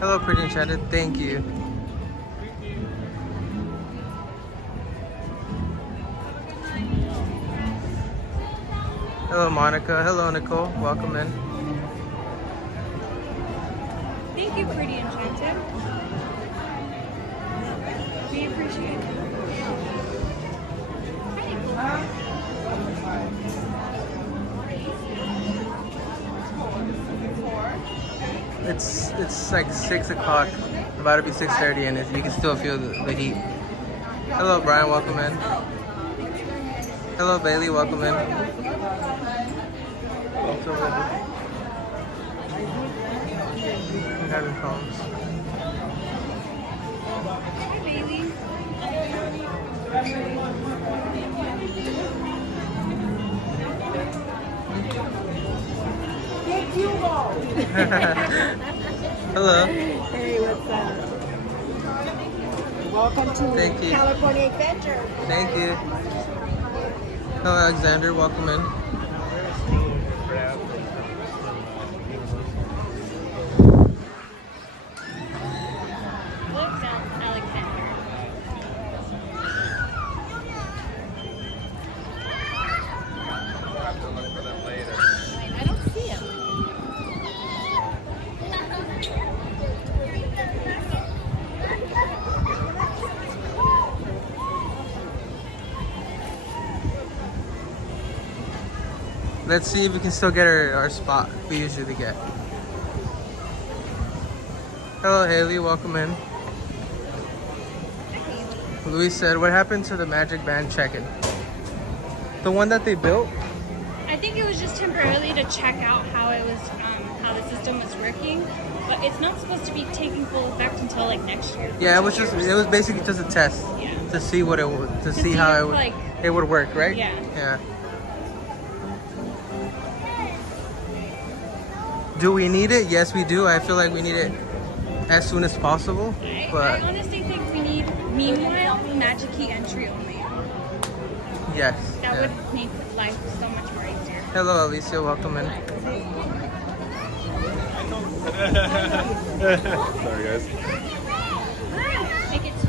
Hello, Pretty Enchanted. Thank you. Hello, Monica. Hello, Nicole. Welcome in. Thank you, Pretty Enchanted. We appreciate it. It's like 6 o'clock. About to be 6:30, and you can still feel the heat. Hello, Brian. Welcome in. Hello, Bailey. Welcome in. We're having problems. Hi, Bailey. Hello. Hey, what's up? Welcome to Thank you. California Adventure. Thank you. Hello, Alexander. Welcome in. Looks Alexander. We'll have to look for them later. I don't see him. Let's see if we can still get our spot we usually get. Hello, Haley. Welcome in. Luis said, what happened to the Magic Band check-in? The one that they built? I think it was just temporarily to check out how it was, how the system was working. But it's not supposed to be taking full effect until like next year. Yeah, it was basically just a test Yeah. to see what it would, to see see how if, it would, like- it would work, right? Yeah. Yeah. Do we need it? Yes, we do. I feel like we need it as soon as possible. I But honestly think we need, meanwhile, Magic Key entry only. yes. That yeah. would make life so much more easier. Hello, Alicia. Welcome in. Sorry, guys. Make it to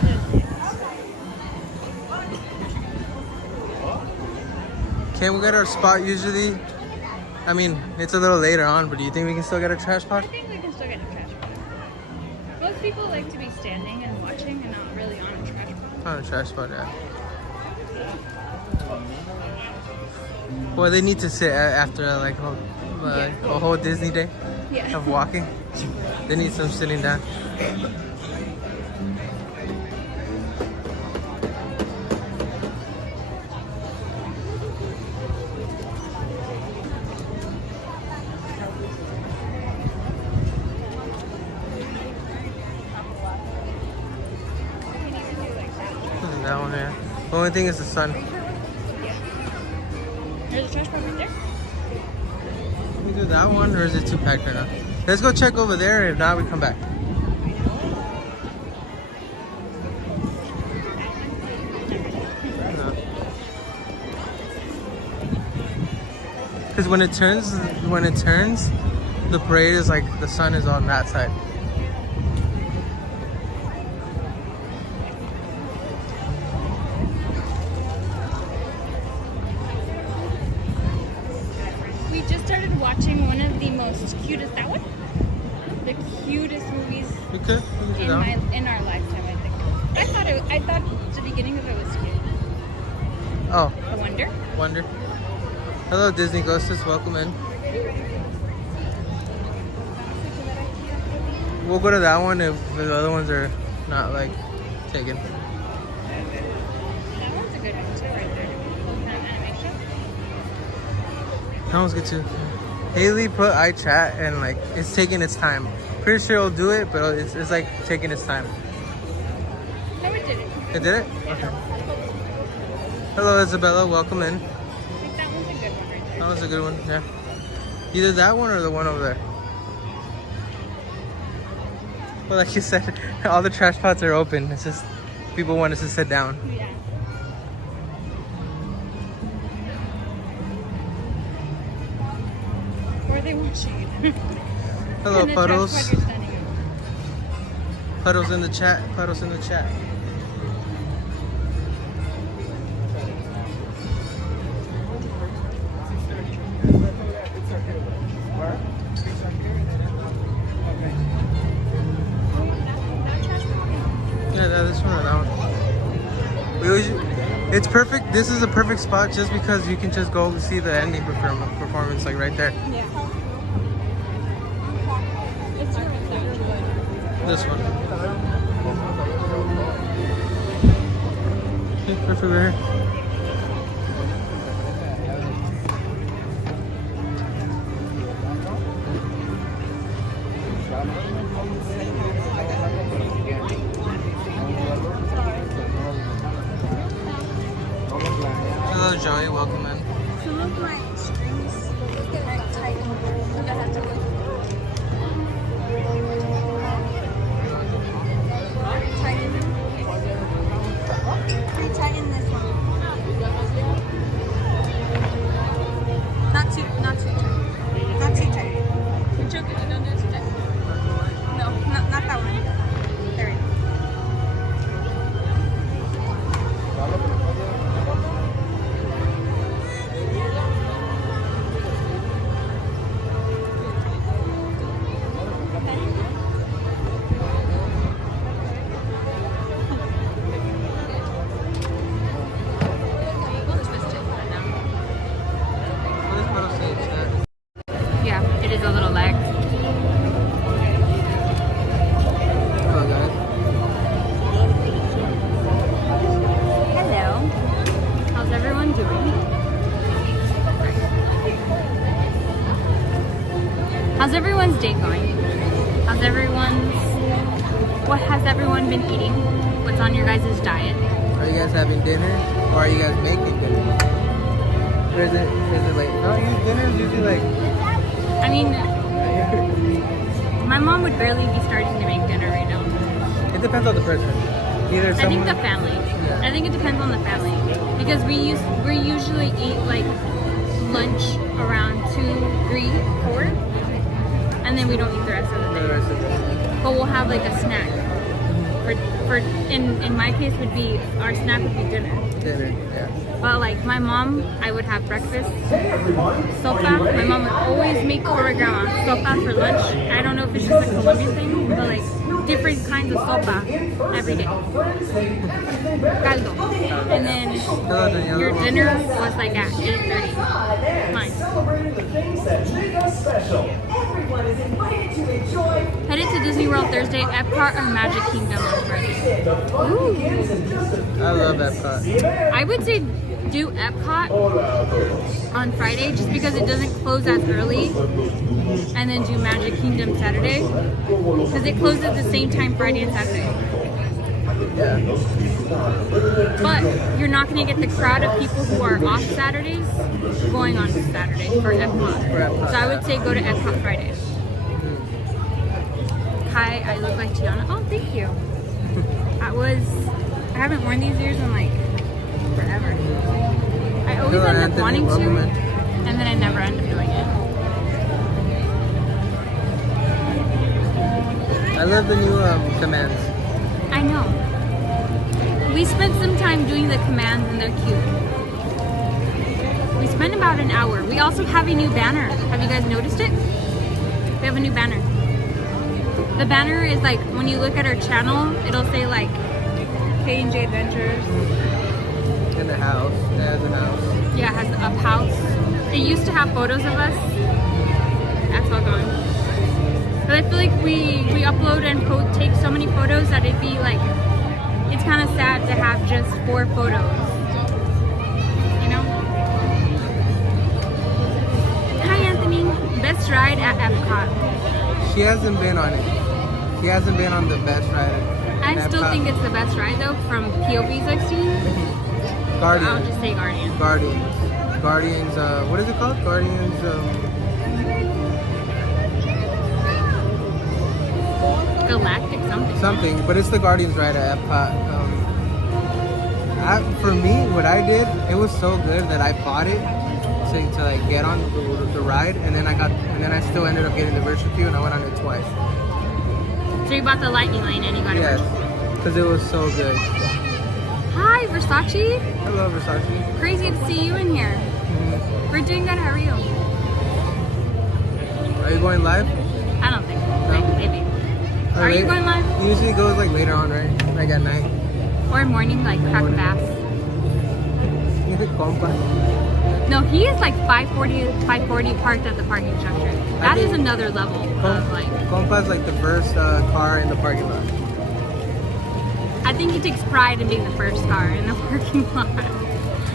the Can we get our spot usually? I mean, it's a little later on, but do you think we can still get a trash I pot? think we can still get a trash pot. Most people like to be standing and watching and not really on a trash pot. On a trash spot, yeah. Well, they need to sit after like a whole Disney day Yeah. of walking. They need some sitting down. That one, yeah. The only thing is the sun. There's a trash pot right there. Can we do that one, or is it too packed right now? Let's go check over there. If not, we come back. Because when it turns, the parade is like the sun is on that side. We just started watching one of the most cutest, that one? The cutest movies We could do that one. in our lifetime, I think. I thought the beginning of it was cute. Oh, The Wonder. Wonder. Hello, Disney Ghostess. Welcome in. We'll go to that one if the other ones are not like taken. That one's a good one too, right there. Animation. That one's good too. Haley put iChat and like it's taking its time. Pretty sure it'll do it, but it's like taking its time. No, it didn't. It did it? Okay. Hello, Isabella. Welcome in. I think that one's a good one right there. That was a good one. Yeah. Either that one or the one over there. Well, like you said, all the trash pots are open. It's just people want us to sit down. Yeah. Or are they washing it? Hello, And the trash Puddles. pot you're standing in. Puddles in the chat. Puddles in the chat. Yeah, this one or that one. We always, it's perfect. This is a perfect spot just because you can just go see the ending performance like right there. Yeah. This one. Okay, perfect right here. Hello Joey, welcome in. Some of my strings are tight. I have to look. Tighten this one. Not too tight. Not too tight. It's okay, don't do it too tight. No, not that one. There we go. What is Puddle saying, chat? Yeah, it is a little lag. Hello guys. Hello. How's everyone doing? How's everyone's day going? What has everyone been eating? What's on your guys' diet? Are you guys having dinner or are you guys making dinner? Or is it like, no, dinner is usually like, I mean, my mom would barely be starting to make dinner right now. it depends on the person. Either I think someone, the family. Yeah. I think it depends on the family because we usually eat like lunch around 2, 3, 4, and then we don't eat the rest of the the day. rest of it. But we'll have like a snack. In my case would be our snack would be dinner. Dinner, yeah. But like my mom, I would have breakfast, sopa. My mom would always make for grandma sopa for lunch. I don't know if it's just a Colombian thing, but like different kinds of sopa every day. Caldo. And then Hello, Daniela. your dinner was like at 8:30. Mine. Headed to Disney World Thursday, Epcot or Magic Kingdom on Friday. Ooh. I love Epcot. I would say do Epcot on Friday just because it doesn't close as early, and then do Magic Kingdom Saturday because it closes at the same time Friday and Saturday. Yeah. But you're not going to get the crowd of people who are off Saturdays going on Saturday for Epcot. So I would say go to Epcot Friday. Hi, I look like Tiana. Oh, thank you. I haven't worn these ears in like forever. I always Hello, end up Anthony. wanting to, Welcome in. and then I never end up doing it. I love the new commands. I know. We spent some time doing the commands and they're cute. We spent about an hour. We also have a new banner. Have you guys noticed it? We have a new banner. The banner is like, when you look at our channel, it'll say like K&J Adventures. In the house. It has a house. Yeah, it has a house. It used to have photos of us. That's all gone. But I feel like we upload and take so many photos that it'd be like, it's kind of sad to have just 4 photos. You know? Hi Anthony. Best ride at Epcot. She hasn't been on it. She hasn't been on the best ride. I still think it's the best ride though from POVs I've seen. Guardians. I'll just say Guardian. Guardians, what is it called? Guardians, Galactic something. but it's the Guardians ride at Epcot. For me, what I did, it was so good that I bought it to like get on the ride, and then I still ended up getting the virtual queue, and I went on it twice. So you bought the lightning lane and you got it. Yes, because it was so good. Hi, Versace. Hello, Versace. Crazy to see you in here. We're doing good. How are you? Are you going live? I don't think. Maybe. Are you going live? It usually goes like later on, right? Like at night. Or morning, like crack a bass. You think compa? No, he is like 540 parked at the parking structure. That is another level of like. Compa's like the first car in the parking lot. I think he takes pride in being the first car in the parking lot.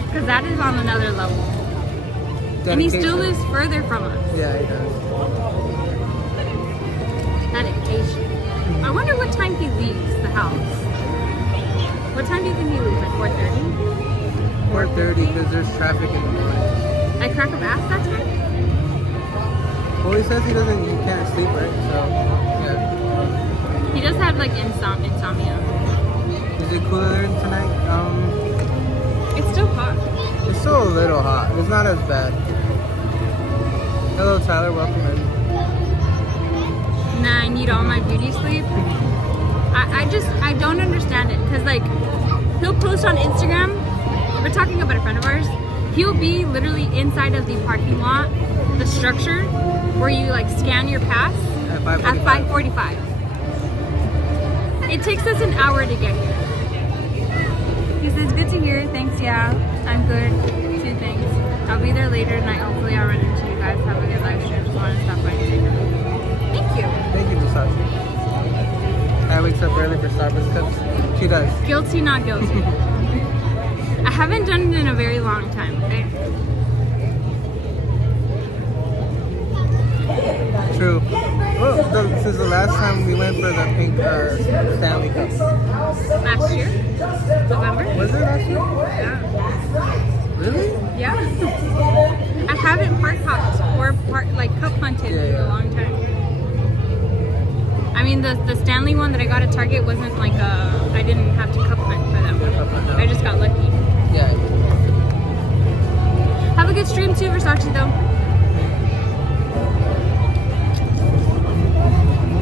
Because that is on another level. And he still lives further from us. Yeah, he does. Dedication. I wonder what time he leaves the house. What time do you think he leaves? Like 4:30? 4:30 because there's traffic in the morning. Like crack a bass that time? Well, he says he can't sleep, right? So, yeah. He does have like insomnia. Is it cooler tonight? It's still hot. It's still a little hot. It's not as bad. Hello, Tyler. Welcome in. Nah, I need all my beauty sleep. I don't understand it. Because like, he'll post on Instagram. We're talking about a friend of ours. He'll be literally inside of the parking lot, the structure, where you like scan your pass At at 5:45. It takes us an hour to get here. He says, good to hear. Thanks, yeah. I'm good. 2 things. I'll be there later tonight. Hopefully I'll run into you guys. Have a good live stream. Just want to stop by and say hello. Thank you. Thank you, Versace. I wakes up early for Starbucks cups. She does. Guilty, not guilty. I haven't done it in a very long time, okay? True. Well, since the last time we went for the pink Stanley Cup. Last year? November? Was it last year? Yeah. Really? Yeah. I haven't park hopped or cup hunted in a long time. I mean, the Stanley one that I got at Target wasn't like I didn't have to cup hunt for them. I just got lucky. Yeah. Have a good stream too, Versace, though.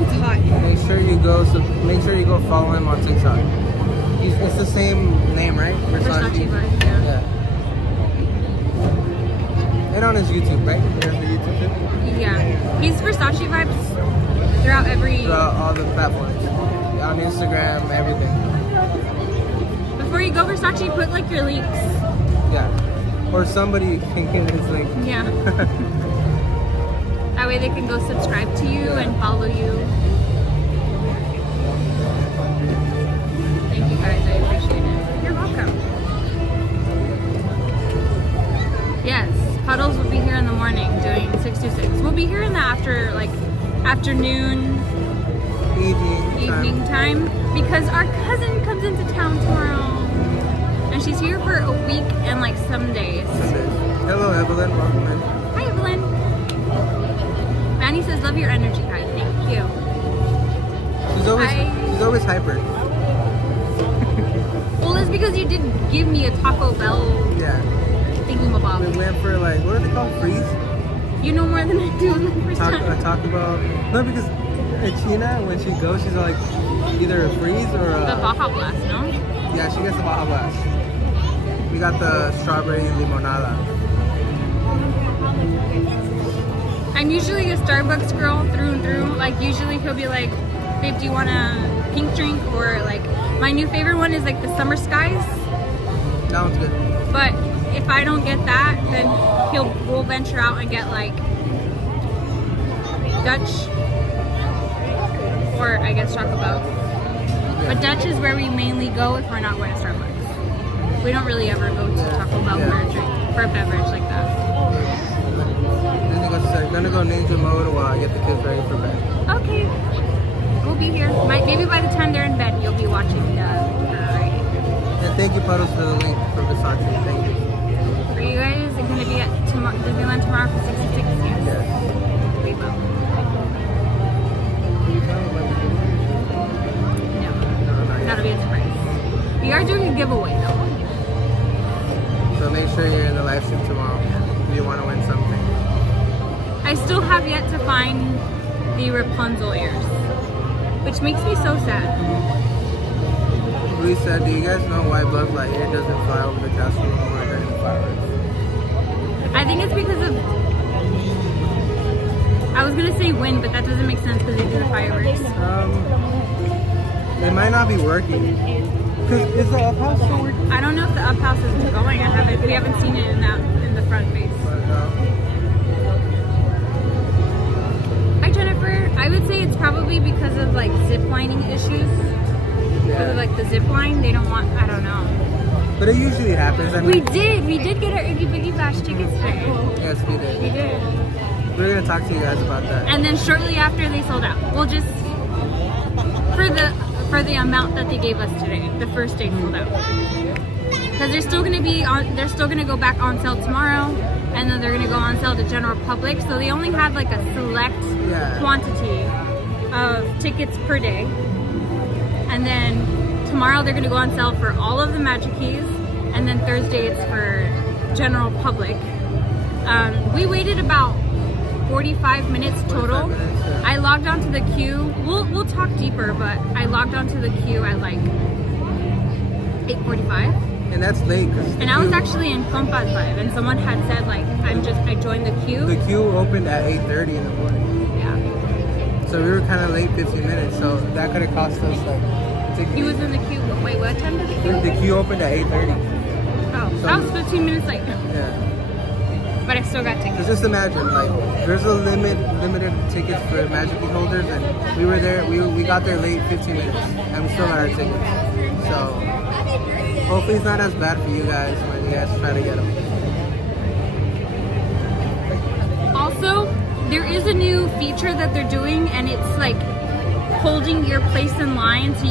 It's hot. Make sure you go follow him on TikTok. It's the same name, right? Versace vibe, yeah. And on his YouTube, right? He has the YouTube too? Yeah. He's Versace vibes throughout all the platforms. On Instagram, everything. Before you go Versace, put like your links. Yeah. Or somebody can get his link. Yeah. That way they can go subscribe to you and follow you. Thank you guys, I appreciate it. You're welcome. Yes, Puddles will be here in the morning doing 6 to 6. We'll be here in the afternoon, Evening time because our cousin comes into town tomorrow. And she's here for a week and like some days. Hello, Evelyn. Welcome in. Hi, Evelyn. Manny says, love your energy, guys. Thank you. She's always hyper. Well, it's because you did give me a Taco Bell thingamabob. We went for like, what are they called? Freeze? You know more than I do the first time. Taco Bell. No, because China, when she goes, she's like either a freeze or a... The Baja Blast, no? Yeah, she gets the Baja Blast. We got the strawberry limonada. I'm usually a Starbucks girl through and through. Like, usually he'll be like, babe, do you want a pink drink? Or like, my new favorite one is like the Summer Skies. That one's good. But if I don't get that, then we'll venture out and get like Dutch. Or I guess Taco Bell. But Dutch is where we mainly go if we're not going to Starbucks. We don't really ever go to Taco Bell for a drink, for a beverage like that. I'm gonna go ninja mode while I get the kids ready for bed. Okay. We'll be here. Maybe by the time they're in bed, you'll be watching And thank you, Puddles, for the link for Versace. Thank you. Are you guys going to be at Disneyland tomorrow for 66? Yes. We will. No. That'll be a surprise. We are doing a giveaway though. So make sure you're in the live stream tomorrow if you want to win something. I still have yet to find the Rapunzel ears. which makes me so sad. Lisa, do you guys know why Buzz Lightyear doesn't fly over the castle anymore during the fireworks? I think it's because of, I was gonna say wind, but that doesn't make sense because they do the fireworks. It might not be working. Cause is the up house still working? I don't know if the up house is going. We haven't seen it in the front face. Hi Jennifer. I would say it's probably because of like zip lining issues. Because of like the zip line, they don't want. I don't know. But it usually happens. I mean, We did get our Oogie Boogie Bash tickets today. yes, we did. We did. We're gonna talk to you guys about that. And then shortly after they sold out. We'll just for the amount that they gave us today, the first day sold out. Because they're still gonna go back on sale tomorrow, and then they're gonna go on sale to general public. So they only had like a select quantity of tickets per day. And then tomorrow they're gonna go on sale for all of the Magic Keys, and then Thursday it's for general public. We waited about 45 minutes total. I logged onto the queue. We'll talk deeper, but I logged onto the queue at like 8:45. And that's late. And I was actually in Compas Vibe, and someone had said like I joined the queue. The queue opened at 8:30 in the morning. Yeah. So we were kind of late 15 minutes. So that could have cost us like. He was in the queue. Wait, what time did the queue? The queue opened at 8:30. Oh, so I was 15 minutes late. Yeah. But I still got tickets. So just imagine, like, there's a limited tickets for Magic Key holders, and we were there. We got there late 15 minutes, and we still got our tickets. So hopefully it's not as bad for you guys when you guys try to get them. Also, there is a new feature that they're doing, and it's like holding your place in line so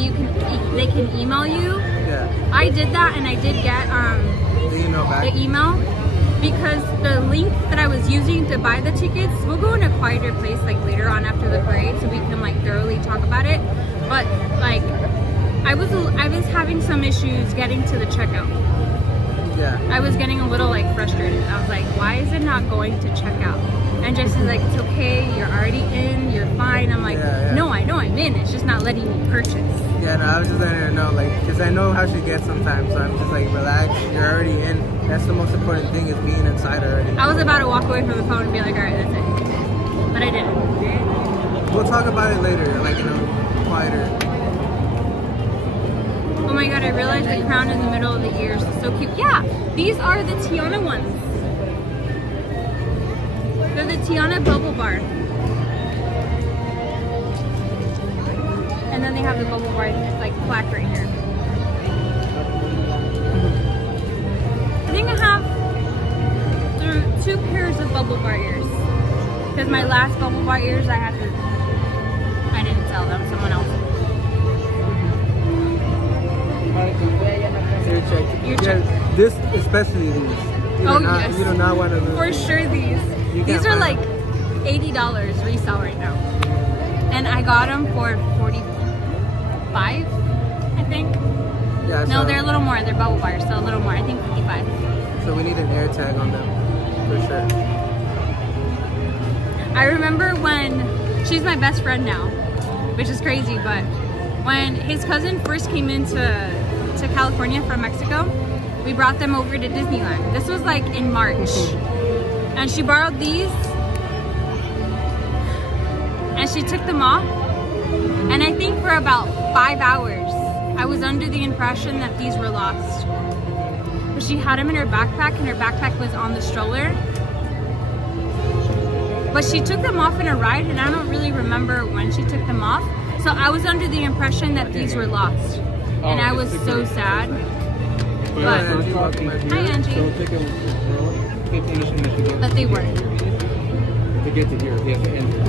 they can email you. Yeah. I did that, and I did get The email back. the email, because the link that I was using to buy the tickets, we'll go in a quieter place like later on after the parade so we can like thoroughly talk about it. But like I was having some issues getting to the checkout. Yeah. I was getting a little like frustrated. I was like, why is it not going to checkout? And Jesse's like, it's okay, you're already in, you're fine. I'm like, no, I know I'm in, it's just not letting me purchase. Yeah, no, I was just letting her know, like, because I know how she gets sometimes, so I'm just like, relax, you're already in. That's the most important thing, is being inside already. I was about to walk away from the phone and be like, alright, that's it. But I didn't. We'll talk about it later, like, in a quieter. Oh my god, I realized the crown in the middle of the ears is so cute. Yeah, these are the Tiana ones. They're the Tiana Bubble Bar. And then they have the Bubble Bar, like, plaque right here. I think I have 2 pairs of Bubble Bar ears. Because my last Bubble Bar ears, I didn't sell them, someone else. Your check. Yeah, this, especially these. Yes. You do not want to lose. For sure these. These are like $80 resale right now. And I got them for $45, I think. Yeah, No, so, they're a little more. They're bubble bars, so a little more. I think 55. So we need an air tag on them, for sure. I remember when, she's my best friend now, which is crazy, but when his cousin first came into California from Mexico, we brought them over to Disneyland. This was like in March. And she borrowed these, and she took them off. And I think for about 5 hours, I was under the impression that these were lost. But she had them in her backpack, and her backpack was on the stroller. But she took them off in a ride, and I don't really remember when she took them off. So I was under the impression that these were lost. And I was so sad. But, hi Angie. But they weren't. To get to here, you have to enter.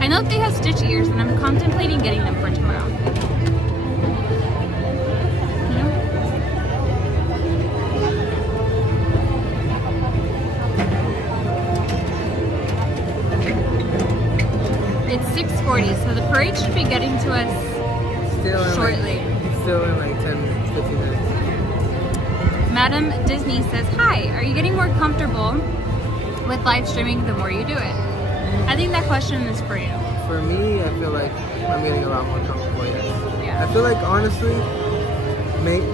I know they have stitch ears, and I'm contemplating getting them for tomorrow. It's 6:40, so the parade should be getting to us shortly. Still in like 10 minutes, 15 minutes. Madam Disney says, hi, are you getting more comfortable with live streaming the more you do it? I think that question is for you. for me, I feel like I'm getting a lot more comfortable. Yes. Yeah. I feel like honestly,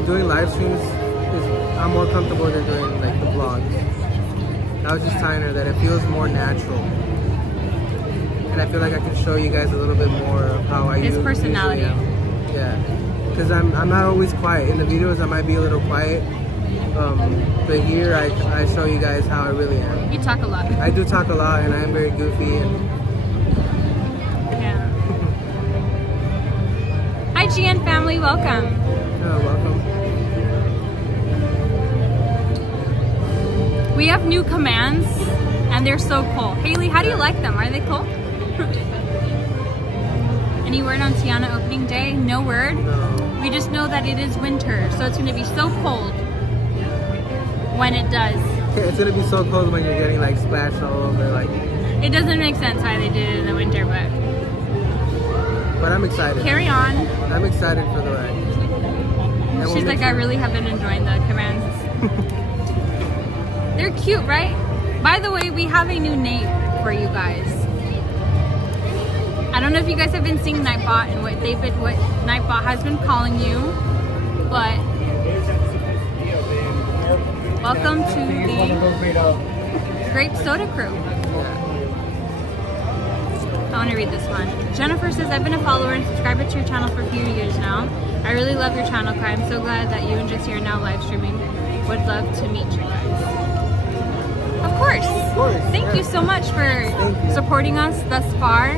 doing live streams I'm more comfortable than doing like the vlogs. I was just telling her that it feels more natural, and I feel like I can show you guys a little bit more of how I His personality. usually am. Yeah, because I'm not always quiet. In the videos, I might be a little quiet, but here I show you guys how I really am. You talk a lot. I do talk a lot, and I am very goofy. And Yeah. Hi, GN family. Welcome. welcome. We have new commands, and they're so cool. Haley, how do you like them? Are they cool? Any word on Tiana opening day? No word. No. We just know that it is winter, so it's going to be so cold when it does. It's gonna be so cold when you're getting like splashed all over. Like, It doesn't make sense why they did it in the winter, but I'm excited. carry on. I'm excited for the ride. And we'll She's make like, I sure- really have been enjoying the commands. They're cute, right? By the way, we have a new name for you guys. I don't know if you guys have been seeing Nightbot and what Nightbot has been calling you, but welcome to the Grape Soda Crew. I want to read this one. Jennifer says, I've been a follower and subscriber to your channel for a few years now. I really love your channel, Kai. I'm so glad that you and Jessie are now live streaming. Would love to meet you guys. Of course. Thank you so much for supporting us thus far,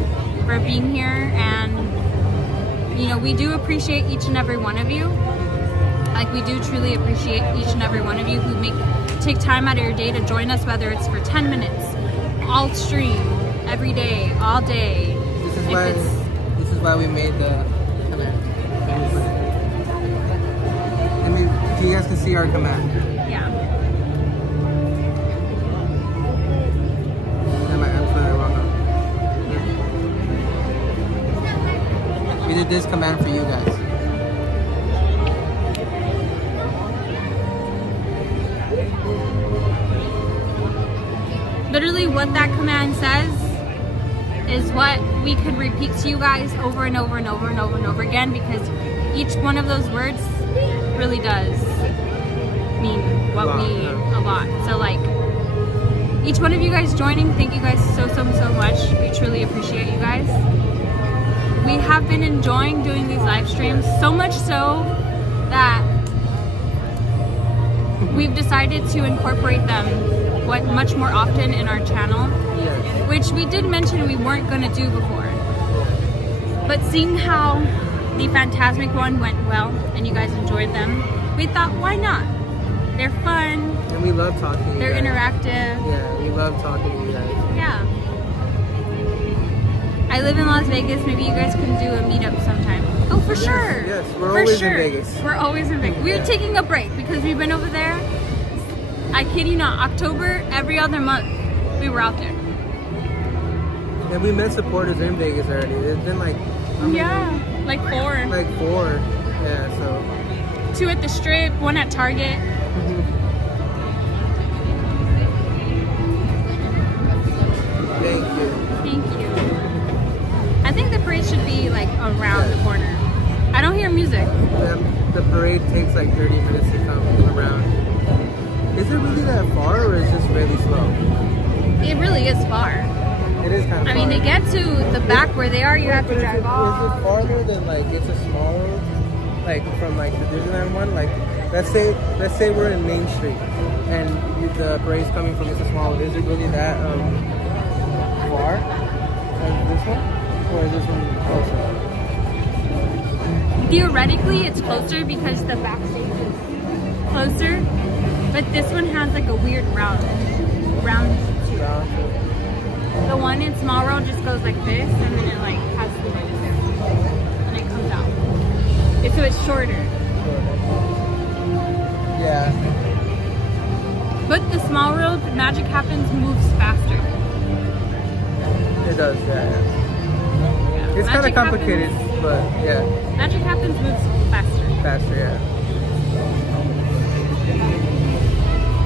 for being here, and you know, we do appreciate each and every one of you. Like, we do truly appreciate each and every one of you who take time out of your day to join us, whether it's for 10 minutes, all stream, every day, all day. This is why we made the command. I mean, so you guys can see our command. Yeah. I'm putting it wrong up. We did this command for you guys. Literally what that command says is what we could repeat to you guys over and over and over and over and over again, because each one of those words really does mean a lot. So like, each one of you guys joining, thank you guys so much. We truly appreciate you guys. We have been enjoying doing these live streams, so much so that we've decided to incorporate them much more often in our channel, Yes. which we did mention we weren't going to do before. But seeing how the Fantasmic one went well and you guys enjoyed them, we thought, why not? They're fun, And we love talking to you they're guys. interactive. Yeah, we love talking to you guys. Yeah. I live in Las Vegas. Maybe you guys can do a meetup sometime. Oh, for sure. Yes, we're For always sure. in Vegas. We're always in Vegas. We're Yeah. taking a break because we've been over there. I kid you not, October, every other month, we were out there. And we met supporters in Vegas already. It's been like, how many? Like 4. Like 4. Yeah, so. 2 at the Strip, 1 at Target. Thank you. Thank you. I think the parade should be like around the corner. I don't hear music. The parade takes like 30 minutes to come around. Is it really that far, or is it just really slow? It really is far. It is kind of far. I mean, to get to the back where they are, you have to But drive is all. it farther than like it's a small road, like from like the Disneyland one? Like, let's say we're in Main Street and the parade's coming from It's a Small Road. Is it really that far as this one, or is this one closer? Theoretically, it's closer because the backstage is closer, but this one has like a weird round to it. The one in Small Road just goes like this, and then it like has the right there, and it comes out. So it's shorter. Yeah. But the Small Road, Magic Happens moves faster. It does. Yeah. Yeah. It's kind of Magic complicated, Happens- but yeah, Magic Happens moves faster. faster. Yeah.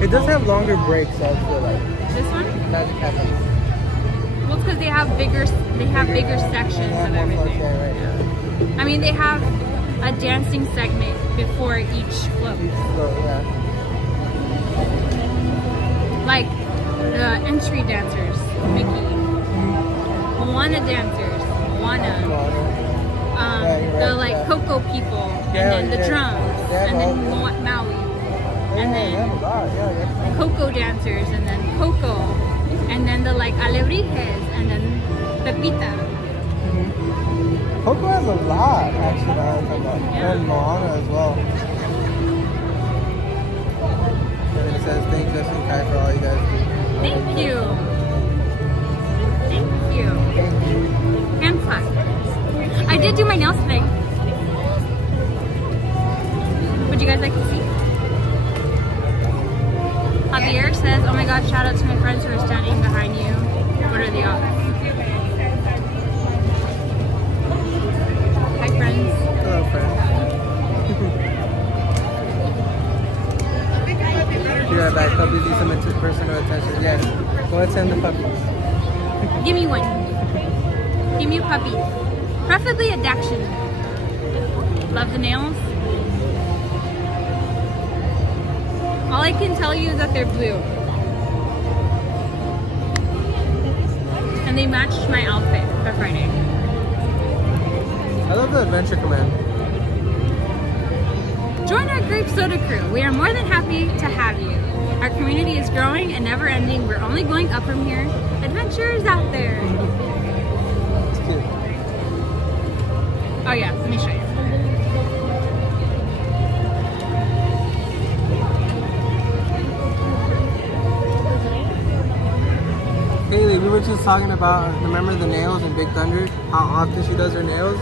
It does have longer breaks, I feel like. This one? Magic Happens. Well, it's because they have bigger sections of everything. I mean, they have a dancing segment before each float. Like the entry dancers, Mickey. Moana dancers, Moana. The like Coco people, and then the drums, and then Maui. And then Coco dancers, and then Coco. And then the like Alebrijes, and then Pepita. Coco has a lot, actually, now that I think about it. Yeah. And Moana as well. And it says, thank Justin Kai for all you guys do. Thank you. Thank you. Hand clap. I did do my nails today. Would you guys like to see? Javier says, oh my god, shout out to my friends who are standing behind you. What are the odds? Hi friends. Hello, friends. You got back puppies, need some personal attention. Yes. Go attend the puppies. Give me one. Give me a puppy. Preferably a Dachshund. Love the nails. All I can tell you is that they're blue. And they matched my outfit for Friday. I love the Adventure Command. Join our grape soda crew. We are more than happy to have you. Our community is growing and never ending. We're only going up from here. Adventures out there. It's cute. Oh yeah, let me show you. Haley, we were just talking about, remember the nails in Big Thunder? How often she does her nails?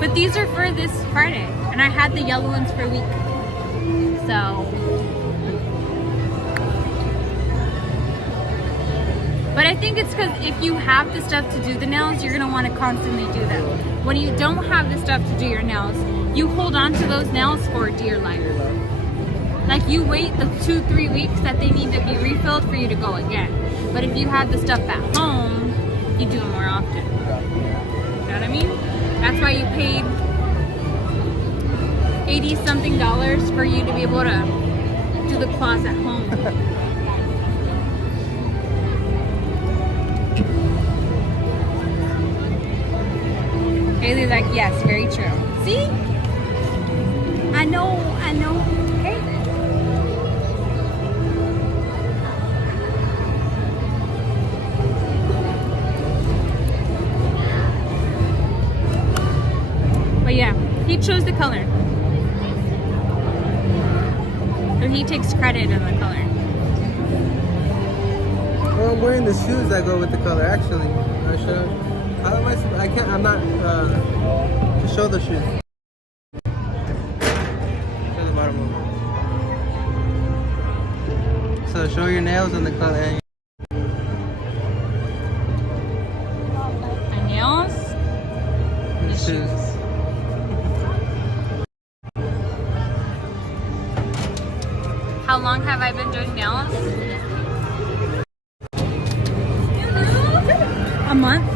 But these are for this Friday. And I had the yellow ones for a week. So. But I think it's because if you have the stuff to do the nails, you're going to want to constantly do them. When you don't have the stuff to do your nails, you hold on to those nails for dear life. Like you wait the 2-3 weeks that they need to be refilled for you to go again. But if you have the stuff at home, you do it more often. You know what I mean? That's why you paid $80-something for you to be able to do the claws at home. Haley's like, yes, very true. See? I know. Okay. But yeah, he chose the color. So he takes credit in the color. Well, I'm wearing the shoes that go with the color, actually. I should. I can't, I'm not, to show the shoes. Show the bottom one. So show your nails and the color. And My nails, the shoes. How long have I been doing nails? A month.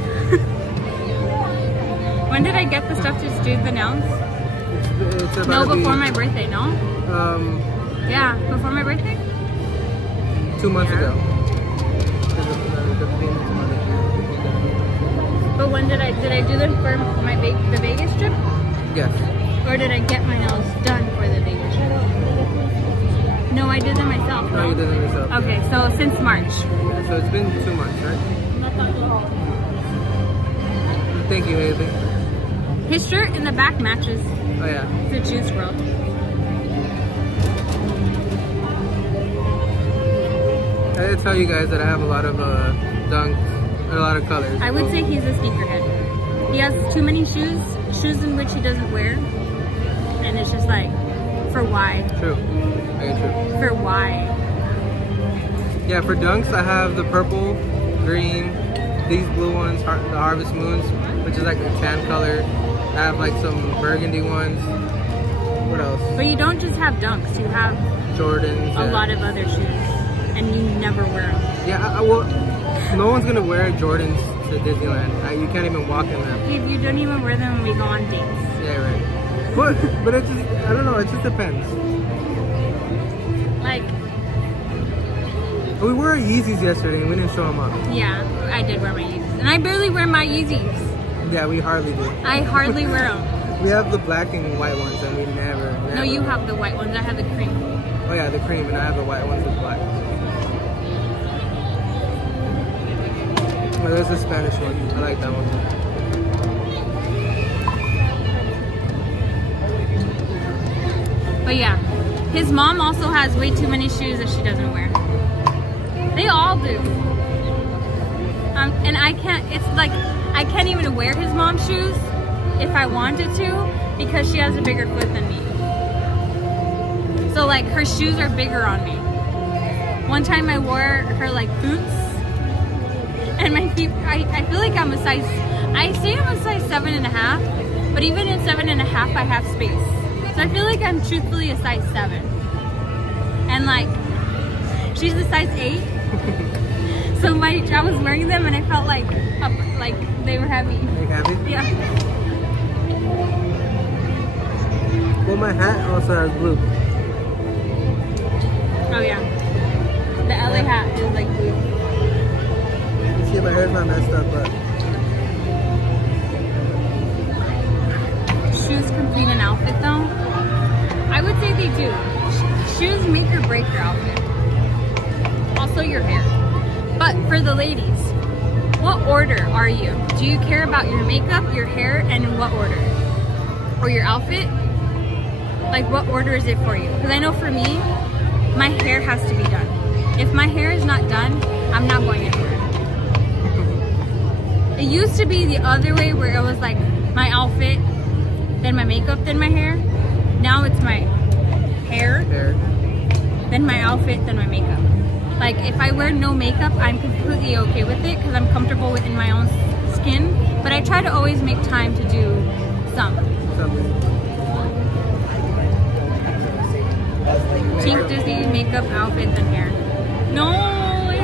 When did I get the stuff to do the nails? It's about No, to be, before my birthday, no? Yeah, before my birthday? 2 months Yeah. ago. But when did I do them for my the Vegas trip? Yes. Or did I get my nails done for the Vegas trip? No, I did them myself. No, you did it yourself. Okay, so since March. So it's been 2 months, right? Thank you, Haley. His shirt in the back matches Oh yeah. the Juice World. I did tell you guys that I have a lot of dunks, and a lot of colors. I would say he's a sneakerhead. He has too many shoes in which he doesn't wear. And it's just like, for why? True. Very true. For why? Yeah, for dunks, I have the purple, green, these blue ones, the Harvest Moons, which is like a tan color. I have like some burgundy ones. What else? But you don't just have dunks, you have Jordans. a lot of other shoes. And you never wear them. Yeah, well, No one's gonna wear Jordans to Disneyland. You can't even walk in them. If you don't even wear them when we go on dates. Yeah, right. But it just, I don't know, it just depends. Like, We wore our Yeezys yesterday and we didn't show them up. yeah, I did wear my Yeezys. And I barely wear my Yeezys. Yeah, we hardly do. I hardly wear them. We have the black and white ones and we never. No, you have the white ones. I have the cream. Oh yeah, the cream, and I have the white ones with black. Oh, there's a Spanish one. I like that one. But yeah, his mom also has way too many shoes that she doesn't wear. They all do. And I can't, it's like, I can't even wear his mom's shoes if I wanted to because she has a bigger foot than me. So like her shoes are bigger on me. One time I wore her like boots and my feet, I feel like I'm a size, I say I'm a size 7.5, but even in 7.5 I have space. So I feel like I'm truthfully a size 7. And like, she's a size 8. So I was wearing them and I felt like they were heavy. Like heavy? Yeah. Well, my hat also has blue. Oh yeah. The LA hat is like blue. You see, my hair's not messed up, but Shoes complete an outfit though? I would say they do. Shoes make or break your outfit. Also your hair. But for the ladies, what order are you? Do you care about your makeup, your hair, and in what order? Or your outfit? Like what order is it for you? Because I know for me, my hair has to be done. If my hair is not done, I'm not going anywhere. It used to be the other way where it was like my outfit, then my makeup, then my hair. Now it's my hair, then my outfit, then my makeup. Like if I wear no makeup, I'm completely okay with it because I'm comfortable within my own skin. But I try to always make time to do something. Team Disney, makeup, outfit, then hair. No,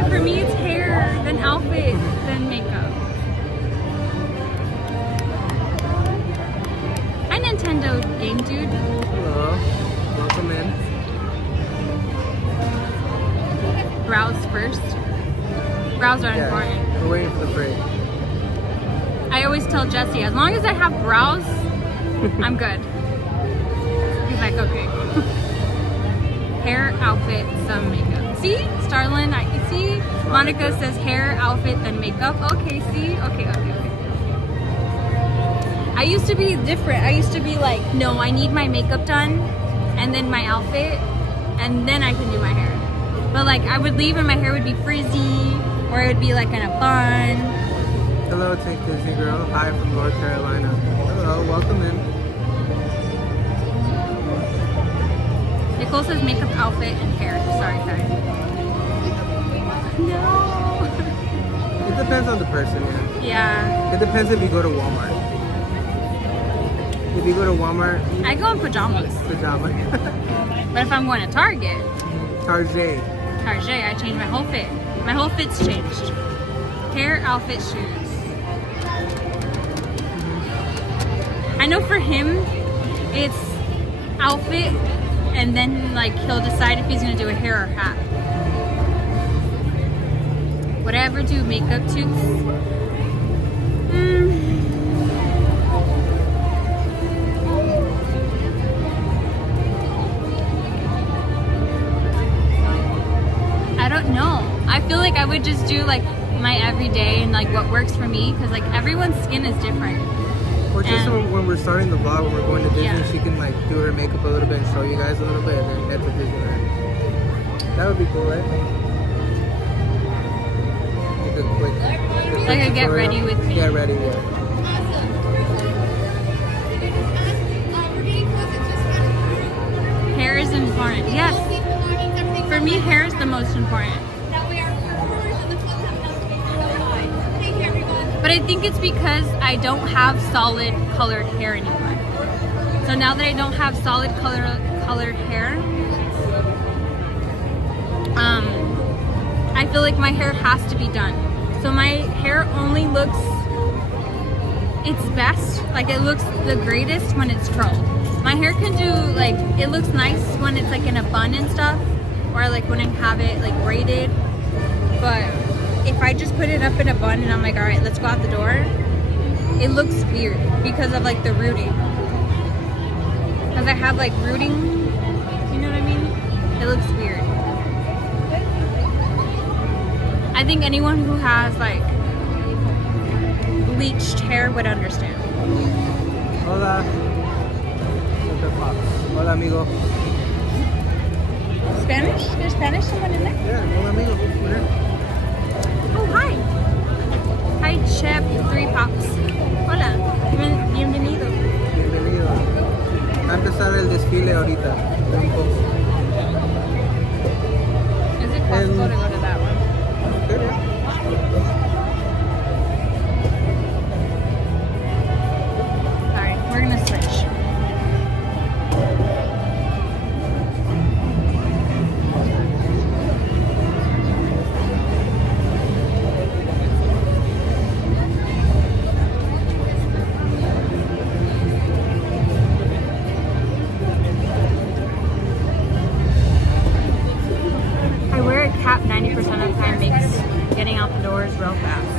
for me it's hair, then outfit, then makeup. Hi Nintendo Game Dude. hello, welcome in. Brows first. Brows are important. We're waiting for the parade. I always tell Jesse, as long as I have brows, I'm good. He's like, okay. Hair, outfit, some makeup. See, Starlin, you see? Monica says hair, outfit, then makeup. Okay, see? Okay. I used to be different. I used to be like, no, I need my makeup done, and then my outfit, and then I can do my hair. But like, I would leave and my hair would be frizzy, or it would be like in a bun. Hello, Take Disney Girl. Hi from North Carolina. Hello, welcome in. Nicole says makeup, outfit, and hair. Sorry. No. It depends on the person, yeah. Yeah. It depends if you go to Walmart. If you go to Walmart, I go in pajamas. pajama. But if I'm going to Target, Target. I change my whole fit. My whole fit's changed. Hair, outfit, shoes. I know for him, it's outfit, and then like he'll decide if he's gonna do a hair or hat. Would I ever do makeup toots? I don't know. I feel like I would just do like my everyday and like what works for me because like everyone's skin is different. Or just when we're starting the vlog, when we're going to Disney, Yeah. she can like do her makeup a little bit and show you guys a little bit and then head to Disneyland. That would be cool, right? Like a quick Like a get tutorial. ready with me. Get ready, yeah. Hair is important. Yes. For me, hair is the most important. But I think it's because I don't have solid colored hair anymore. So now that I don't have solid colored hair, I feel like my hair has to be done. So my hair only looks its best, like it looks the greatest when it's curled. My hair can do like, it looks nice when it's like in a bun and stuff, or like when I have it like braided. But if I just put it up in a bun and I'm like, all right, let's go out the door, it looks weird because of like the rooting. Because I have like rooting, you know what I mean? It looks weird. I think anyone who has like bleached hair would understand. Hola. Hola, amigo. Spanish? There's Spanish someone in there? Yeah, hola, amigo. Over there. Oh, hi. Hi, Chef 3 Pops. Hola. Bienvenido. Bienvenido. Va a empezar el desfile ahorita. Un poco. Is it possible to go to that one? Good, yeah. Alright, we're gonna switch. I wear a cap 90% of the time, makes getting out the doors real fast.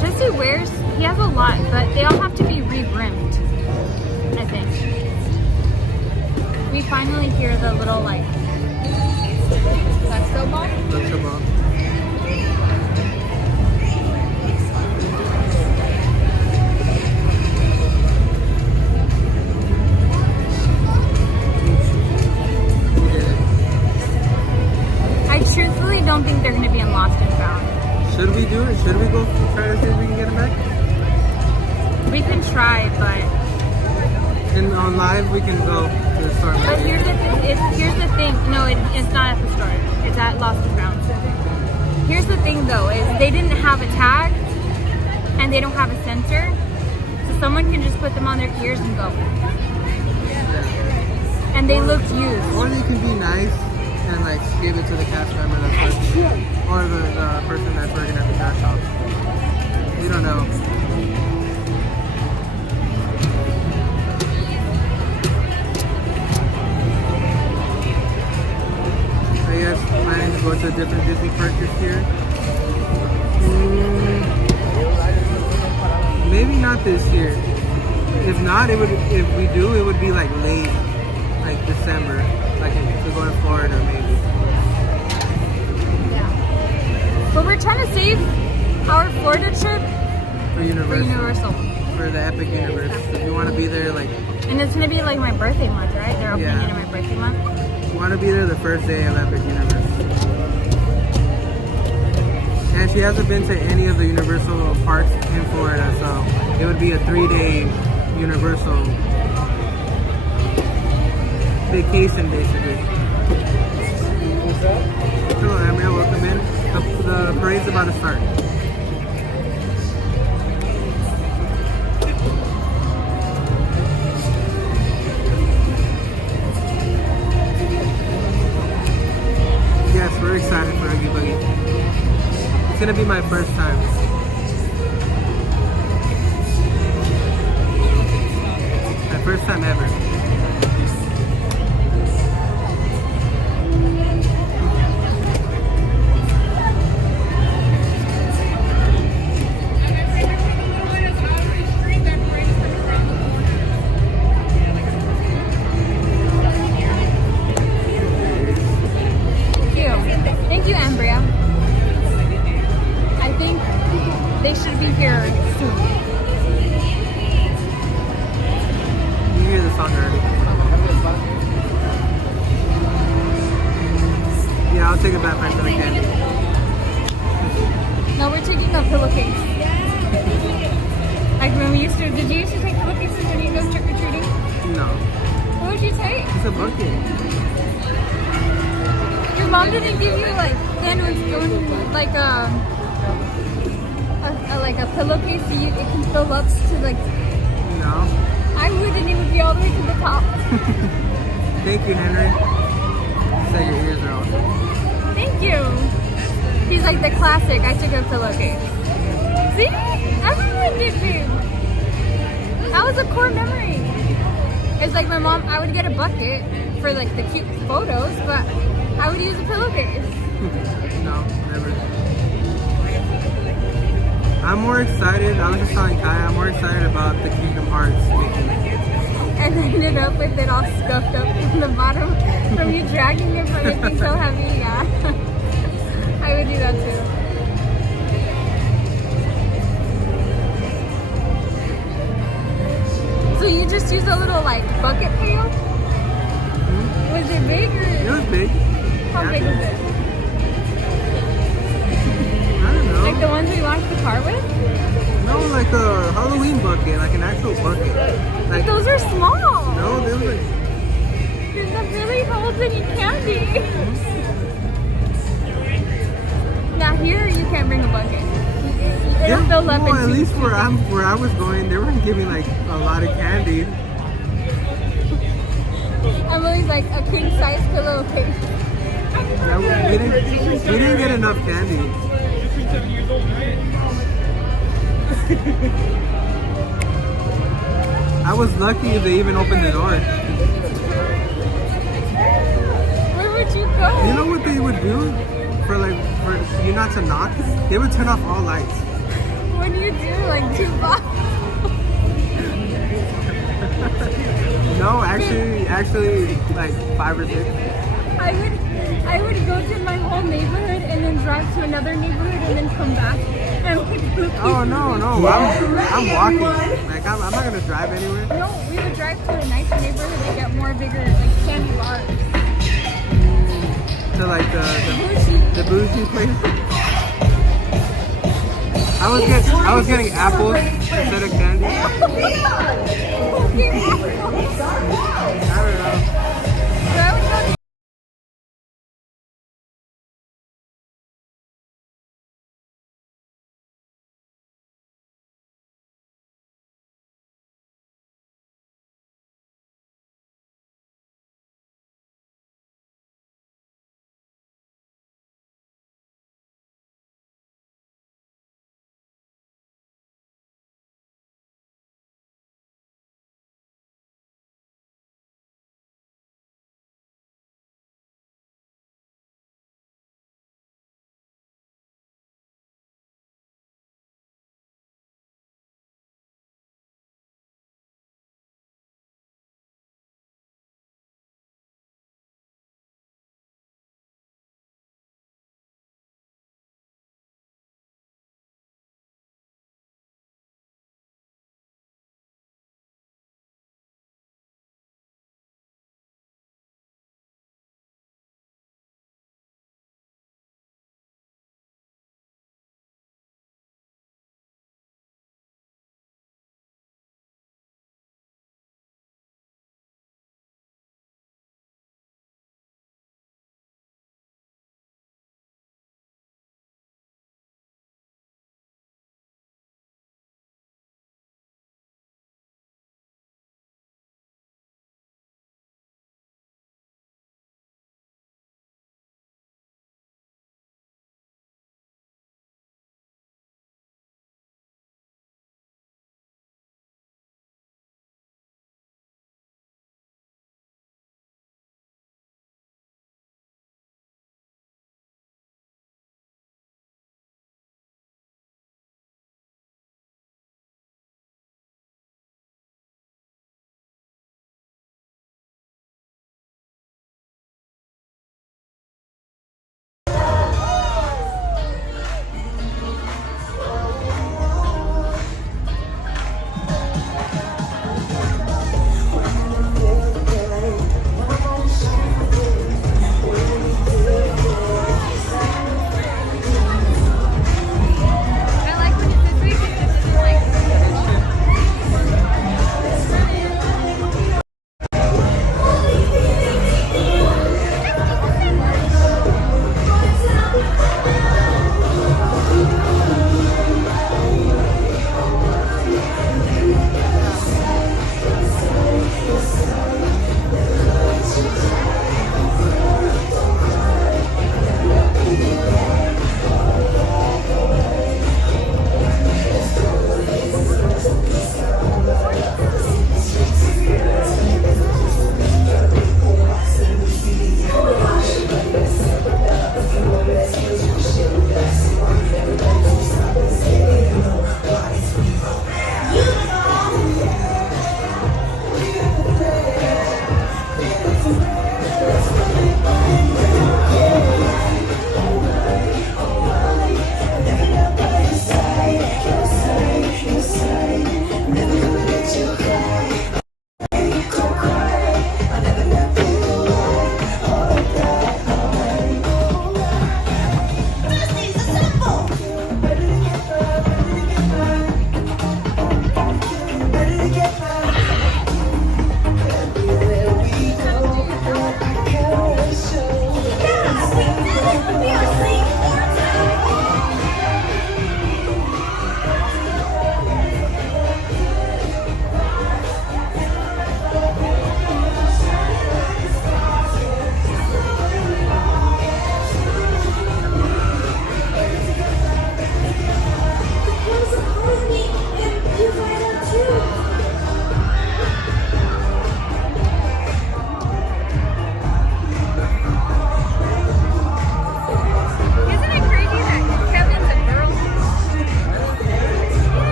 Jesse wears, he has a lot, but they all have to be rebrimmed, I think. We finally hear the little like, that's so ball? That's a ball. We did it. I truthfully don't think they're gonna be in Lost and Found. Should we do it? Should we go try to see if we can get him back? We can try, but On live, we can go to the store. But here's the thing. No, it's not at the store. It's at Lost and Found. Here's the thing, though, is they didn't have a tag, and they don't have a sensor, so someone can just put them on their ears and go. And they looked used. Or they can be nice and like give it to the cast member that's working, or the person that's working at the cash shop. We don't know. Are you guys planning to go to a different Disney park this year? Maybe not this year. If not, it would. If we do, it would be like late, like December, like to go to Florida maybe. Yeah. But we're trying to save our Florida trip For for Universal. Universal. For the Epic Universe. If you want to be there, like, And it's gonna be like my birthday month, right? They're opening Yeah. it in my birthday month. you want to be there the first day of Epic Universe. And she hasn't been to any of the Universal parks in Florida, so it would be a 3-day Universal vacation, basically. Hello, Amria. Welcome in. The parade's about to start. Yes, we're excited for Oogie Boogie. It's gonna be my first time. My first time ever. Thank you, Ambria. I think they should be here soon. You hear the song already. Yeah, I'll take a backpack for the candy. No, we're taking a pillowcase. Like when we used to, did you used to take pillowcases when you go trick-or-treating? No, What would you take? it's a bucket. Your mom didn't give you like like like a pillowcase so it can fill up to like. No. I wouldn't. It would be all the way to the top. Thank you, Henry. Say your ears are awesome. Thank you. He's like the classic. I took a pillowcase. See? Everyone did, babe. That was a core memory. It's like my mom, I would get a bucket for like the cute photos, but I would use a pillowcase. No, never. I'm more excited. I was just telling Kaya, I'm more excited about the Kingdom Hearts Mickey. And ended up with it all scuffed up from the bottom from you dragging it from it being so heavy. Yeah. I would do that too. So you just used a little like bucket pail? Was it big or? It was big. How big was it? I don't know. Like the ones we washed the car with? No, like a Halloween bucket, like an actual bucket. But Like, those are small. no, they were like, That really holds any candy. Now here you can't bring a bucket. It'll fill up well, in at least where I was going, they weren't giving like a lot of candy. Emily's like a king size pillowcase. Yeah, we didn't get enough candy. I was lucky they even opened the door. Where would you go? You know what they would do for you not to knock? They would turn off all lights. What do you do? Like 2 blocks? No, actually like 5 or 6. I would go to my whole neighborhood and then drive to another neighborhood and then come back. And Oh no, I'm walking. Like I'm not gonna drive anywhere. No, we would drive to a nicer neighborhood to get more bigger like candy bars. To like Bougie. the bougie place. I was getting apples instead of candy. I don't know.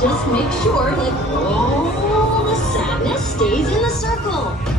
Just make sure that all the sadness stays in the circle.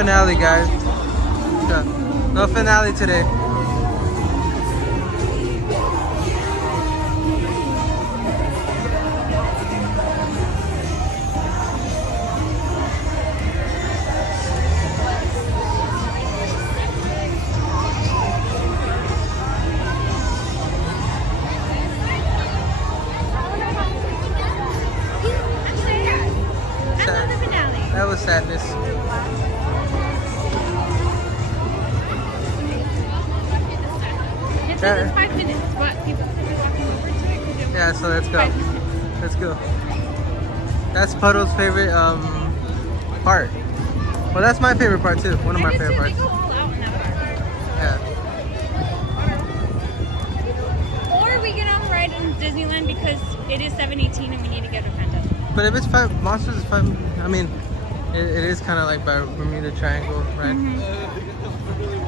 finale, guys. No finale today. That was sadness. It says it's 5 minutes, but people are walking over to it. 'Cause it Yeah, so let's go. 5 minutes. Let's go. That's Puddle's favorite part. Well, that's my favorite part too. One of my favorite They parts. go all out in that part. Yeah. Or we get on the ride in Disneyland because it is 7:18 and we need to get to Fantasmic. But if it's five monsters, is five. I mean, it is kind of like by Bermuda Triangle, right?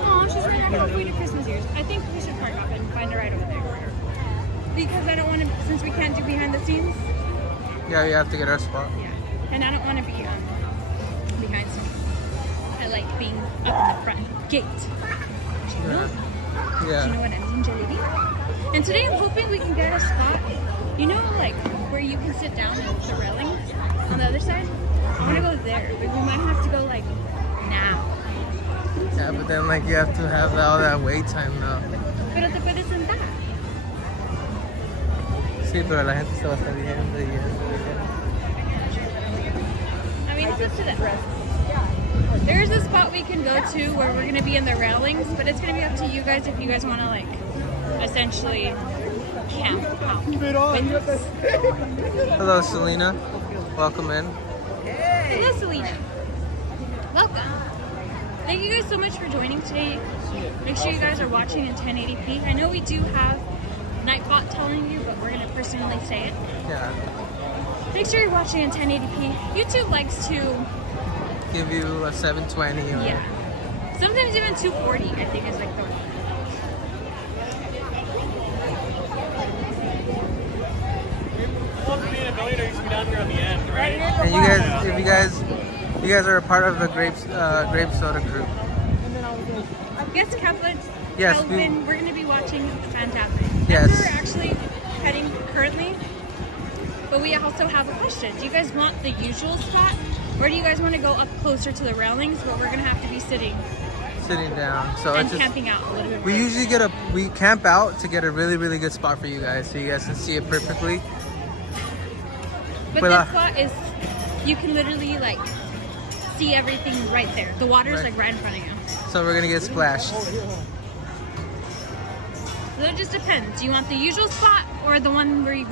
Oh, she's right halfway to Christmas ears. I think we should park up and find a ride over there. Because I don't want to, since we can't do behind the scenes. Yeah, you have to get our spot. Yeah. And I don't want to be behind scenes. I like being up in the front gate. Do you know? Do you know Yeah. what I mean, Jelly? And today I'm hoping we can get a spot, you know, like where you can sit down at the railing on the other side. I want to go there, but we might have to go like now. Yeah, but then like you have to have all that wait time now. Pero te puedes sentar. Sí, pero la gente se va a estar viendo y I mean, it's up to them. There's a spot we can go to where we're going to be in the railings, but it's going to be up to you guys if you guys want to, like, essentially camp out. with us. Hello, Selena. Welcome in. Hello, Selena. Welcome. Thank you guys so much for joining today. Make sure you guys are watching in 1080p. I know we do have Nightbot telling you, but we're going to personally say it. Yeah. Make sure you're watching in 1080p. YouTube likes to, Give you a 720 or yeah. Sometimes even 240, I think, is like the And you guys are a part of the grape soda group. Yes, Kathleen. Yes, Calvin, we're going to be watching Fantasmic. Yes. That's where we're actually heading currently. But we also have a question. Do you guys want the usual spot? Or do you guys want to go up closer to the railings? But we're going to have to be sitting down. So and it's just, camping out a little bit. we further. usually we camp out to get a really good spot for you guys, so you guys can see it perfectly. But Well, this spot is, you can literally like see everything right there. The water's Right. like right in front of you. So we're gonna get splashed. So it just depends. Do you want the usual spot or the one where we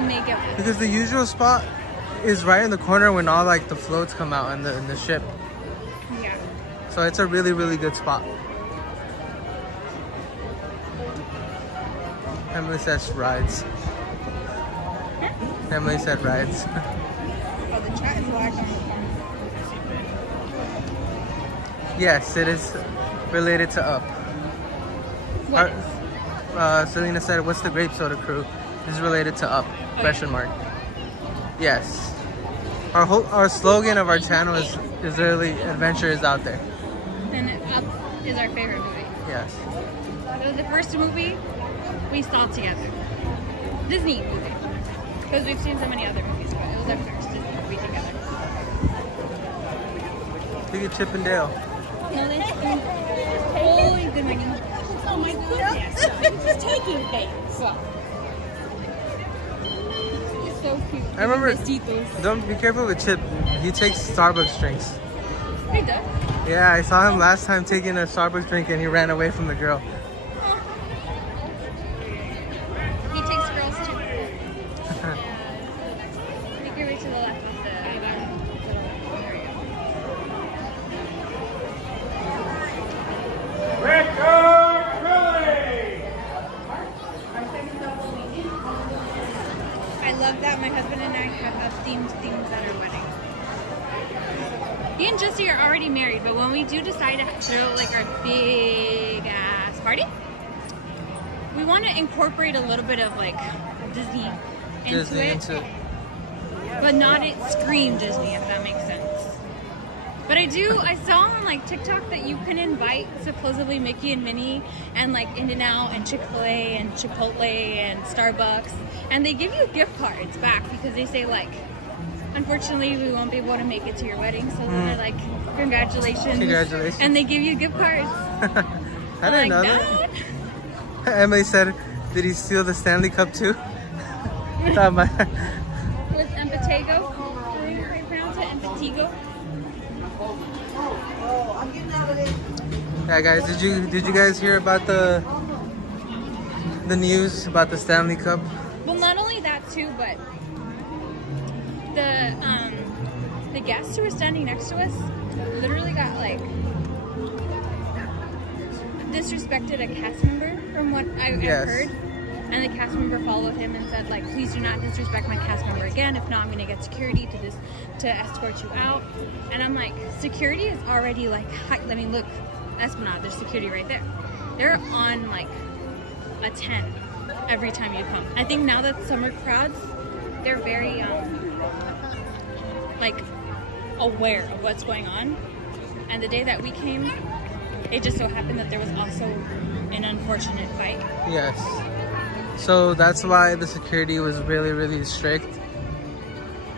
may get one? Because the usual spot is right in the corner when all like the floats come out in the ship. Yeah. So it's a really good spot. Emily says rides. Emily said rides. Oh, the chat is live on the phone. Yes, it is related to Up. What? Selena said, "What's the grape soda crew?" This is related to Up? Question mark. Yes. Our slogan of our channel is literally "Adventure is out there." And Up is our favorite movie. Yes. It was the first movie we saw together. Disney movie. Because we've seen so many other movies, but it was our first Disney movie together. Look at Chip and Dale. No, that's good. Oh, good morning. Oh my goodness. Just taking things. He's so cute. I remember. Besitos. Don't be careful with Chip. He takes Starbucks drinks. He does. Yeah, I saw him last time taking a Starbucks drink and he ran away from the girl. He takes girls too. Make your way to the left of the little area. I love that my husband and I have themed things at our wedding. Me and Jesse are already married, but when we do decide to throw like our big ass party, we want to incorporate a little bit of like Disney into it, but not it scream Disney, if that makes sense. But I saw on like TikTok that you can invite supposedly Mickey and Minnie and like In-N-Out and Chick-fil-A and Chipotle and Starbucks, and they give you gift cards back because they say like, unfortunately we won't be able to make it to your wedding, so they're like, congratulations. Congratulations. And they give you gift cards. I didn't know that. Emily said, did he steal the Stanley Cup too? Thought my- It was Empatego. How do you pronounce it? Empatego. Yeah, guys, did you guys hear about the news about the Stanley Cup? Well, not only that too, but the guests who were standing next to us literally got like disrespected a cast member, from what I've heard. And the cast member followed him and said, like, please do not disrespect my cast member again. If not, I'm gonna get security to escort you out. And I'm like, security is already like, I mean, look, Esplanade, there's security right there. They're on like a 10 every time you come. I think now that summer crowds, they're very like aware of what's going on. And the day that we came, it just so happened that there was also an unfortunate fight. Yes. So that's why the security was really, really strict.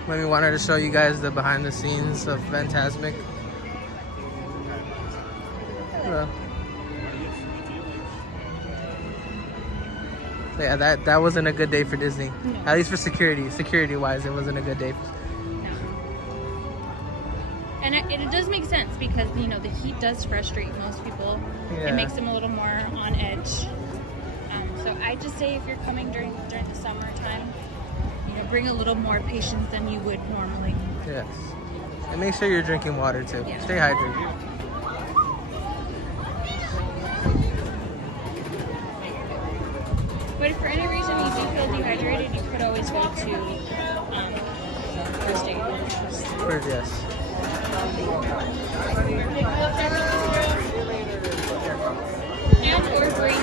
When we wanted to show you guys the behind the scenes of Fantasmic. Hello. So yeah, that wasn't a good day for Disney. No. At least for security wise, it wasn't a good day. No. And it does make sense because, you know, the heat does frustrate most people. Yeah. It makes them a little more on edge. So I just say if you're coming during the summertime, you know, bring a little more patience than you would normally. Yes. And make sure you're drinking water too. Yeah. Stay hydrated. But if for any reason you do feel dehydrated, you could always go to first aid. First, yes. And or bring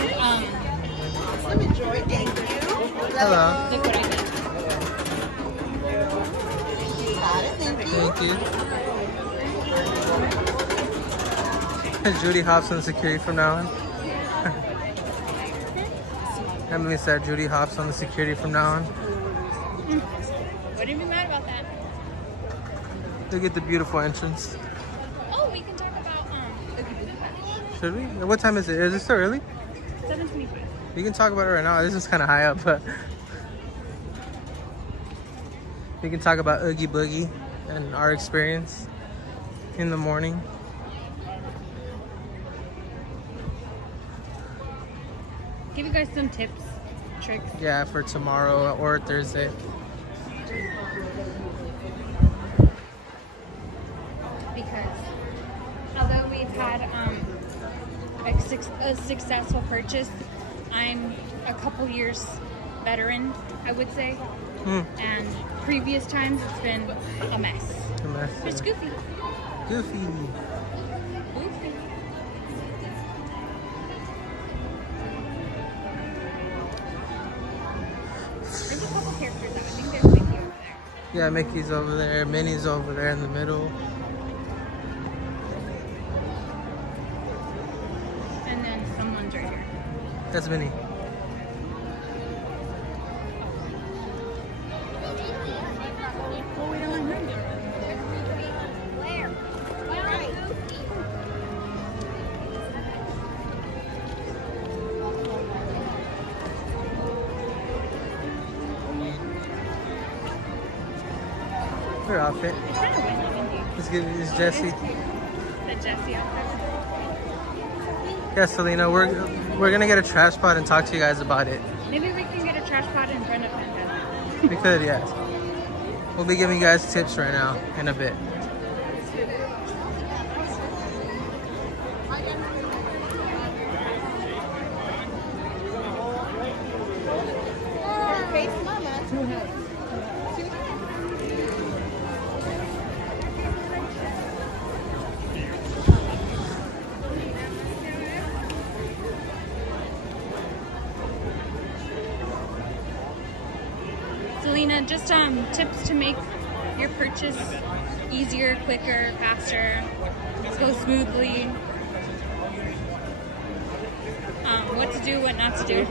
Hello. look what I did. Thank you. Judy hops on security from now on. Emily said Judy hops on the security from now on. Wouldn't be mad about that. Look at the beautiful entrance. Oh, we can talk about Oogie Boogie Bash. Should we? What time is it? Is it still early? 7:25. We can talk about it right now. This is kind of high up, but we can talk about Oogie Boogie and our experience in the morning. Give you guys some tips, tricks. Yeah, for tomorrow or Thursday. Because although we've had a successful purchase, I'm a couple years veteran, I would say. And previous times it's been a mess. A mess. It's goofy. Goofy. Goofy. There's a couple characters out. I think there's Mickey over there. Yeah, Mickey's over there. Minnie's over there in the middle. And then someone's right here. That's Minnie. Oh, we don't want him. Her outfit. It's kind of windy. Let's give it. It's Jessie. The Jessie outfit. Yeah, Selena, we're gonna get a trash spot and talk to you guys about it. Maybe we can get a trash pot in front of Fantasmic. We could, yes. We'll be giving you guys tips right now in a bit. Selena, just tips to make your purchase easier, quicker, faster, go smoothly. What to do, what not to do.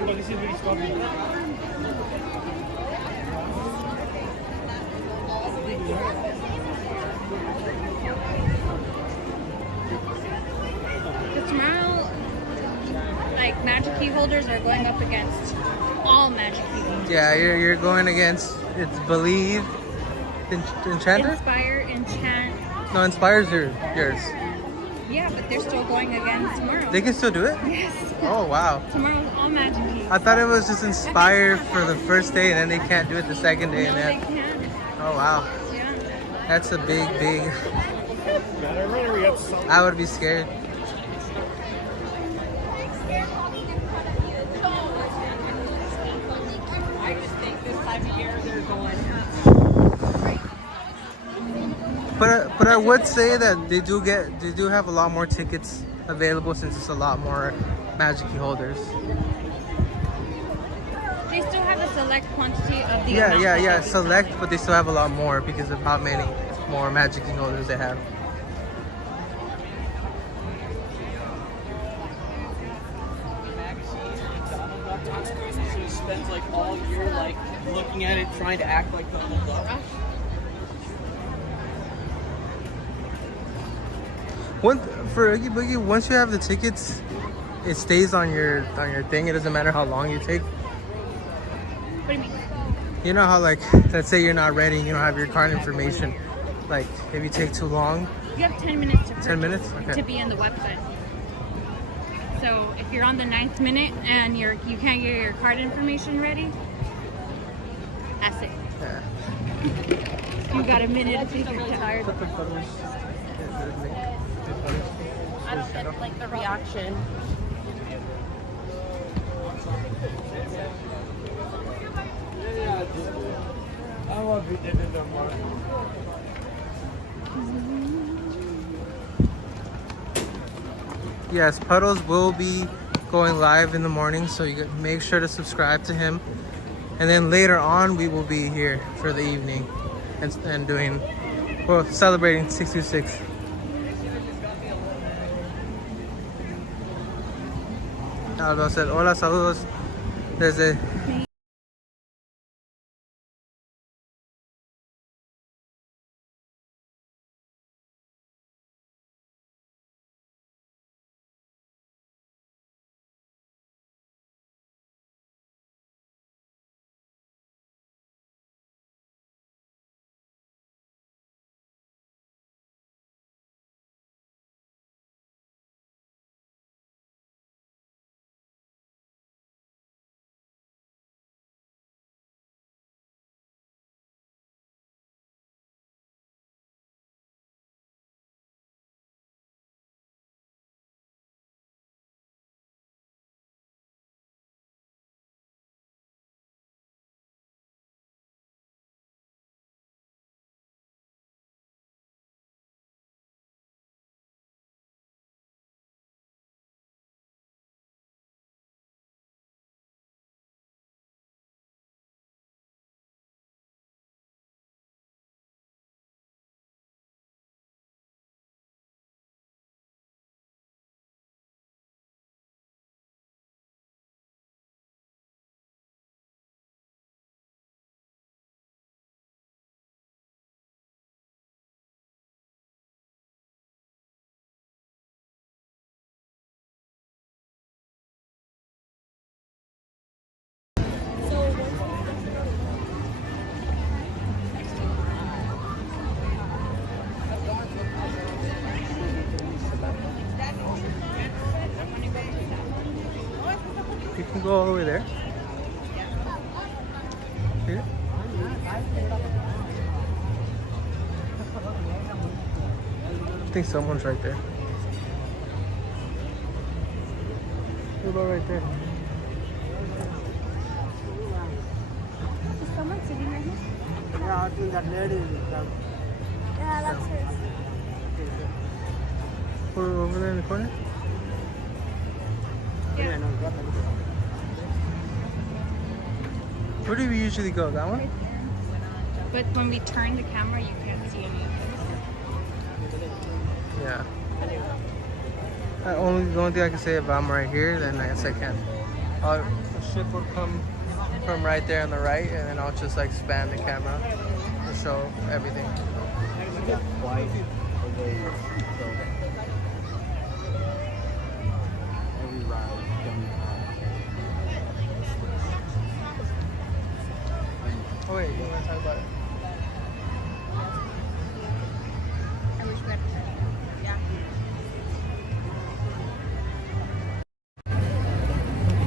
But tomorrow, like, magic key holders are going up against all magic key holders. Yeah, you're going against, it's Believe, Enchanter? Inspire, enchant. No, Inspire's yours. Yeah, but they're still going against tomorrow. They can still do it? Yes. Oh, wow. Tomorrow's all magic keys. I thought it was just Inspire for the first day and then they can't do it the second day. No, And they then, can. oh, wow. Yeah. That's a big. I would be scared. I just think this time of year they're going. But I would say that they do have a lot more tickets available since it's a lot more magic key holders. They still have a select quantity of the Yeah, amount yeah, that yeah. we Select, but they still have a lot more because of how many more magic key holders they have. She spends like all year like looking at it, trying to act like the whole up. For Oogie Boogie, once you have the tickets, it stays on your thing. It doesn't matter how long you take. What do you mean? You know how, like, let's say you're not ready, you don't have your card information. Like, if you take too long, You have 10 minutes to purchase 10 minutes? Okay. to be on the website. So if you're on the 9th minute and you can't get your card information ready, that's it. yeah. You got a minute to take your card. I don't get like the reaction. Yes, Puddles will be going live in the morning, so you make sure to subscribe to him. And then later on, we will be here for the evening and doing, well, celebrating 626. Aldo said, hola, saludos desde... You can go all the way there. Here. I think someone's right there. What about right there? Is someone sitting right here? Yeah, I think that lady is Yeah, that's her. over there in the corner. Yeah. Where do we usually go? That one? But when we turn the camera, you can't see any of this. Yeah. The only thing I can say, if I'm right here, then I guess I can. The ship will come from right there on the right, and then I'll just like span the camera to show everything. Flight away. So every ride done. Oh wait, you want to talk about it? I wish we had yeah.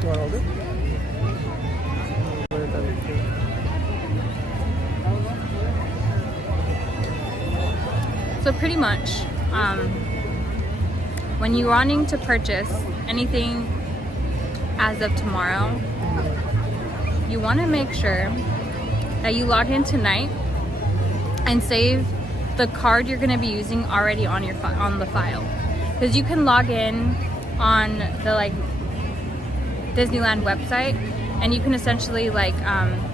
You want to hold it? So pretty much, when you're wanting to purchase anything as of tomorrow, you want to make sure that you log in tonight and save the card you're going to be using already on your on the file, because you can log in on the like Disneyland website and you can essentially like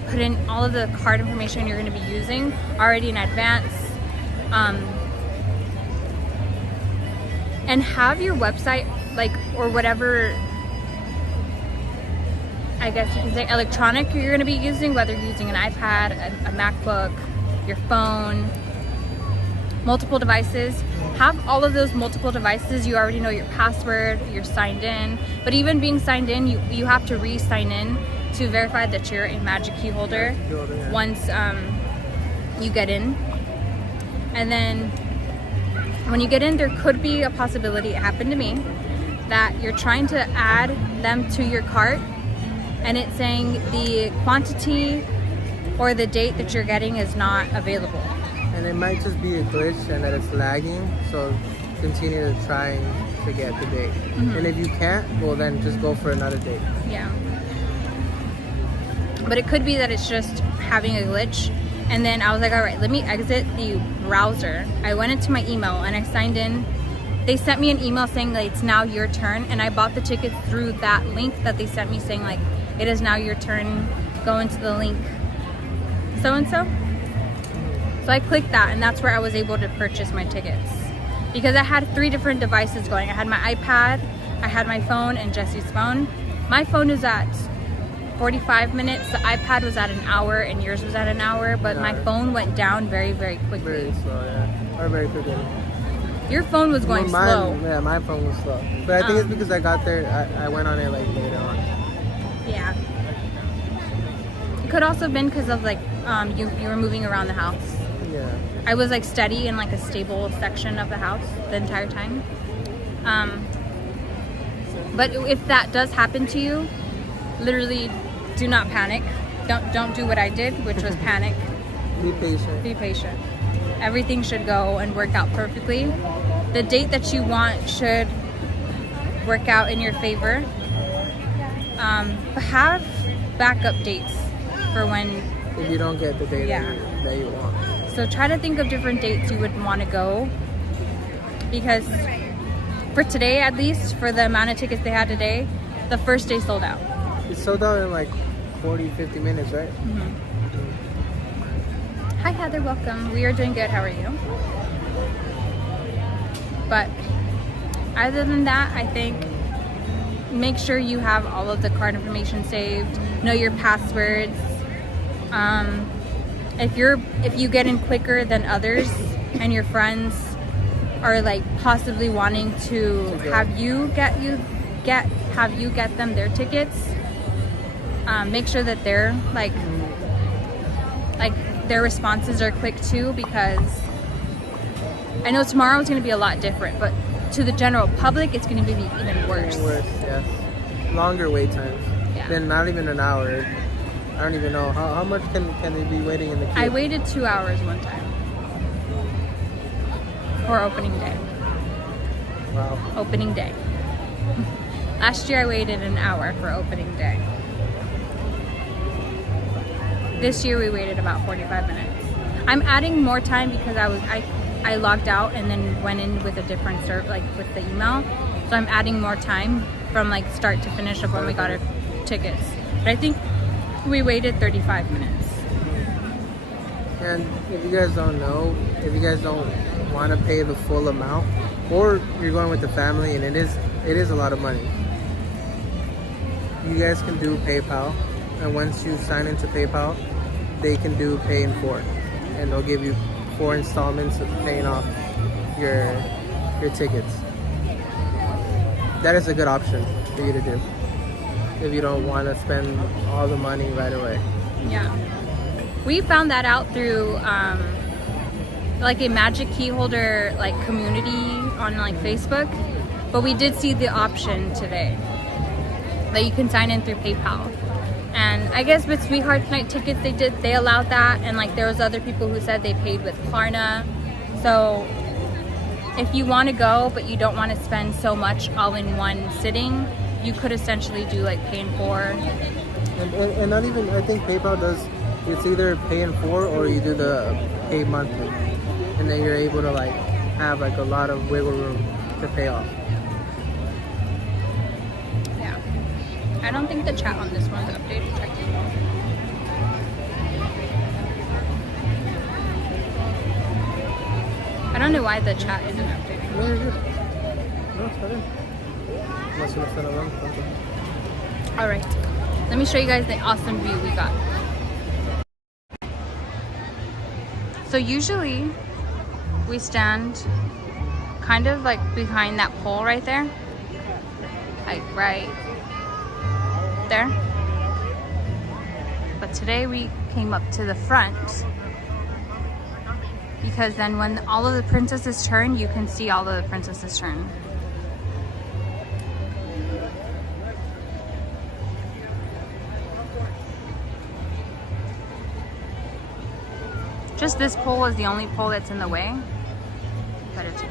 put in all of the card information you're going to be using already in advance, and have your website like, or whatever I guess you can say electronic you're going to be using, whether you're using an iPad, a MacBook, your phone, multiple devices. Have all of those multiple devices. You already know your password, you're signed in, but even being signed in, you have to re-sign in to verify that you're a Magic Key holder once you get in. And then when you get in, there could be a possibility, it happened to me, that you're trying to add them to your cart and it's saying the quantity or the date that you're getting is not available. And it might just be a glitch and that it's lagging, so continue to try to get the date. And if you can't, well then just go for another date. Yeah. But it could be that it's just having a glitch. And then I was like, all right, let me exit the browser. I went into my email and I signed in. They sent me an email saying that it's now your turn, and I bought the tickets through that link that they sent me saying like, it is now your turn, go into the link so-and-so. So I clicked that, and that's where I was able to purchase my tickets. Because I had 3 different devices going. I had my iPad, I had my phone, and Jesse's phone. My phone is at 45 minutes, the iPad was at an hour, and yours was at an hour, but my phone went down very, very quickly. Very slow, yeah. Or very quickly. Your phone was going slow. Yeah, my phone was slow. But I think it's because I got there, I went on it like later on. Yeah. It could also have been because of like, you were moving around the house. Yeah. I was like steady in like a stable section of the house the entire time. But if that does happen to you, literally do not panic. Don't do what I did, which was panic. Be patient. Be patient. Everything should go and work out perfectly. The date that you want should work out in your favor. But have backup dates for when... If you don't get the date that you want. So try to think of different dates you would want to go. Because for today, at least, for the amount of tickets they had today, the first day sold out. It sold out in like 40, 50 minutes, right? Hi Heather, welcome. We are doing good, how are you? But other than that, I think make sure you have all of the card information saved, know your passwords. If you get in quicker than others and your friends are like possibly wanting to have you get them their tickets, make sure that they're like their responses are quick too, because I know tomorrow is going to be a lot different, but to the general public it's going to be even worse. Worse, yeah. Longer wait times. Yeah. Then not even an hour. I don't even know. How much can they be waiting in the queue? I waited 2 hours one time for opening day. Wow. Opening day. Last year I waited an hour for opening day. This year we waited about 45 minutes. I'm adding more time because I logged out and then went in with a different with the email. So I'm adding more time from like start to finish of when we got our tickets. But I think we waited 35 minutes. And if you guys don't know, if you guys don't want to pay the full amount, or you're going with the family, and it is a lot of money. You guys can do PayPal, and once you sign into PayPal, they can do pay in 4, and they'll give you 4 installments of paying off your tickets. That is a good option for you to do if you don't want to spend all the money right away. Yeah. We found that out through like a magic key holder like community on like Facebook, but we did see the option today that you can sign in through PayPal. And I guess with Sweethearts Night tickets they allowed that, and like there was other people who said they paid with Klarna. So if you want to go but you don't want to spend so much all in one sitting, you could essentially do like pay in 4. And not even, I think PayPal does, it's either pay in 4 or you do the pay monthly, and then you're able to like have like a lot of wiggle room to pay off. Yeah. I don't think the chat on this one's updated. I don't know why the chat isn't updating. No, you're good. No, it's fine. Unless you left that alone. All right, let me show you guys the awesome view we got. So usually we stand kind of like behind that pole right there, like right there. But today we came up to the front because then when all of the princesses turn, you can see all of the princesses turn. Just this pole is the only pole that's in the way, but it's okay.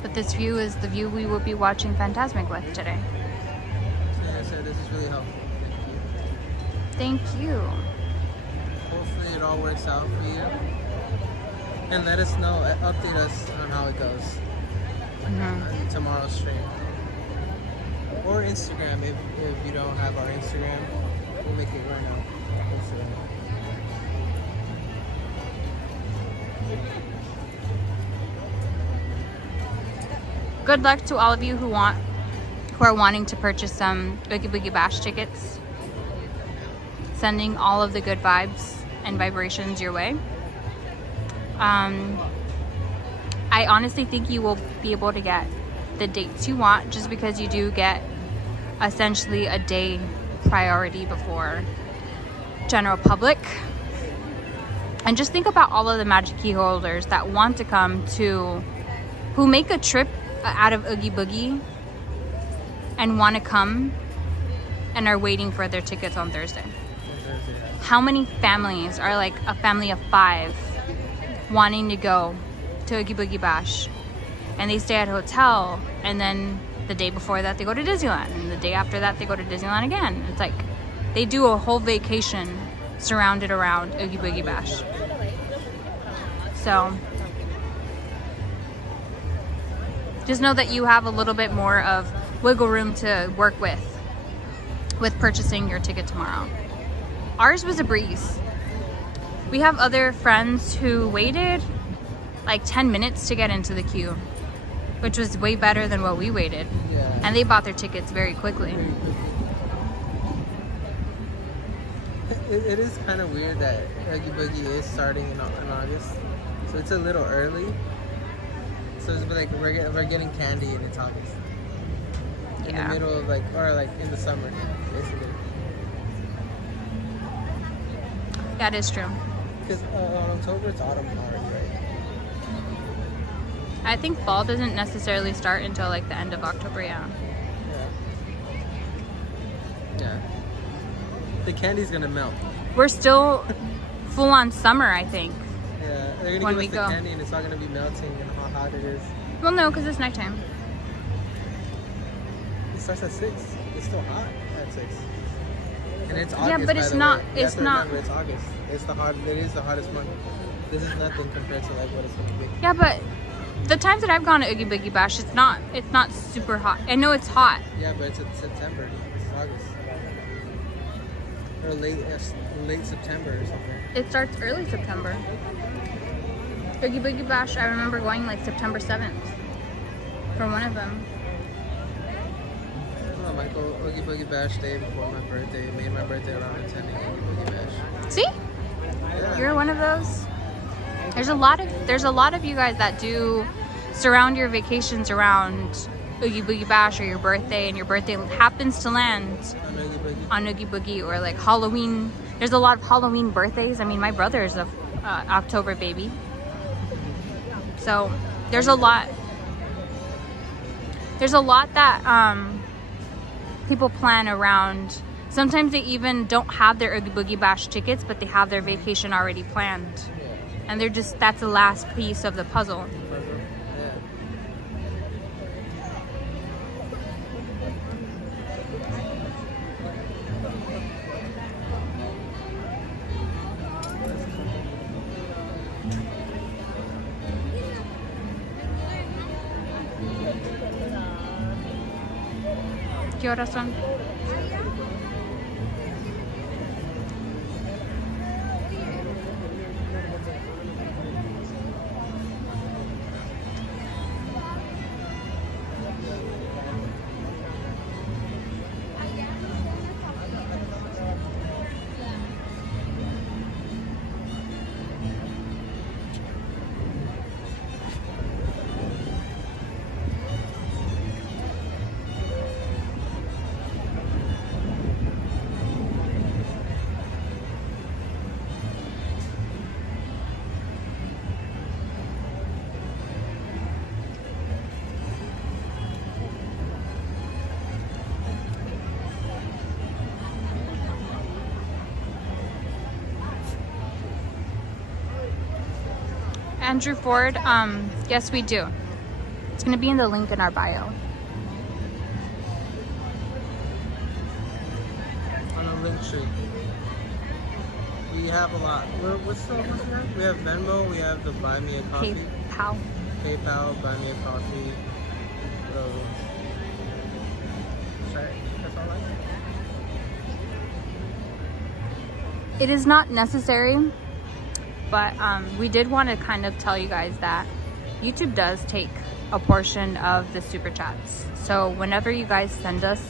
But this view is the view we will be watching Fantasmic with today. Yeah, so this is really helpful. Thank you. Hopefully it all works out for you. And let us know, update us on how it goes. On tomorrow's stream. Or Instagram, if you don't have our Instagram, we'll make it right now. Good luck to all of you who are wanting to purchase some Oogie Boogie Bash tickets. Sending all of the good vibes and vibrations your way. I honestly think you will be able to get the dates you want, just because you do get essentially a day priority before general public. And just think about all of the magic key holders that want to come to, who make a trip out of Oogie Boogie and want to come and are waiting for their tickets on Thursday. How many families are like a family of 5 wanting to go to Oogie Boogie Bash, and they stay at a hotel, and then the day before that they go to Disneyland, and the day after that they go to Disneyland again. It's like they do a whole vacation surrounded around Oogie Boogie Bash. So just know that you have a little bit more of wiggle room to work with purchasing your ticket tomorrow. Ours was a breeze. We have other friends who waited like 10 minutes to get into the queue, which was way better than what we waited. Yeah. And they bought their tickets very quickly. It is kind of weird that Oogie Boogie is starting in August, so it's a little early. So it's like we're getting candy and it's August. In the middle of or in the summer, basically. That is true. Because on October it's autumn already, right? I think fall doesn't necessarily start until like the end of October, yeah. Yeah. The candy's gonna melt. We're still full on summer, I think. Yeah, they're gonna when give we us go. the candy and it's all gonna be melting and how hot it is. Well, no, because it's nighttime. It starts at 6. It's still hot at 6. And it's August. Yeah, but by it's the not. way. You It's have to not. remember, it's August. It is the hottest month. This is nothing compared to like what it's gonna be. Yeah, but the times that I've gone to Oogie Boogie Bash, it's not super hot. I know it's hot. Yeah, but it's September. It's August. or late September or something. It starts early September. Oogie Boogie Bash, I remember going like September 7th for one of them. Oh, Michael, Oogie Boogie Bash day before my birthday. Made my birthday around attending Oogie Boogie Bash. See? Yeah. You're one of those. There's a lot of you guys that do surround your vacations around Oogie Boogie Bash or your birthday, and your birthday happens to land on Oogie Boogie or like Halloween. There's a lot of Halloween birthdays. I mean, my brother is a October baby. So there's a lot that people plan around. Sometimes they even don't have their Oogie Boogie Bash tickets, but they have their vacation already planned. And they're just, that's the last piece of the puzzle. ¿Qué horas son? Andrew Ford, yes we do. It's gonna be in the link in our bio. On a link tree. We have a lot. What's the one we have? We have Venmo, we have the Buy Me a Coffee. PayPal, Buy Me a Coffee. Sorry, that's all I have. It is not necessary, but we did want to kind of tell you guys that YouTube does take a portion of the super chats. So whenever you guys send us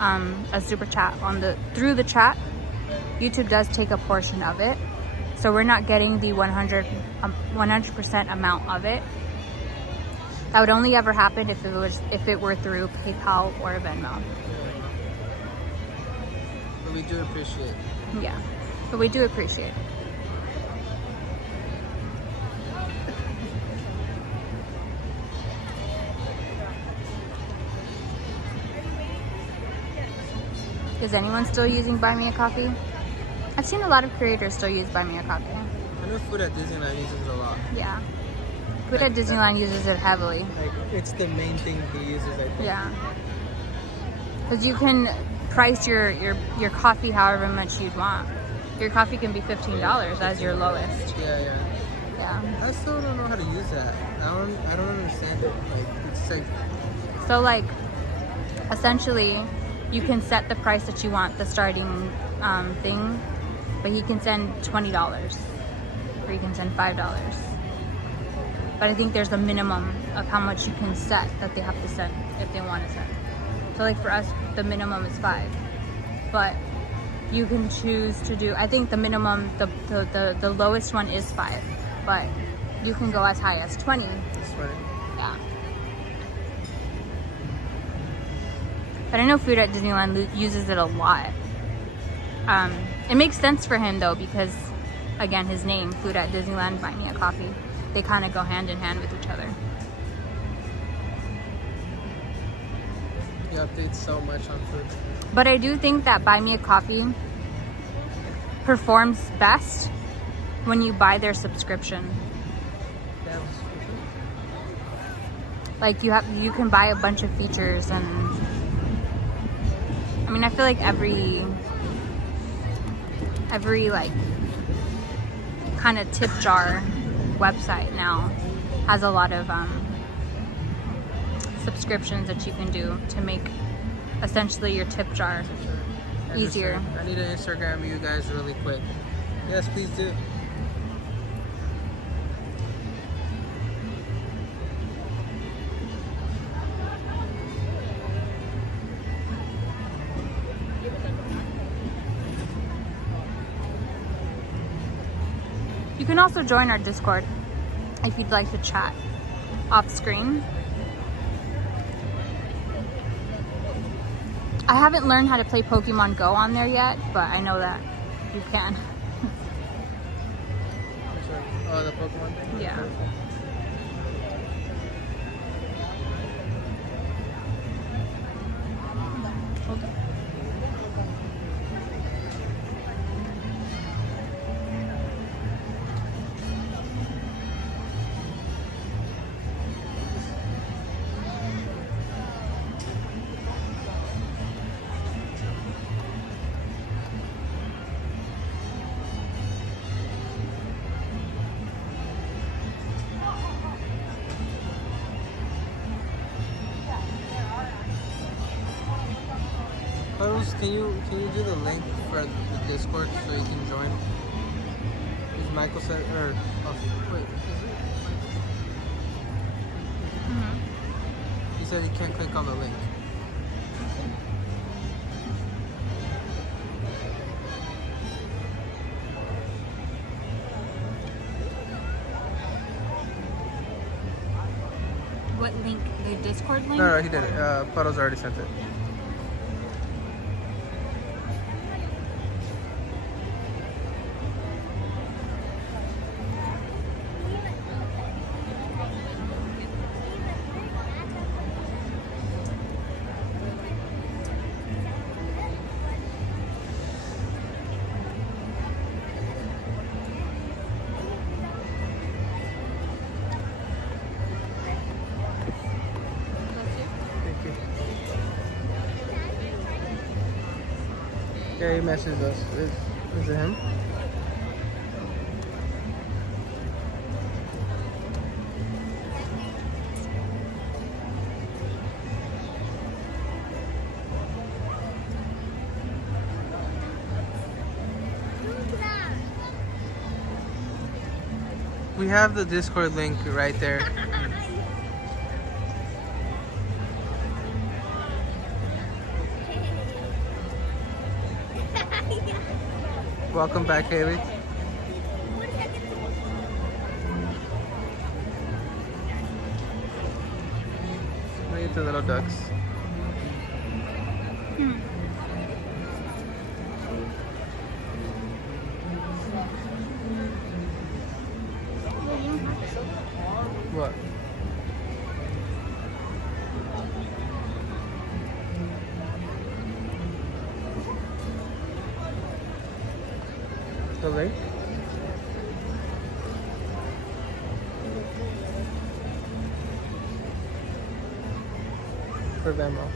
a super chat through the chat, YouTube does take a portion of it. So we're not getting the 100% amount of it. That would only ever happen if it were through PayPal or Venmo. But we do appreciate it. Yeah, but we do appreciate it. Is anyone still using Buy Me a Coffee? I've seen a lot of creators still use Buy Me a Coffee. I know Food at Disneyland uses it a lot. Yeah. Food at Disneyland uses it heavily. Like, it's the main thing he uses, I think. Yeah. Because you can price your coffee however much you'd want. Your coffee can be $15 as your lowest. Yeah. Yeah. I still don't know how to use that. I don't understand it. Like, it's like... So like, essentially, you can set the price that you want, the starting thing, but you can send $20 or you can send $5. But I think there's a minimum of how much you can set that they have to send if they want to send. So like for us, the minimum is $5, but you can choose to do, I think the minimum, the lowest one is $5, but you can go as high as 20. It's funny. Yeah. But I know Food at Disneyland uses it a lot. It makes sense for him though, because again, his name, Food at Disneyland, Buy Me a Coffee, they kind of go hand in hand with each other. He updates so much on food. But I do think that Buy Me a Coffee performs best when you buy their subscription. Like you can buy a bunch of features, and I mean, I feel like every like kind of tip jar website now has a lot of subscriptions that you can do to make essentially your tip jar. easier. I need to Instagram you guys really quick. Yes, please do. You can also join our Discord if you'd like to chat off screen. I haven't learned how to play Pokemon Go on there yet, but I know that you can. Oh, the Pokemon thing? Yeah. Carlos, can you do the link for the Discord so you can join? Because Michael said, or wait, is it? He said he can't click on the link. What link? The Discord link? No, he did it. Puddles already sent it. Yeah, he messaged us. Is it him? We have the Discord link right there. Welcome back, Haley. Look at the little ducks. What? The link? For Venmo.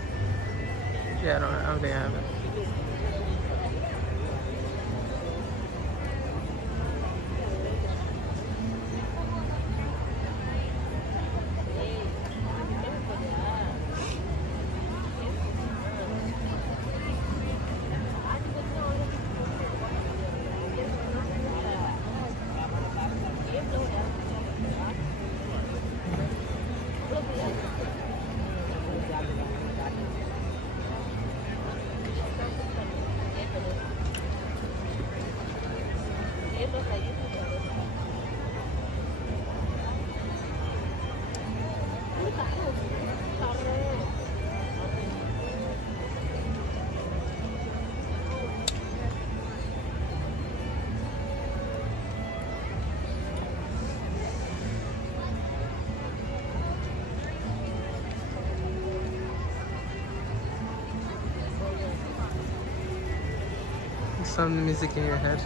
Yeah, I don't think I have it. Some music in your head.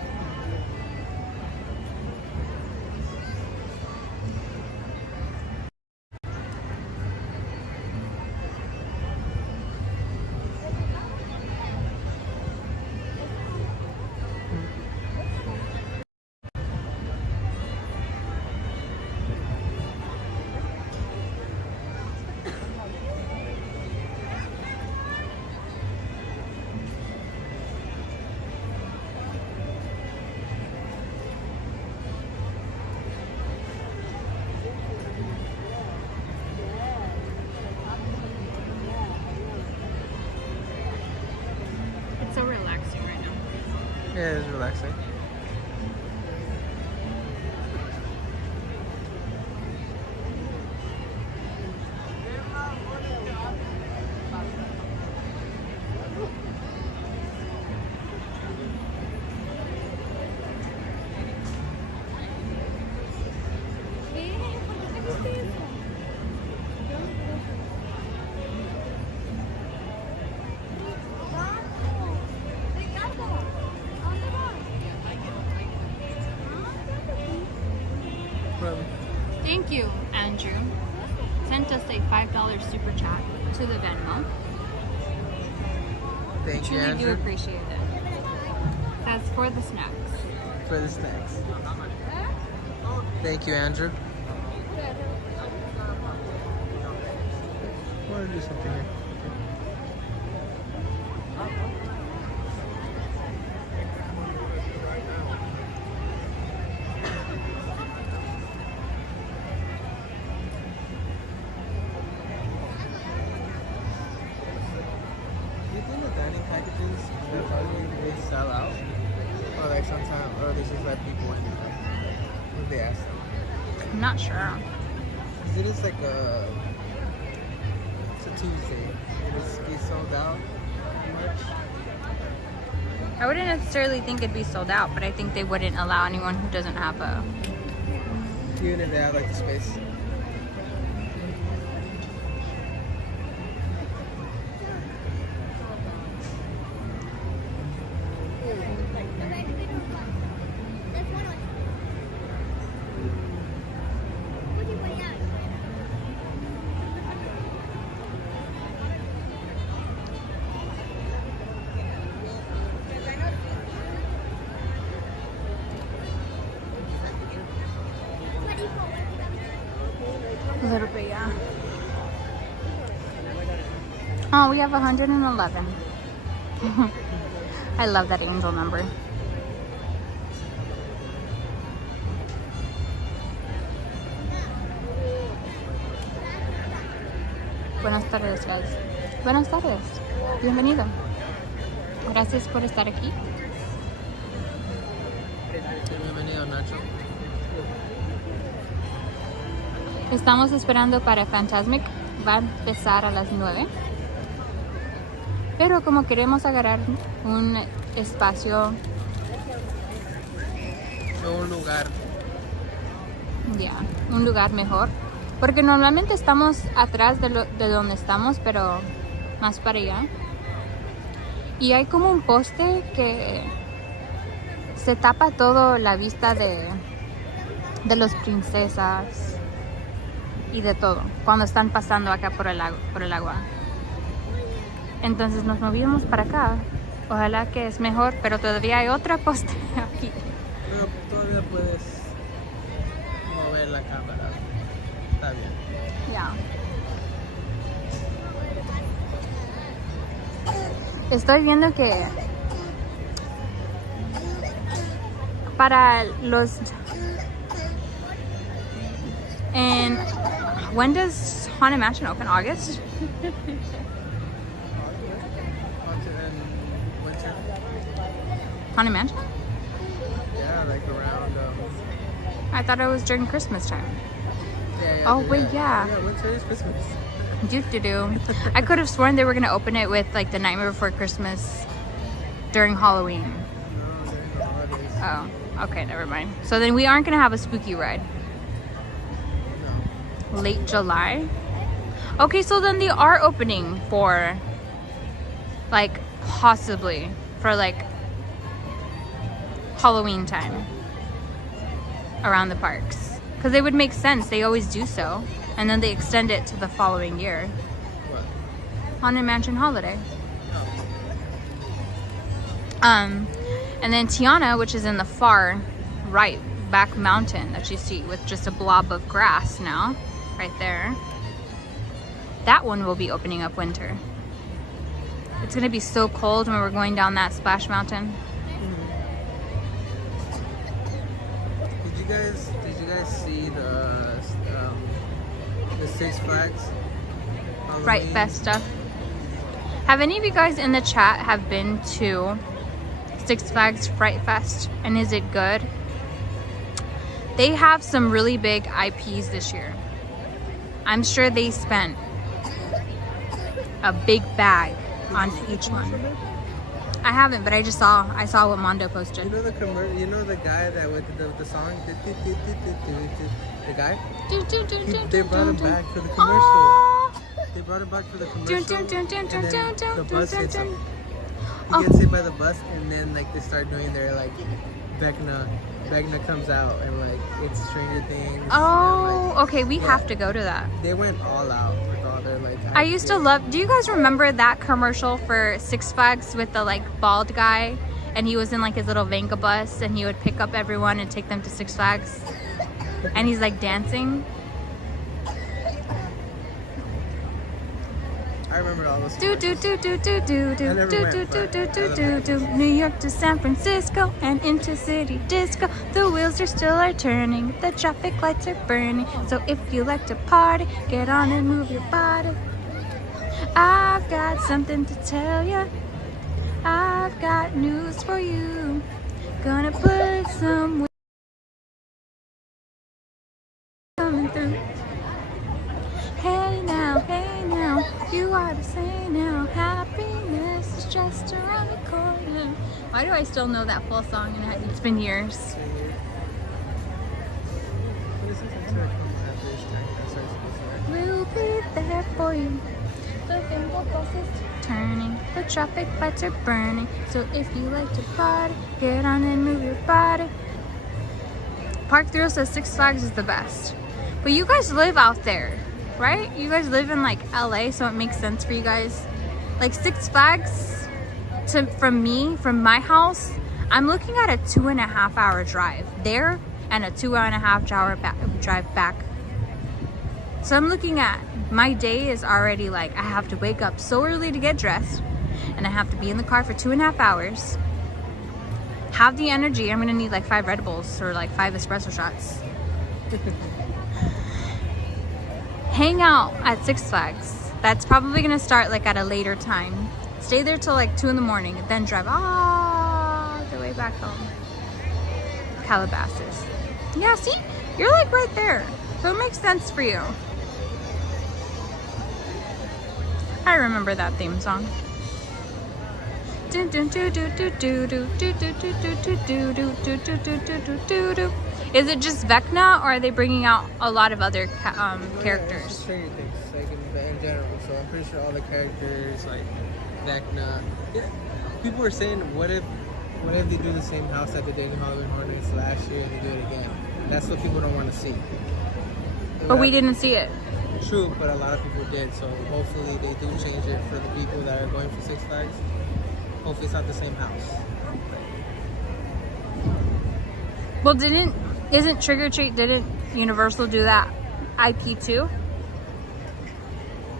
Yeah, it's relaxing. Thank you, Andrew. Sent us a $5 super chat to the Venmo. Thank you, Truly do Andrew. appreciate it. That's for the snacks. For the snacks. Thank you, Andrew. I want to do something here. Do you think the dining packages that probably they sell out? Or like sometimes, or they just let people in? What they ask them? I'm not sure. Cause it is like it's a Tuesday. It's sold out much. I wouldn't necessarily think it'd be sold out, but I think they wouldn't allow anyone who doesn't have a... Even if they have like the space. A little bit, yeah. Oh, we have 111. I love that angel number. Buenas tardes, guys. Buenas tardes. Bienvenido. Gracias por estar aquí. Bienvenido, Nacho. Estamos esperando para Fantasmic. Va a empezar a las 9. Pero como queremos agarrar un espacio, Un lugar. ya, un lugar mejor. Porque normalmente estamos atrás de donde estamos, pero más para allá. Y hay como un poste que se tapa todo la vista de las princesas y de todo cuando están pasando acá por el agua. Entonces nos movimos para acá. Ojalá que es mejor, pero todavía hay otra poste aquí. Pero todavía puedes mover la cámara. Está bien. Ya. Estoy viendo que para los when does Haunted Mansion open? August? Winter? Haunted Mansion? Yeah, like around. I thought it was during Christmas time. Yeah, Oh, wait, yeah. Yeah, winter is Christmas. Do. I could have sworn they were gonna open it with like the Nightmare Before Christmas during Halloween. No, during the holidays. Oh, okay, never mind. So then we aren't gonna have a spooky ride. No. Late July. Okay, so then they are opening for like possibly for like Halloween time around the parks, because they would make sense. They always do so, and then they extend it to the following year. What? Haunted Mansion Holiday. And then Tiana, which is in the far right back mountain that you see with just a blob of grass now, right there. That one will be opening up winter. It's gonna be so cold when we're going down that splash mountain. Did you guys see the Six Flags Fright Halloween? Fest stuff. Have any of you guys in the chat have been to Six Flags Fright Fest, and is it good? They have some really big IPs this year. I'm sure they spent a big bag on each one. I haven't, but I saw what Mondo posted. You know the you know the guy that with the song, the guy. They brought him back for the commercial. They brought him back for the commercial. And then the bus hits him. He gets hit by the bus, and then like they start doing their like Vecna comes out, and like it's Stranger Things. Oh, like, okay, we have to go to that. They went all out with all their like. I used to love. Do you guys remember that commercial for Six Flags with the like bald guy, and he was in like his little Venga bus, and he would pick up everyone and take them to Six Flags, and he's like dancing. I remember all those. Do do do do do do do do do do do do do. New York to San Francisco and into city disco. The wheels are turning, the traffic lights are burning. So if you like to party, get on and move your body. I've got something to tell ya. I've got news for you. Gonna put some coming through. Hey now, you ought to say now, happiness is just around the corner. Why do I still know that full song and it's been years? We'll be there for you. The Venga bus is turning, the traffic lights are burning. So if you like to party, get on and move your body. Park Thrill says Six Flags is the best. But you guys live out there, right? You guys live in like LA, so it makes sense for you guys. Like Six Flags from my house, I'm looking at a 2.5 hour drive there and a 2.5 hour drive back. So I'm looking at, my day is already like, I have to wake up so early to get dressed, and I have to be in the car for 2.5 hours. Have the energy. I'm gonna need like 5 Red Bulls or like 5 espresso shots. Hang out at Six Flags. That's probably gonna start like at a later time. Stay there till like 2 in the morning, and then drive all the way back home. Calabasas. Yeah, see? You're like right there. So it makes sense for you. I remember that theme song. Is it just Vecna, or are they bringing out a lot of other characters? It's Stranger Things, like in general. So I'm pretty sure all the characters, like Vecna. Yeah. People were saying, what if they do the same house that they did in Halloween Horror Nights last year and they do it again? That's what people don't want to see. But we didn't see it. True, but a lot of people did. So hopefully they do change it for the people that are going for Six Flags. Hopefully it's not the same house. Well, isn't Trick or Treat, didn't Universal do that IP too?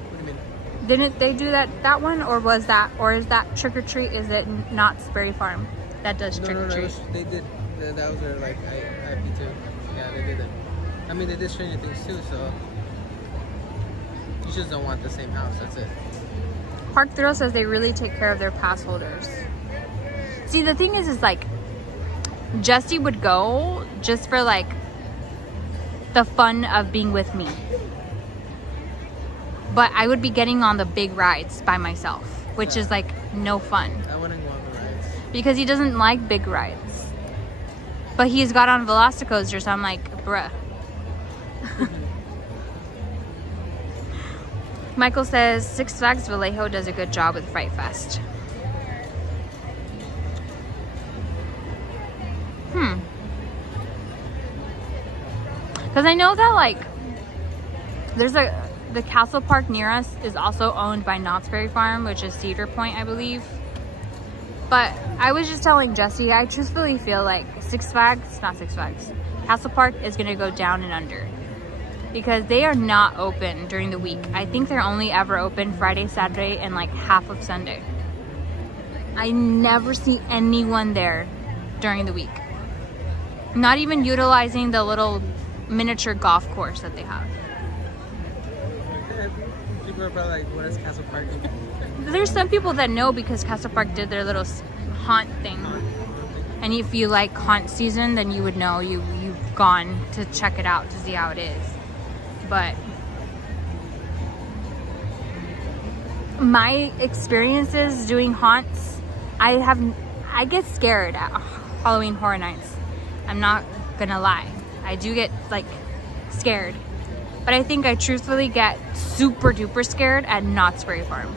What do you mean? Didn't they do that one, or is that Trick or Treat? Is it Knott's Berry Farm that does Trick or Treat? They did. That was their like IP too. Yeah, they did it. I mean, they did Stranger Things too, so you just don't want the same house. That's it. Park Thrill says they really take care of their pass holders. See, the thing is like, Jesse would go just for like the fun of being with me. But I would be getting on the big rides by myself, which is like no fun. I wouldn't go on the rides. Because he doesn't like big rides. But he's got on Velocicoaster, so I'm like, bruh. Michael says Six Flags Vallejo does a good job with Fright Fest. Because I know that like there's the Castle Park near us is also owned by Knott's Berry Farm, which is Cedar Point, I believe. But I was just telling Jesse, I truthfully feel like Castle Park is gonna go down and under. Because they are not open during the week. I think they're only ever open Friday, Saturday, and like half of Sunday. I never see anyone there during the week. Not even utilizing the little miniature golf course that they have. People are probably like, what is Castle Park? There's some people that know because Castle Park did their little haunt thing. And if you like haunt season, then you would know you've gone to check it out to see how it is. But my experiences doing haunts, I get scared at Halloween Horror Nights. I'm not gonna lie. I do get like scared. But I think I truthfully get super duper scared at Knott's Berry Farm.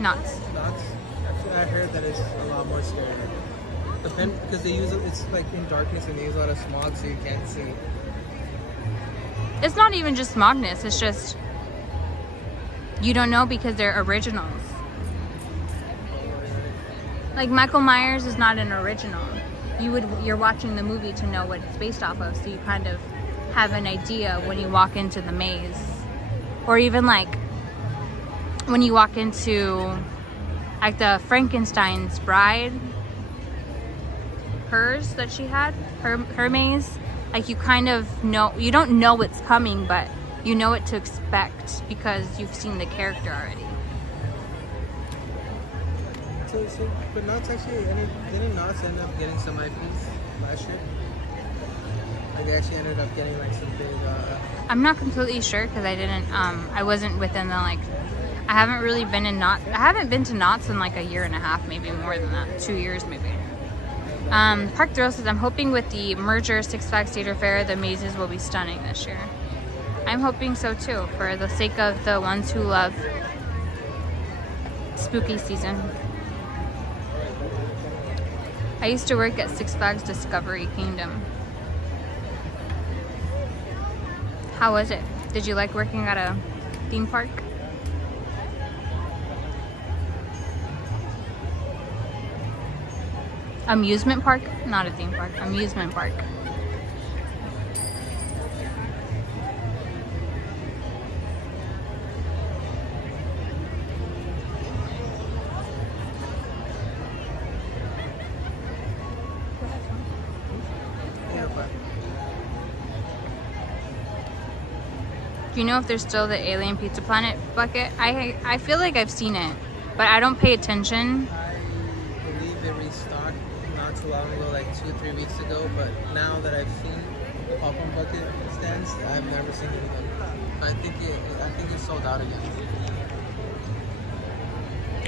Knott's. Knott's? Actually, I heard that it's a lot more scary. Because they use it's like in darkness and they use a lot of smog so you can't see. It's not even just smogness, it's just you don't know because they're originals. Like Michael Myers is not an original. You're watching the movie to know what it's based off of, so you kind of have an idea when you walk into the maze. Or even like when you walk into like the Frankenstein's bride, hers that she had, her maze, like you kind of know, you don't know what's coming, but you know what to expect because you've seen the character already. But Knott's actually didn't Knott's end up getting some IPs last year? Like they actually ended up getting like some big I'm not completely sure because I wasn't within the like, I haven't really been in Knott's. I haven't been to Knott's in like a year and a half, maybe more than that, 2 years maybe. Park Thrill says, I'm hoping with the merger Six Flags Cedar Fair, the mazes will be stunning this year. I'm hoping so too, for the sake of the ones who love spooky season. I used to work at Six Flags Discovery Kingdom. How was it? Did you like working at a theme park? Amusement park? Not a theme park. Amusement park. yeah, but Do you know if there's still the Alien Pizza Planet bucket? I feel like I've seen it, but I don't pay attention. I believe it restocked not too long ago, like 2 or 3 weeks ago. But now that I've seen popcorn bucket stands, I've never seen it again. I think it's sold out again.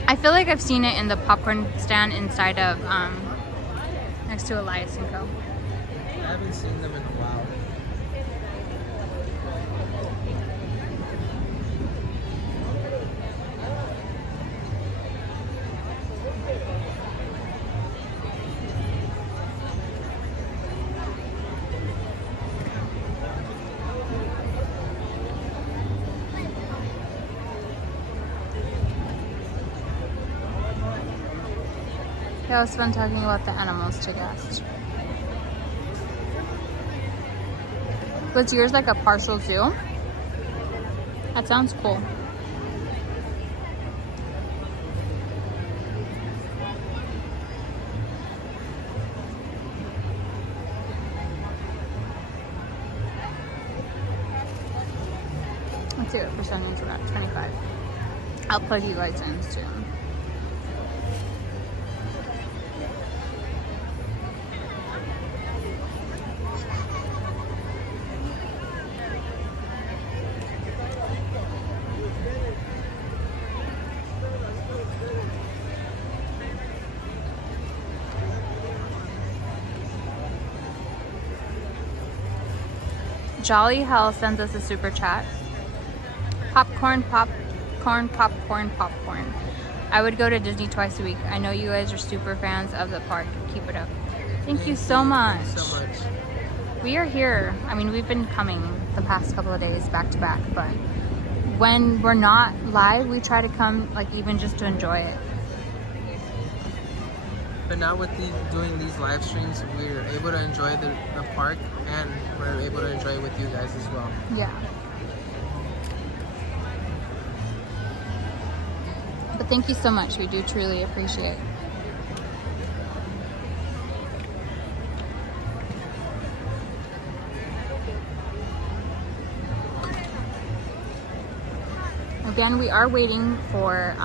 I feel like I've seen it in the popcorn stand inside of next to Elias & Co. I haven't seen them in a while. Yeah, it was fun talking about the animals to guests. Was yours like a partial zoo? That sounds cool. Let's see what percentage we're at, 25. I'll plug you guys in soon. Jolly Hell sends us a super chat. Popcorn, popcorn, popcorn, popcorn. I would go to Disney twice a week. I know you guys are super fans of the park. Keep it up. Thank you so much. Thank you so much. We are here. I mean, we've been coming the past couple of days back to back, but when we're not live, we try to come like even just to enjoy it. But now with doing these live streams, we're able to enjoy the park and we're able to enjoy it with you guys as well. Yeah. But thank you so much. We do truly appreciate it. Again, we are waiting for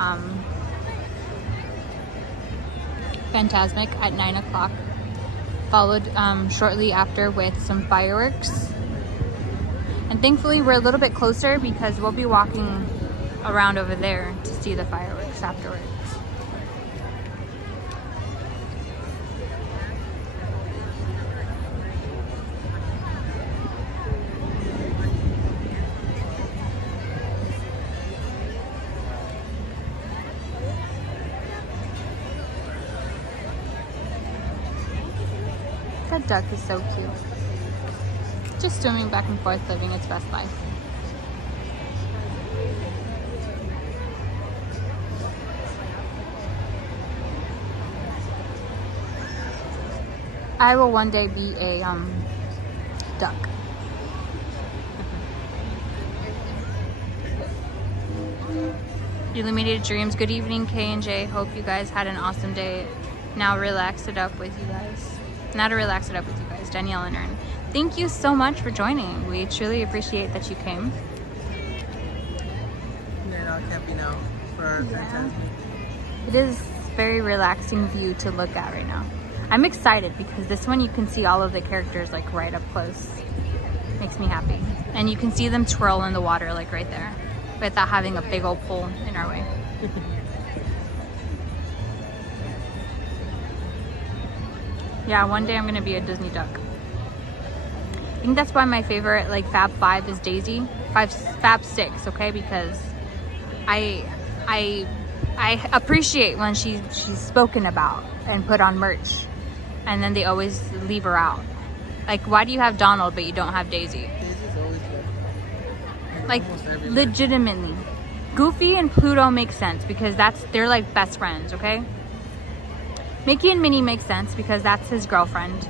Fantasmic at 9 o'clock. Followed shortly after with some fireworks. And thankfully we're a little bit closer because we'll be walking around over there to see the fireworks afterwards. That duck is so cute. Just swimming back and forth, living its best life. I will one day be a duck. Illuminated Dreams. Good evening, K and J. Hope you guys had an awesome day. Now relax it up with you guys. Now to relax it up with you guys, Danielle and Ern. Thank you so much for joining. We truly appreciate that you came. They're all happy now for our Fantasmic. It is very relaxing view to look at right now. I'm excited because this one you can see all of the characters like right up close. Makes me happy. And you can see them twirl in the water like right there without having a big old pole in our way. Yeah, one day I'm gonna be a Disney duck. I think that's why my favorite like Fab 5 is Daisy. Fab 6, okay? Because I appreciate when she's spoken about and put on merch, and then they always leave her out. Like, why do you have Donald but you don't have Daisy? Daisy's always good. Like, Almost everywhere. legitimately. Goofy and Pluto make sense because they're like best friends, okay? Mickey and Minnie make sense because that's his girlfriend.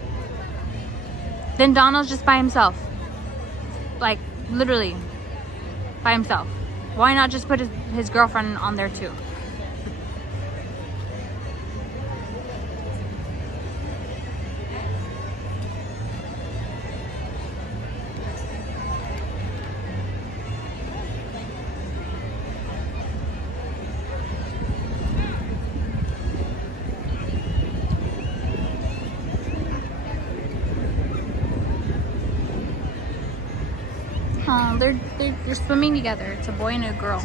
Then Donald's just by himself. Like, literally, by himself. Why not just put his girlfriend on there too? Oh, they're swimming together. It's a boy and a girl.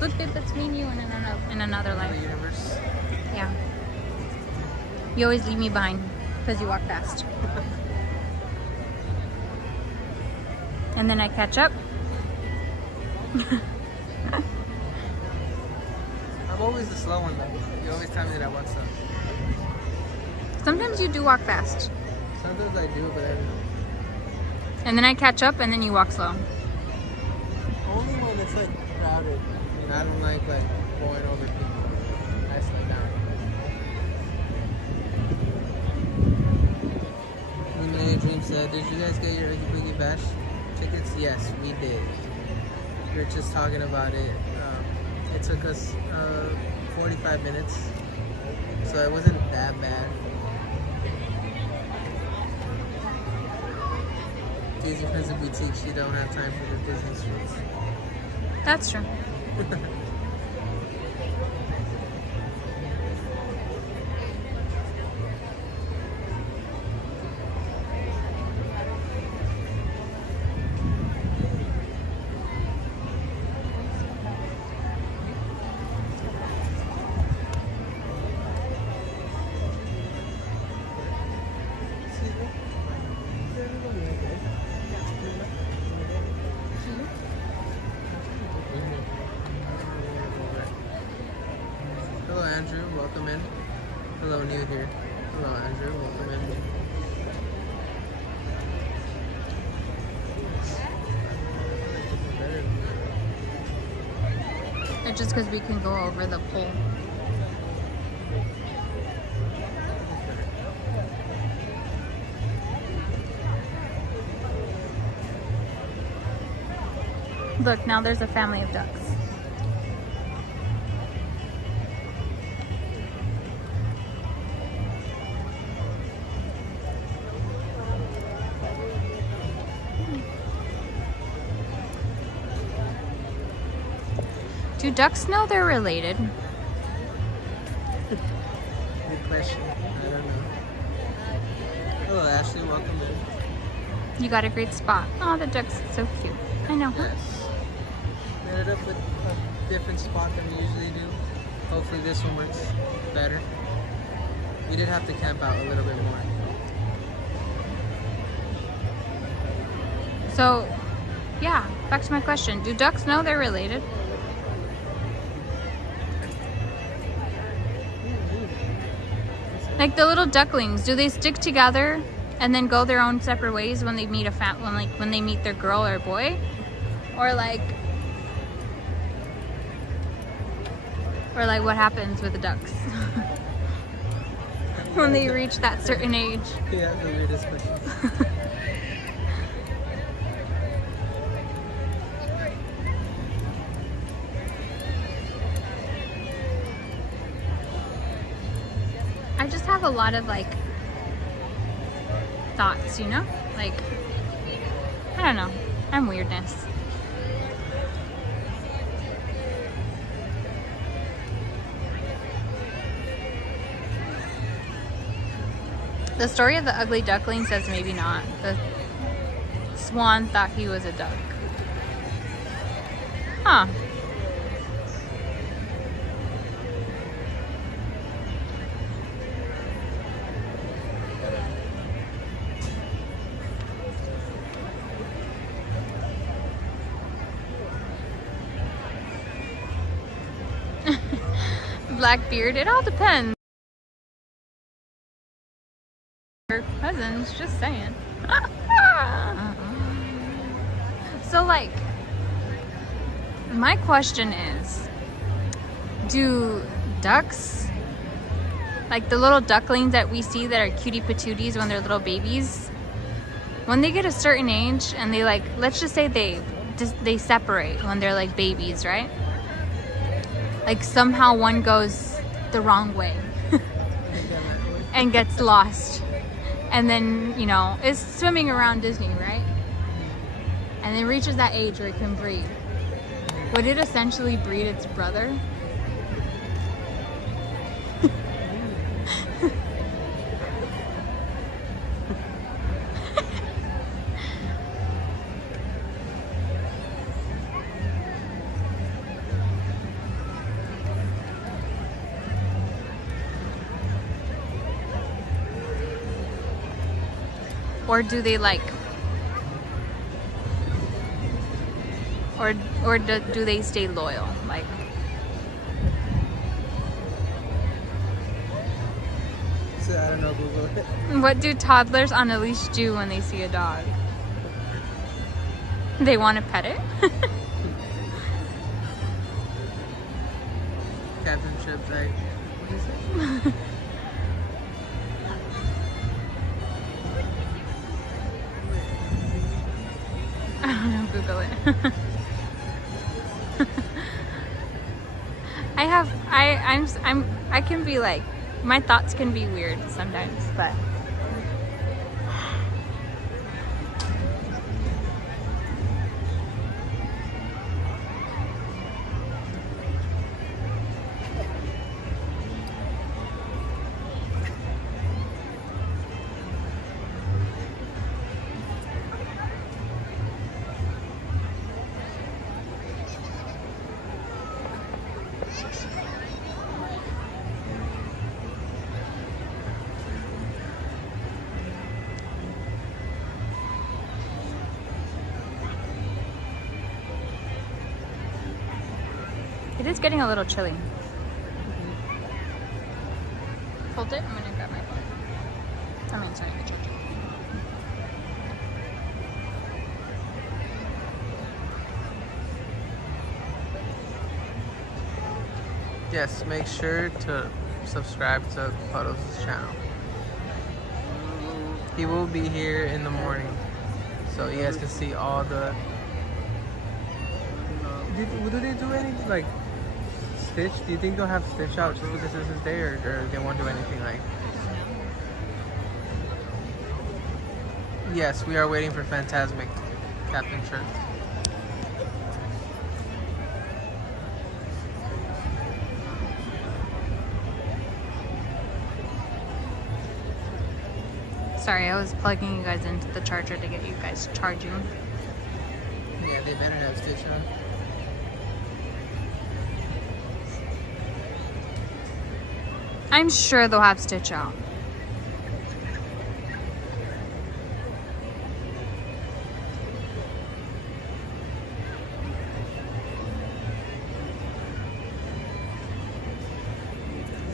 Look, babe, that's me and you in another life. The universe. Yeah. You always leave me behind because you walk fast. And then I catch up. I'm always the slow one though. You always tell me that I walk slow. Sometimes you do walk fast. Sometimes I do, but I don't know. And then I catch up and then you walk slow. Only when it's like crowded. You know, I don't like going over people. I slow down. Illuminated Dream said, "Did you guys get your Oogie Boogie Bash tickets?" Yes, we did. We were just talking about it. It took us 45 minutes, so it wasn't that bad. Disney Princess Boutique, she don't have time for the Disney streets. That's true. Hello Andrew, welcome in. Hello new here. Hello Andrew, welcome in. It's just because we can go over the pole. Look, now there's a family of ducks. Do ducks know they're related? Good question. Ashley, welcome in. You got a great spot. Oh, the duck's so cute. I know. Yes. We ended up with a different spot than we usually do. Hopefully this one works better. We did have to camp out a little bit more. So, yeah, back to my question. Do ducks know they're related? Like the little ducklings, do they stick together and then go their own separate ways when they meet when they meet their girl or boy? Or like what happens with the ducks when they reach that certain age? Yeah, the weirdest question. I just have a lot of like thoughts, you know? Like, I don't know. I'm weirdness. The story of the ugly duckling says maybe not. The swan thought he was a duck. Huh. Blackbeard, it all depends. Her cousins, just saying. So like, my question is, do ducks, like the little ducklings that we see that are cutie patooties when they're little babies, when they get a certain age and they like, let's just say they separate when they're like babies, right? Like somehow one goes the wrong way and gets lost, and then, you know, is swimming around Disney, right? And then reaches that age where it can breed. Would it essentially breed its brother? Or do they like, or do they stay loyal? Like, So, I don't know, Google it. what do toddlers on a leash do when they see a dog? They want to pet it? Captain Chip's like, what is it? I don't know, Google it. I can be like, my thoughts can be weird sometimes, but it is getting a little chilly. Hold it, I'm gonna grab my phone. I mean, sorry, the charger. Yes, make sure to subscribe to Puddles' channel. He will be here in the morning, so you guys can see all the... Do they do any, like, Stitch? Do you think they'll have Stitch out just because this is there, or they won't do anything like... Yes, we are waiting for Fantasmic, Captain Shirt. Sorry, I was plugging you guys into the charger to get you guys charging. Yeah, they better have Stitch on. I'm sure they'll have Stitch out.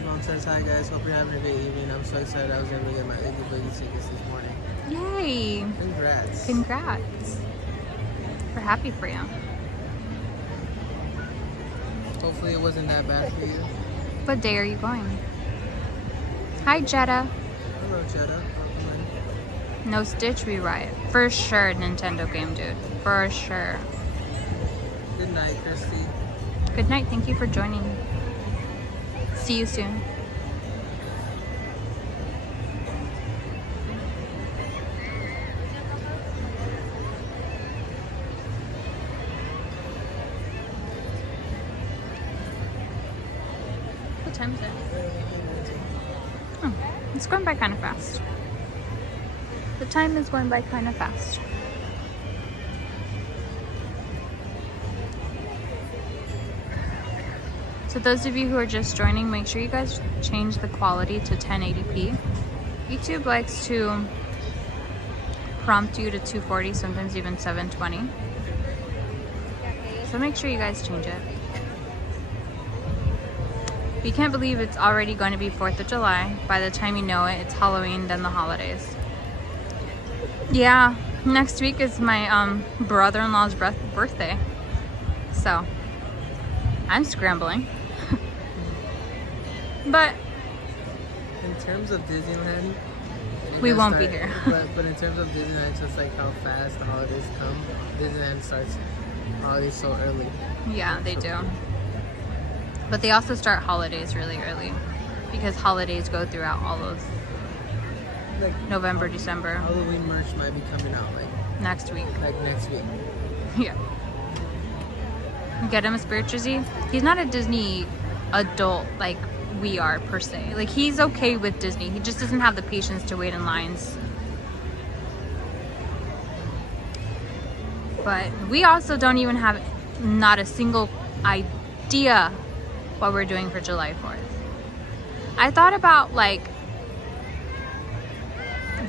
Mom says, hi guys, hope you're having a great evening. I'm so excited I was able to get my Oogie Boogie tickets this morning. Yay! Congrats. Congrats. We're happy for you. Hopefully it wasn't that bad for you. What day are you going? Hi, Jetta. Hello, Jetta. No Stitch, we riot. For sure, Nintendo game, dude. For sure. Good night, Christy. Good night. Thank you for joining. See you soon. What time is it? Oh, it's going by kind of fast. The time is going by kind of fast. So those of you who are just joining, make sure you guys change the quality to 1080p. YouTube likes to prompt you to 240, sometimes even 720. So make sure you guys change it. You can't believe it's already going to be 4th of July. By the time you know it, it's Halloween, then the holidays. Yeah, next week is my brother-in-law's birthday. So, I'm scrambling. But in terms of Disneyland, we won't be here. but in terms of Disneyland, just like how fast the holidays come, Disneyland starts holidays so early. Yeah, they do. But they also start holidays really early because holidays go throughout all of Like November, December. Halloween merch might be coming out Next week. like next week. Yeah. Get him a Spirit jersey. He's not a Disney adult like we are per se. Like he's okay with Disney. He just doesn't have the patience to wait in lines. But we also don't even have not a single idea what we're doing for July 4th. I thought about like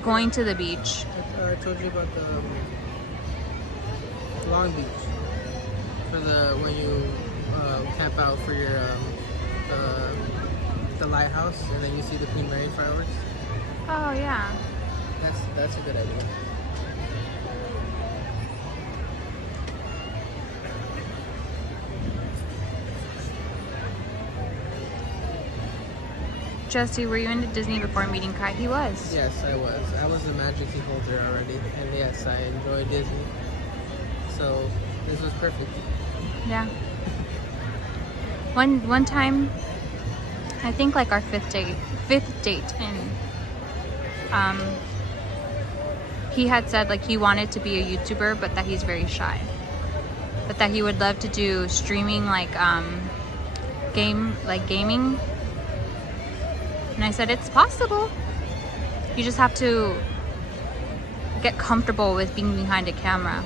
going to the beach. I told you about the Long Beach for when you camp out for your the lighthouse and then you see the Queen Mary fireworks. Oh yeah. That's a good idea. Jesse, were you into Disney before meeting Kai? He was. Yes, I was. I was a Magic Key holder already, and yes, I enjoy Disney. So this was perfect. Yeah. One time, I think like our fifth date, and he had said like he wanted to be a YouTuber, but that he's very shy. But that he would love to do streaming like gaming. And I said, it's possible. You just have to get comfortable with being behind a camera.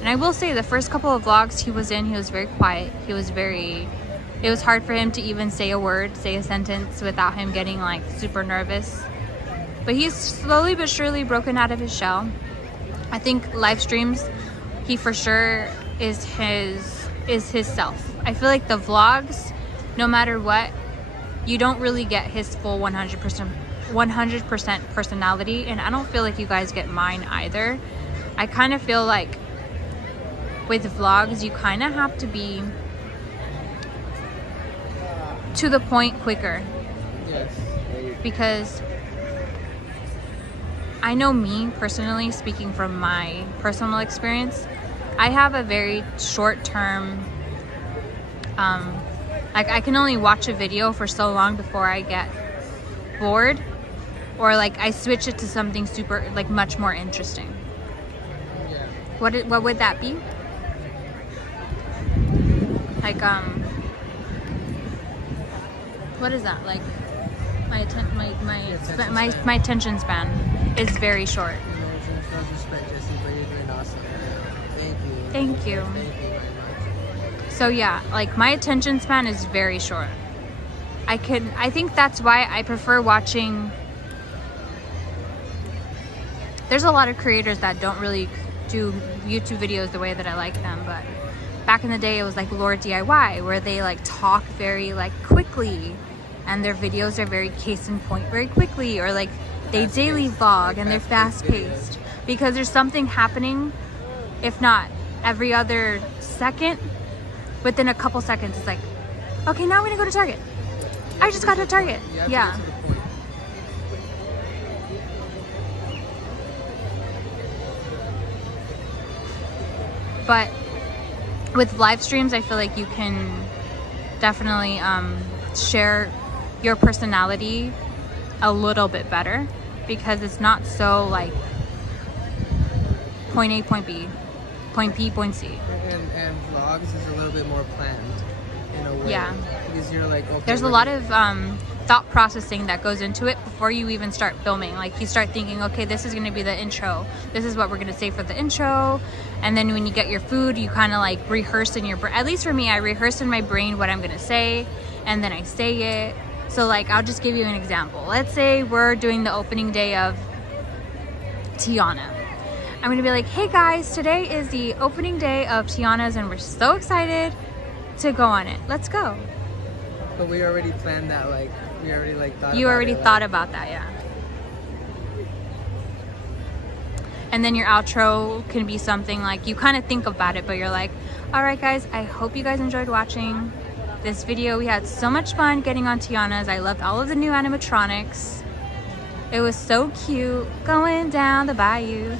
And I will say the first couple of vlogs he was in, he was very quiet. It was hard for him to even say a word, say a sentence without him getting like super nervous. But he's slowly but surely broken out of his shell. I think live streams, he for sure is his self. I feel like the vlogs, no matter what, you don't really get his full 100% personality, and I don't feel like you guys get mine either. I kind of feel like with vlogs, you kind of have to be to the point quicker. Yes. Because I know me personally, speaking from my personal experience, I have a very short-term like I can only watch a video for so long before I get bored, or like I switch it to something super like much more interesting. Yeah. What would that be? Like what is that? Like my attention span. is very short. No disrespect, Jesse, but you're doing awesome. Thank you. Thank you. Thank you very much. So yeah, like my attention span is very short. I think that's why I prefer watching. There's a lot of creators that don't really do YouTube videos the way that I like them, but back in the day it was like Lord DIY, where they like talk very like quickly and their videos are very case in point very quickly, or like they daily vlog and they're fast paced because there's something happening, if not every other second, within a couple seconds. It's like, okay, now I'm gonna go to Target. I just got to Target. Yeah. But with live streams, I feel like you can definitely share your personality a little bit better, because it's not so like point A, point B, point B, point C. And vlogs is a little bit more planned in a way. Yeah. Because you're like, okay, There's a lot of thought processing that goes into it before you even start filming. Like you start thinking, okay, this is going to be the intro. This is what we're going to say for the intro. And then when you get your food, you kind of like rehearse in your brain. At least for me, I rehearse in my brain what I'm going to say, and then I say it. So like, I'll just give you an example. Let's say we're doing the opening day of Tiana. I'm going to be like, hey guys, today is the opening day of Tiana's and we're so excited to go on it. Let's go. But we already planned that, like, we already like thought You about already it, thought about that, yeah. And then your outro can be something like, you kind of think about it, but you're like, all right guys, I hope you guys enjoyed watching this video. We had so much fun getting on Tiana's. I loved all of the new animatronics. It was so cute going down the bayou.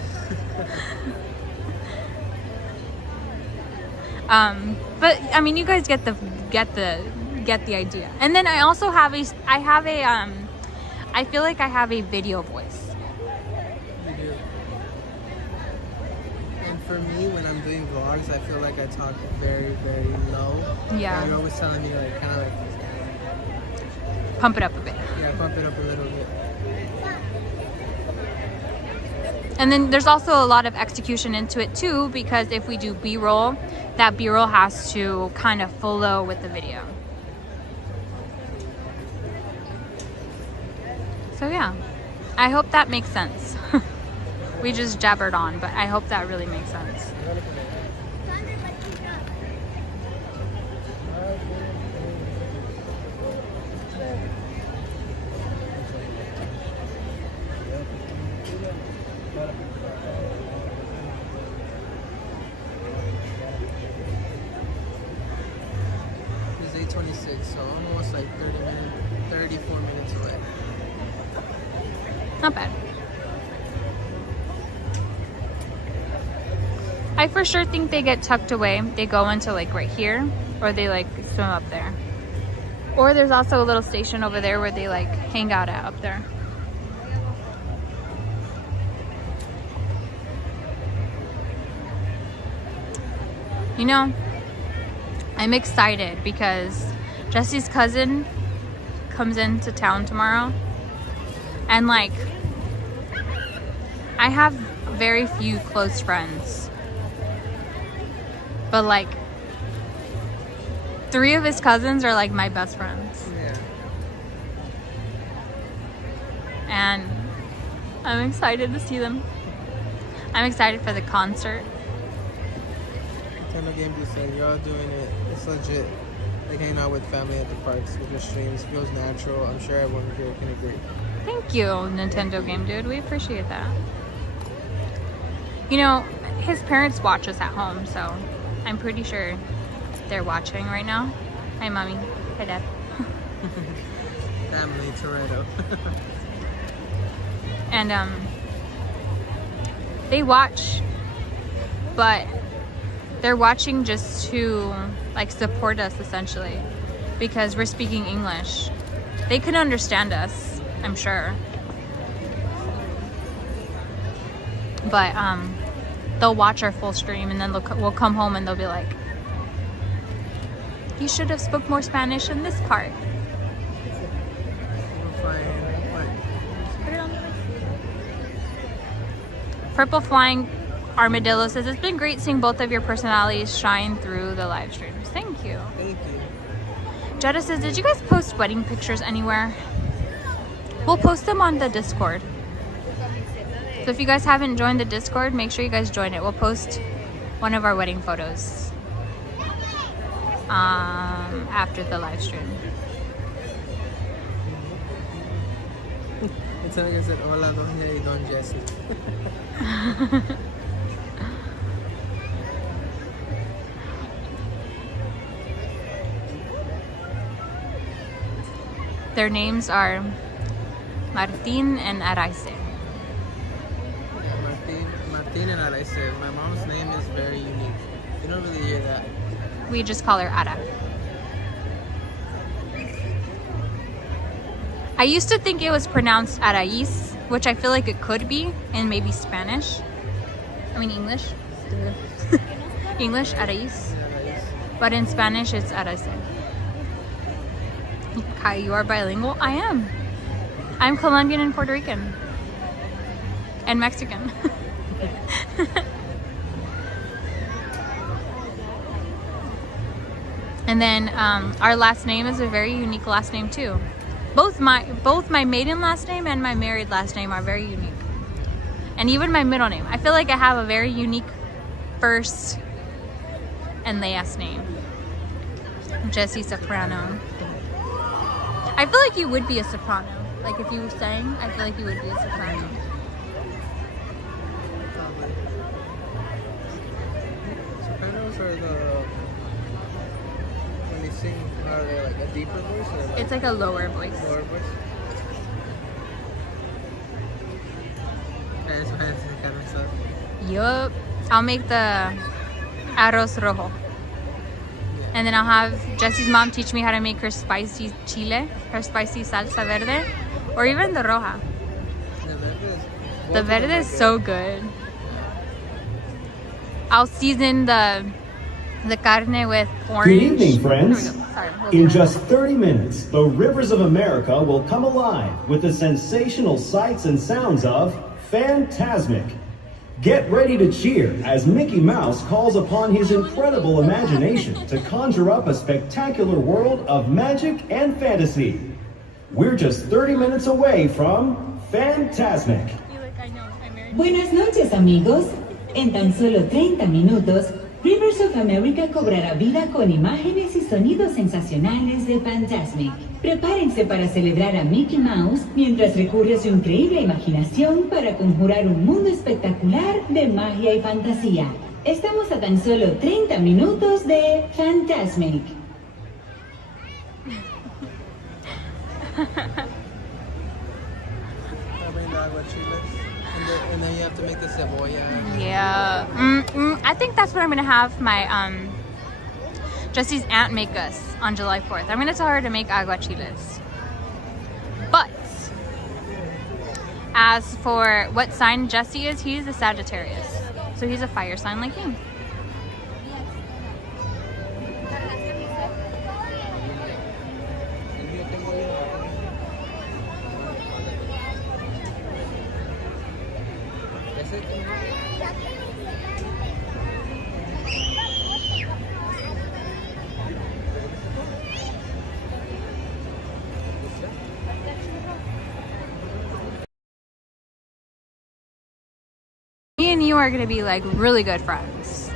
But I mean, you guys get the idea. And then I also have I feel like I have a video voice. You do. And for me, when I'm doing vlogs, I feel like I talk very, very low. Yeah. And you're always telling me like, kind of like, Pump it up a bit. yeah, bump it up a little bit. And then there's also a lot of execution into it too, because if we do B-roll, that B-roll has to kind of flow with the video. So yeah, I hope that makes sense. We just jabbered on, but I hope that really makes sense. It's 8:26, so almost like 34 minutes away. Not bad. I for sure think they get tucked away. They go into like right here, or they like swim up there. Or there's also a little station over there where they like hang out at up there. You know, I'm excited because Jesse's cousin comes into town tomorrow. And like, I have very few close friends. But like, 3 of his cousins are like my best friends. Yeah. And I'm excited to see them. I'm excited for the concert. Nintendo Game Booth said, you're all doing it. It's legit. Like hanging out with family at the parks with your streams. Feels natural. I'm sure everyone here can agree. Thank you, Nintendo Game Dude. We appreciate that. You know, his parents watch us at home, so I'm pretty sure they're watching right now. Hi, Mommy. Hi, Dad. Family Toretto. And they watch, but they're watching just to like support us essentially, because we're speaking English. They can understand us, I'm sure, but they'll watch our full stream and then we'll come home and they'll be like, you should have spoke more Spanish in this part. We're fine. What? Put it on the Purple Flying Armadillo says, it's been great seeing both of your personalities shine through the live streams. Thank you. Thank you. Jetta says, did you guys post wedding pictures anywhere? We'll post them on the Discord. So if you guys haven't joined the Discord, make sure you guys join it. We'll post one of our wedding photos after the live stream. It's like I said, hola, doña y don Jesse. Their names are Martin and Araice. Yeah, Martin and Araice. My mom's name is very unique. You don't really hear that. We just call her Ara. I used to think it was pronounced Arais, which I feel like it could be in maybe Spanish. I mean English. English, Arais. But in Spanish, it's Araice. Kai, you are bilingual? I am. I'm Colombian and Puerto Rican. And Mexican. And then our last name is a very unique last name too. Both my maiden last name and my married last name are very unique. And even my middle name. I feel like I have a very unique first and last name. Jessie Soprano. I feel like you would be a soprano. Like if you sang, I feel like you would be a soprano. Sopranos are when they sing, are they like a deeper voice or like It's like a lower voice. lower voice? Yeah, it's fancy kind of stuff. Yup. I'll make the arroz rojo. And then I'll have Jessie's mom teach me how to make her spicy chile, her spicy salsa verde, or even the roja. The verde is so good. I'll season the carne with orange. Good evening, friends. There we go. Sorry, In just 30 minutes, the rivers of America will come alive with the sensational sights and sounds of Fantasmic. Get ready to cheer as Mickey Mouse calls upon his incredible imagination to conjure up a spectacular world of magic and fantasy. We're just 30 minutes away from Fantasmic. Buenas noches, amigos. En tan solo 30 minutos, Rivers of America cobrará vida con imágenes y sonidos sensacionales de Fantasmic. Prepárense para celebrar a Mickey Mouse mientras recurre a su increíble imaginación para conjurar un mundo espectacular de magia y fantasía. Estamos a tan solo 30 minutos de Fantasmic. And then you have to make the cebolla. Yeah. I think that's what I'm gonna have my Jessie's aunt make us on July 4th. I'm gonna tell her to make aguachiles. But as for what sign Jessie is, he's a Sagittarius. So he's a fire sign like me. Me and you are gonna be like really good friends.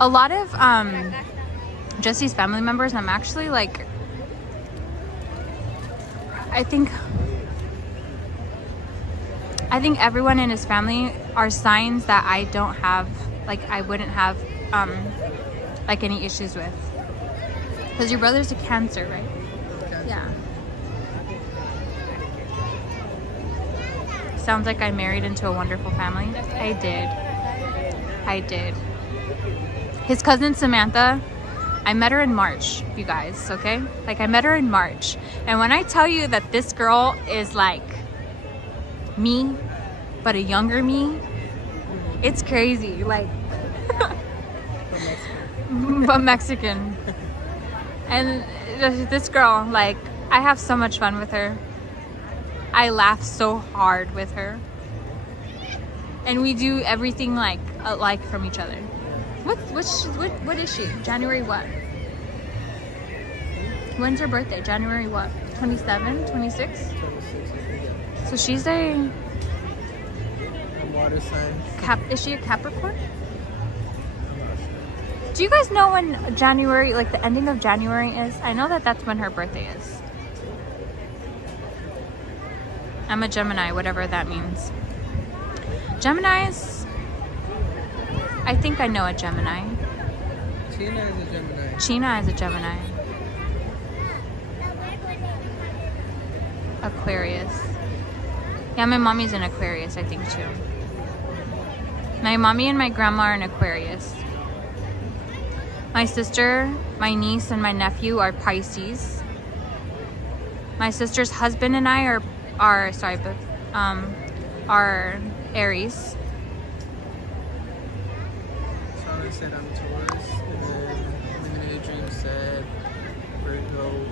A lot of Jessie's family members, I'm actually like, I think everyone in his family are signs that I don't have, like I wouldn't have like any issues with. Because your brother's a Cancer, right? Yeah. Sounds like I married into a wonderful family. I did. His cousin Samantha, I met her in March, you guys, okay? Like I met her in March. And when I tell you that this girl is like me, but a younger me, it's crazy. Like, but Mexican. And this girl, like, I have so much fun with her. I laugh so hard with her. and we do everything like alike from each other. What is she? January what? When's her birthday? January what? 27, 26? So she's a water sign. Is she a Capricorn? Do you guys know when January, like the ending of January is? I know that that's when her birthday is. I'm a Gemini, whatever that means. Geminis, I think I know a Gemini. Tina is a Gemini. Sheena is a Gemini. Aquarius. Yeah, my mommy's an Aquarius, I think too. My mommy and my grandma are an Aquarius. My sister, my niece, and my nephew are Pisces. My sister's husband and I are Aries. Shauna said I'm Taurus, and then Illuminated Dream said Virgo,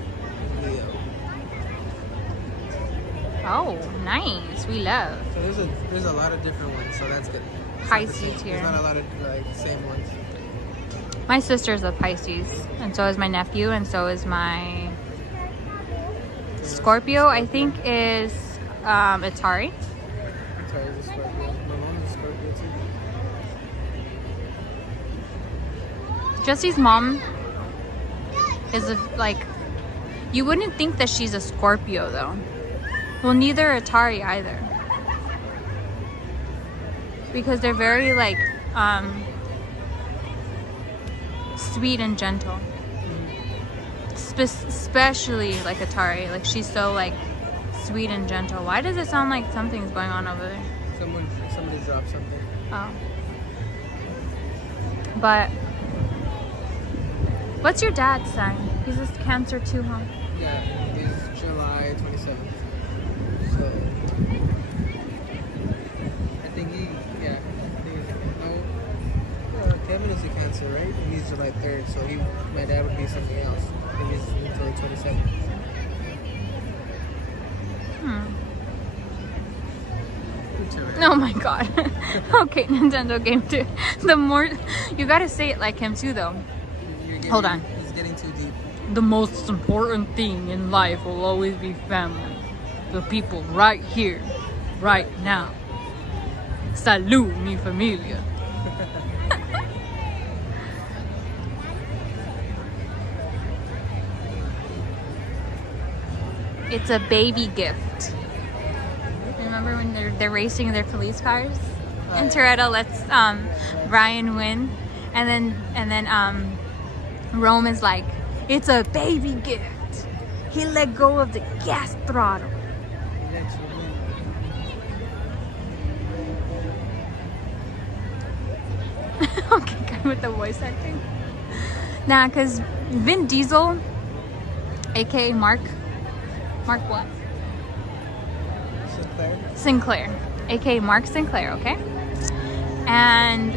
Leo. Oh, nice. We love. So there's a lot of different ones, so that's good. Pisces here. There's not a lot of like same ones. My sister's a Pisces, and so is my nephew, and so is my Scorpio. I think is Atari. Atari's a Scorpio. My mom's a Scorpio too. Jesse's mom is like, you wouldn't think that she's a Scorpio though. Well, neither Atari either, because they're very like sweet and gentle. Especially like Atari, like she's so like sweet and gentle. Why does it sound like something's going on over there? Somebody dropped something. Oh. But what's your dad's sign? He's a Cancer too, huh? Yeah, he's July 27th. So I think he's Kevin is a Cancer, right? And he's July 3rd, so my dad would be something else. He's July 27th. Oh my god. Okay, Nintendo game too. The more you gotta say it like him too though. Hold on. He's getting too deep. The most important thing in life will always be family. The people right here, right now. Salud, mi familia. It's a baby gift. Remember when they're racing their police cars? And Toretto lets Brian win, and then Rome is like, it's a baby gift. He let go of the gas throttle. Okay, guy with the voice acting. Nah, cause Vin Diesel, aka Mark what? Sinclair, aka Mark Sinclair, okay? And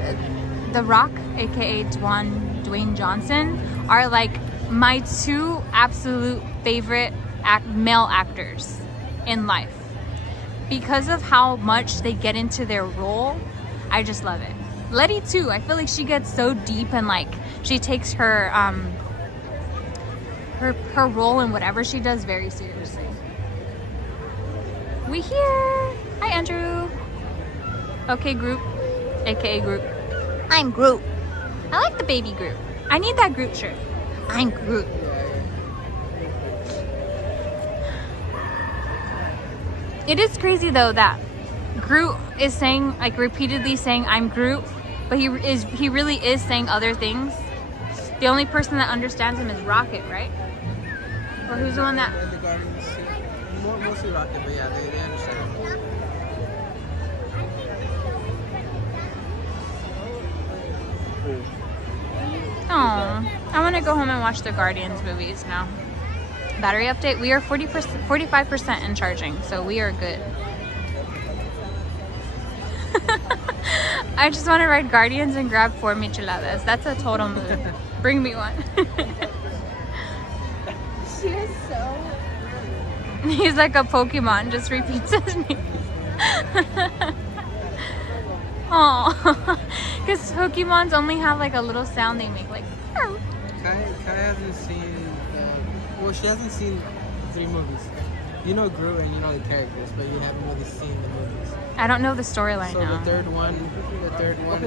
The Rock, aka Dwayne Johnson, are like my two absolute favorite male actors in life. Because of how much they get into their role, I just love it. Letty too, I feel like she gets so deep and like she takes her her role in whatever she does very seriously. We here. Hi Andrew. Okay, Groot, aka Groot. I'm Groot. I like the baby Groot. I need that Groot shirt. I'm Groot. It is crazy though that Groot is saying, like, repeatedly saying I'm Groot, but he really is saying other things. The only person that understands him is Rocket, right? Or who's the one that? The Guardians, mostly Rocket, but yeah, they understand. Oh, I want to go home and watch the Guardians movies now. Battery update, we are 45% in charging, so we are good. I just want to ride Guardians and grab 4 micheladas. That's a total mood. Bring me one. She is so... He's like a Pokemon, just repeats his name. Oh, because Pokemons only have like a little sound they make, like. "Meow." Kai hasn't seen. Well, she hasn't seen 3 movies. You know Groot and you know the characters, but you haven't really seen the movies. I don't know the storyline So now. the third one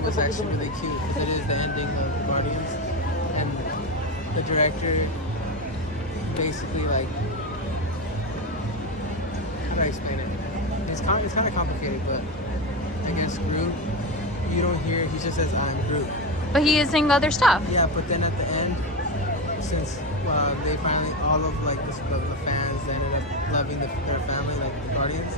was actually really cute because it is the ending of Guardians, and the director basically like, how do I explain it? It's kind of complicated, but I guess Groot, you don't hear, he just says I'm Groot. But he is saying other stuff. Yeah, but then at the end, since they finally, all of like the fans ended up loving their family, like the Guardians.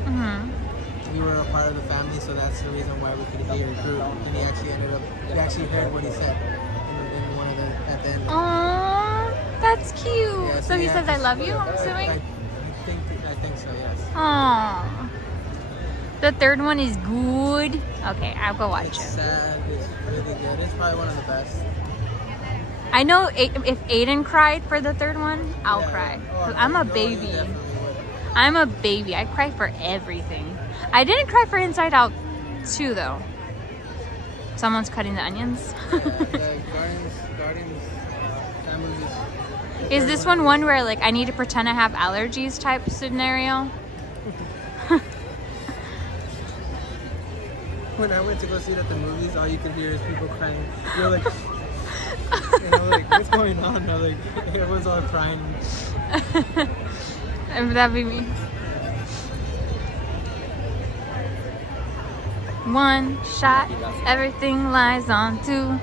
We were a part of the family, so that's the reason why we could hear Groot. And he actually heard what he said in one of the, at the end. Aww, that's cute. Yeah, so he says I love you, I'm assuming? I think so, yes. Aww. The third one is good. Okay, I'll go watch It's it. sad, it's really good. It's probably one of the best. I know if Aiden cried for the third one, I'll Yeah. cry. Oh, 'Cause I'm a no, you baby. definitely would. I'm a baby. I cry for everything. I didn't cry for Inside Out 2 though. Someone's cutting the onions. The Guardians, that movie's... Is this one where like I need to pretend I have allergies type scenario? When I went to go see it at the movies, all you could hear is people crying. You're like, and I'm like, what's going on? I'm like, everyone's all crying. That'd be me. One shot, everything lies on two.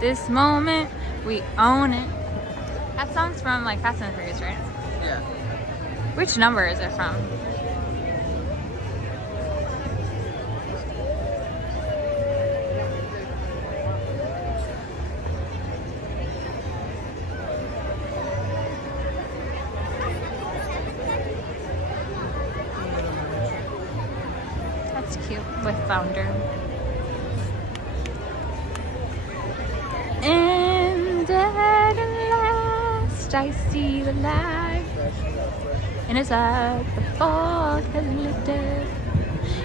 This moment, we own it. That song's from like Fast and Furious, right? Yeah. Which number is it from? That's cute with Founder. And at last I see the light. And it's like the fog has lifted.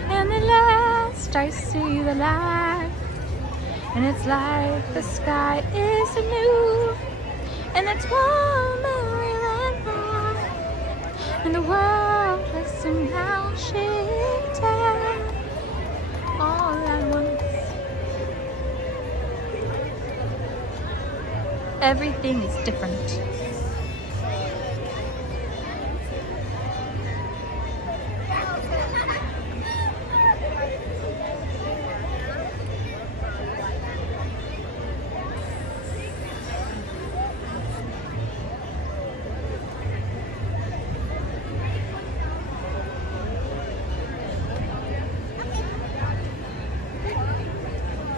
And at last I see the light. And it's like the sky is new. And it's warmer than bright. And the world is somehow shifted all at once. Everything is different.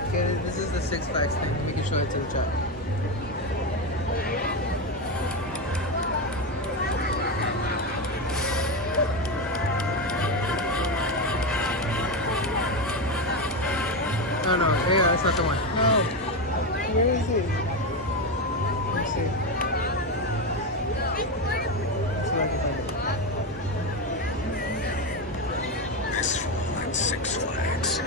Okay, this is the Six Flags thing. We can show it to the chat. Oh no, yeah, that's not the one. No. Where is it? Let's see. Let's see if I can find it. This fall at Six Flags,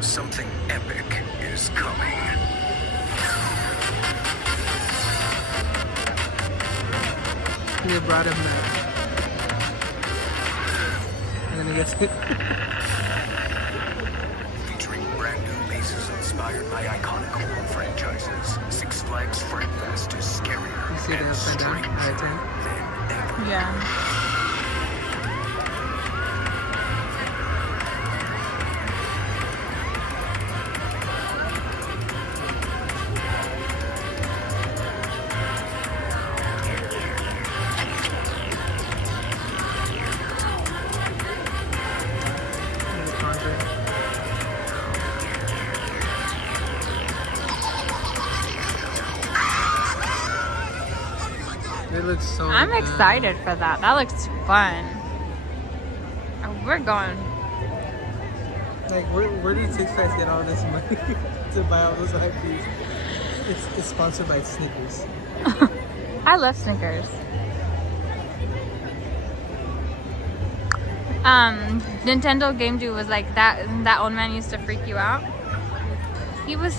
something epic is coming. They brought him there. And then he gets hit. Featuring brand new bases inspired by iconic horror franchises, Six Flags Fright Fest is scarier You see the and upside down? stranger Right turn? than ever. Yeah. There's Conjuring. It looks so I'm good. excited for that. That looks fun. Oh, we're going. Like, where did Six Flags get all this money to buy all those IPs? It's sponsored by Snickers. I love Snickers. Nintendo Game Dude was like that old man used to freak you out. It was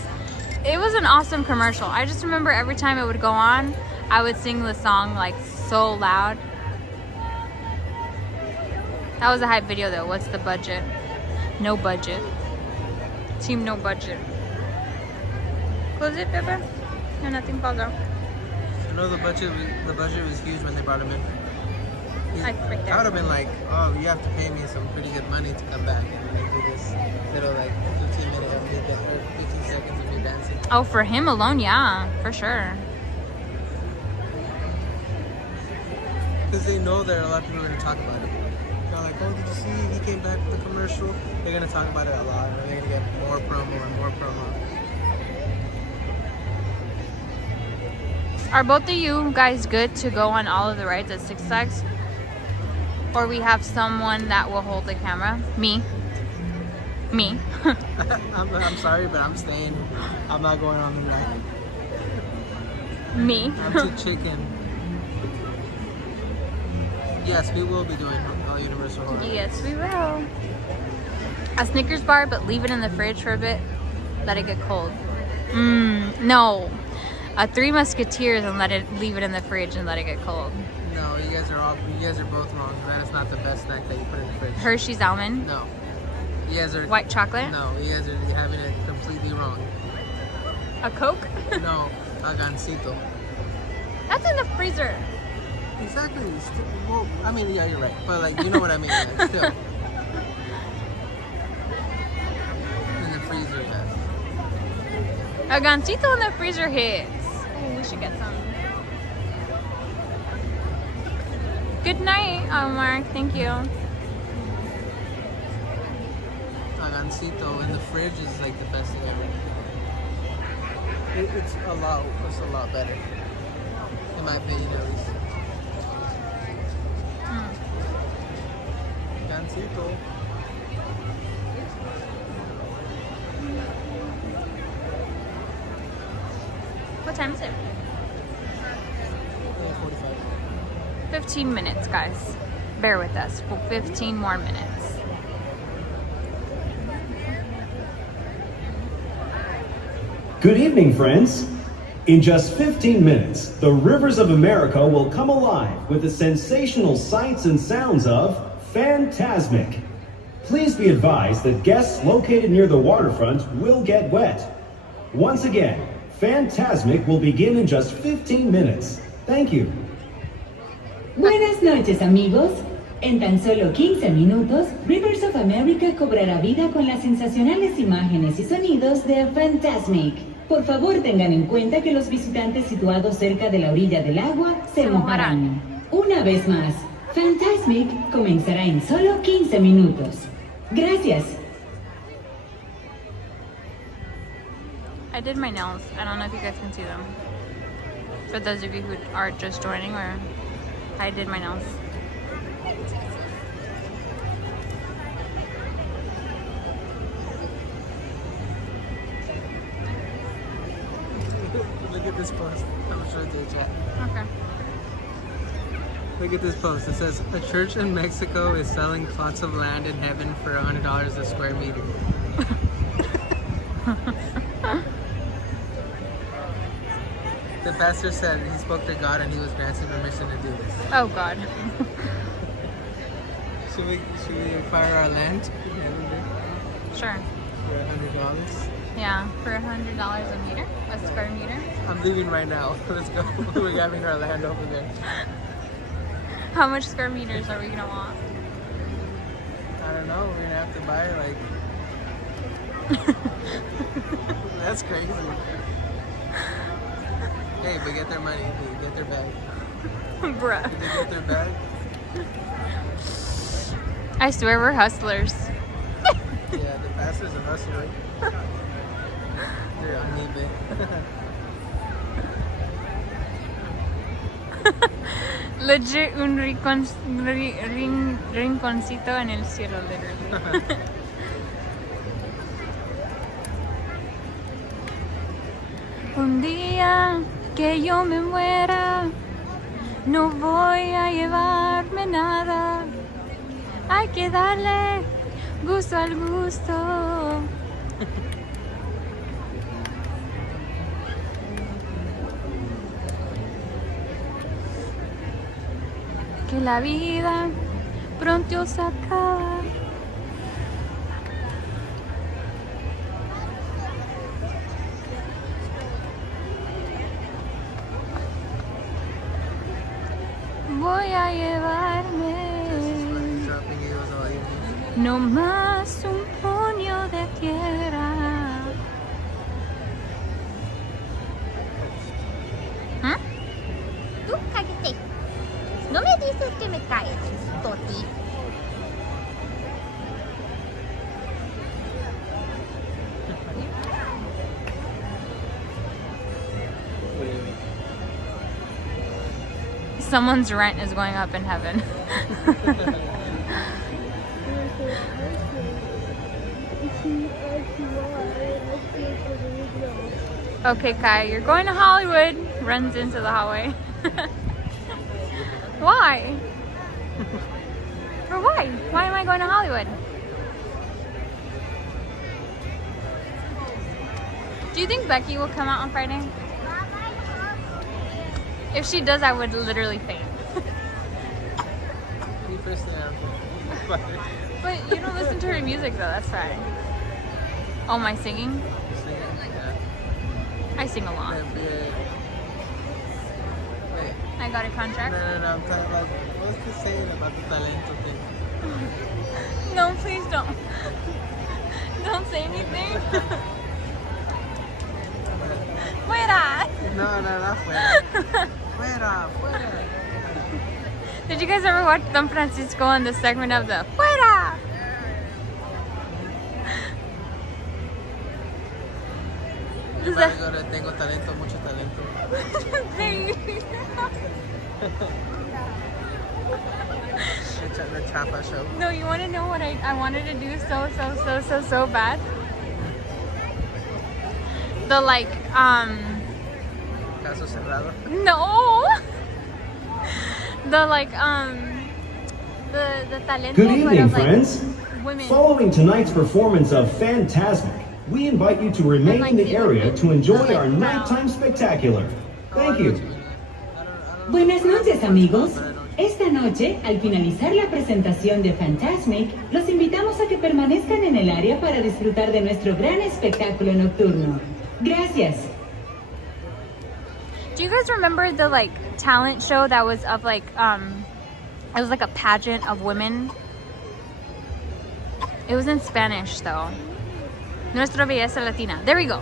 an awesome commercial. I just remember every time it would go on, I would sing the song like so loud. That was a hype video though. What's the budget? No budget. Team no budget. Close it, Pepe. No, nothing falls out. I know the budget was huge when they brought him in. I freaked I would out. have been like, oh, you have to pay me some pretty good money to come back and then do this little like 15-minute of me or 15 seconds of me dancing. Oh, for him alone, yeah, for sure. Because they know there are a lot of people going to talk about it. They're like, oh, did you see he came back with the commercial? They're going to talk about it a lot, and they're going to get more promo and more promo. Are both of you guys good to go on all of the rides at Six Flags? Or we have someone that will hold the camera? Me. I'm sorry, but I'm staying. I'm not going on the night. Me. I'm too chicken. Yes, we will be doing Universal Horror. Yes, we will. A Snickers bar, but leave it in the fridge for a bit. Let it get cold. No. A Three Musketeers and leave it in the fridge and let it get cold. No, you guys are both wrong. That is not the best snack that you put in the fridge. Hershey's almond. No. You guys are White chocolate. No, you guys are having it completely wrong. A Coke. No, a gansito. That's in the freezer. Exactly. Well, I mean, yeah, you're right. But like, you know what I mean. Like, still. In the freezer, yes. A gansito in the freezer hits. Oh, we should get some. Good night, Mark. Thank you. A gansito in the fridge is like the best thing ever. It's a lot better, in my opinion, at least. Gansito. What time is it? 45. 15 minutes, guys. Bear with us for 15 more minutes. Good evening, friends. In just 15 minutes, the rivers of America will come alive with the sensational sights and sounds of Fantasmic. Please be advised that guests located near the waterfront will get wet. Once again, Fantasmic will begin in just 15 minutes. Thank you. Buenas noches, amigos. En tan solo 15 minutos, Rivers of America cobrará vida con las sensacionales imágenes y sonidos de Fantasmic. Por favor, tengan en cuenta que los visitantes situados cerca de la orilla del agua se mojarán. Una vez más, Fantasmic comenzará en solo 15 minutos. Gracias. I did my nails. I don't know if you guys can see them. For those of you who are just joining, or I did my nails. Look at this post. I'm gonna show it to you, chat. Okay. Look at this post. It says, a church in Mexico is selling plots of land in heaven for $100 a square meter. The pastor said he spoke to God and he was granted permission to do this. Oh God. Should we acquire our land? Sure. For $100? Yeah, for $100 a meter, a square meter. I'm leaving right now. Let's go. We're grabbing our land over there. How much square meters are we gonna want? I don't know. We're gonna have to buy like. That's crazy. Hey, but get their money. Get their bag. Bruh. Did they get their bag? I swear we're hustlers. Yeah, the pastor's a hustler. They're on eBay. Legit un rinconcito en el cielo, literally. Un día que yo me muera, no voy a llevarme nada. Hay que darle gusto al gusto. Que la vida pronto se acaba. Voy a llevarme no más un puño de tierra. ¿Ah? Tú cállate. No me dices que me caes, Toti. Someone's rent is going up in heaven. Okay, Kai, you're going to Hollywood. Runs into the hallway. Why? For why? Why am I going to Hollywood? Do you think Becky will come out on Friday? If she does, I would literally faint. But you don't listen to her music though, that's fine. Oh, my singing? I sing a lot. I got a contract. No, I'm talking about, what's the saying about the talento thing? No, please don't. Don't say anything. Fuera! No, not fuera. Fuera. Did you guys ever watch Don Francisco on the segment of the Fuera? Tengo talento, mucho talento. The Chapa show. No, you want to know what I wanted to do so bad? The like, Caso cerrado. no! The like, the talento. Good but evening, of, like, friends. women. Following tonight's performance of Fantasmic, we invite you to remain in the area to enjoy our nighttime spectacular. Thank you. Buenas noches, amigos. Esta noche, al finalizar la presentación de Fantasmic, los invitamos a que permanezcan en el área para disfrutar de nuestro gran espectáculo nocturno. Gracias. Do you guys remember the like talent show that was of like it was like a pageant of women? It was in Spanish though. Nuestra Belleza Latina. There we go.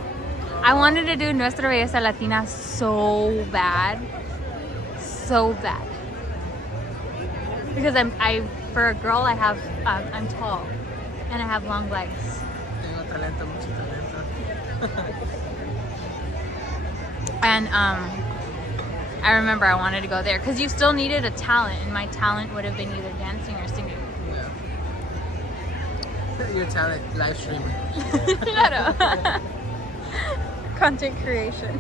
I wanted to do Nuestra Belleza Latina so bad. So bad. Because for a girl I'm tall and I have long legs. Tengo talento, mucho talento. And I remember I wanted to go there because you still needed a talent, and my talent would have been either dancing or singing. Yeah. Your talent, live streaming. Claro. Content creation.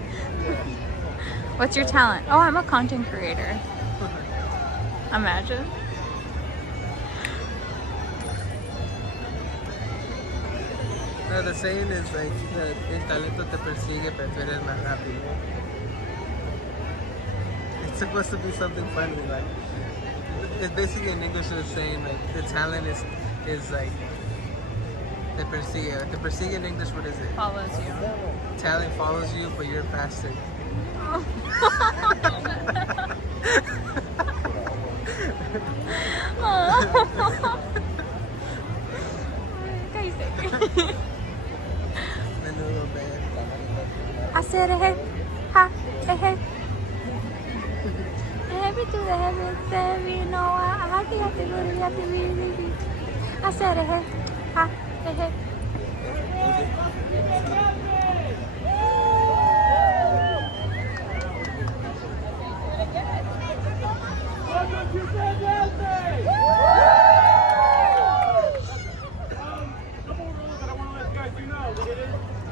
What's your talent? Oh, I'm a content creator. Imagine. No, the saying is like, el talento te persigue, pero tú eres más rápido. It's supposed to be something funny, like, it's basically in English it's saying like, the talent is like, te persigue. Te persigue in English, what is it? Follows you. Talent follows you, but you're faster. Menudo band. Hacer eje, ha, eje. Heavy to the heavy, heavy, no, I have to go to the hacer eje, ha, eje.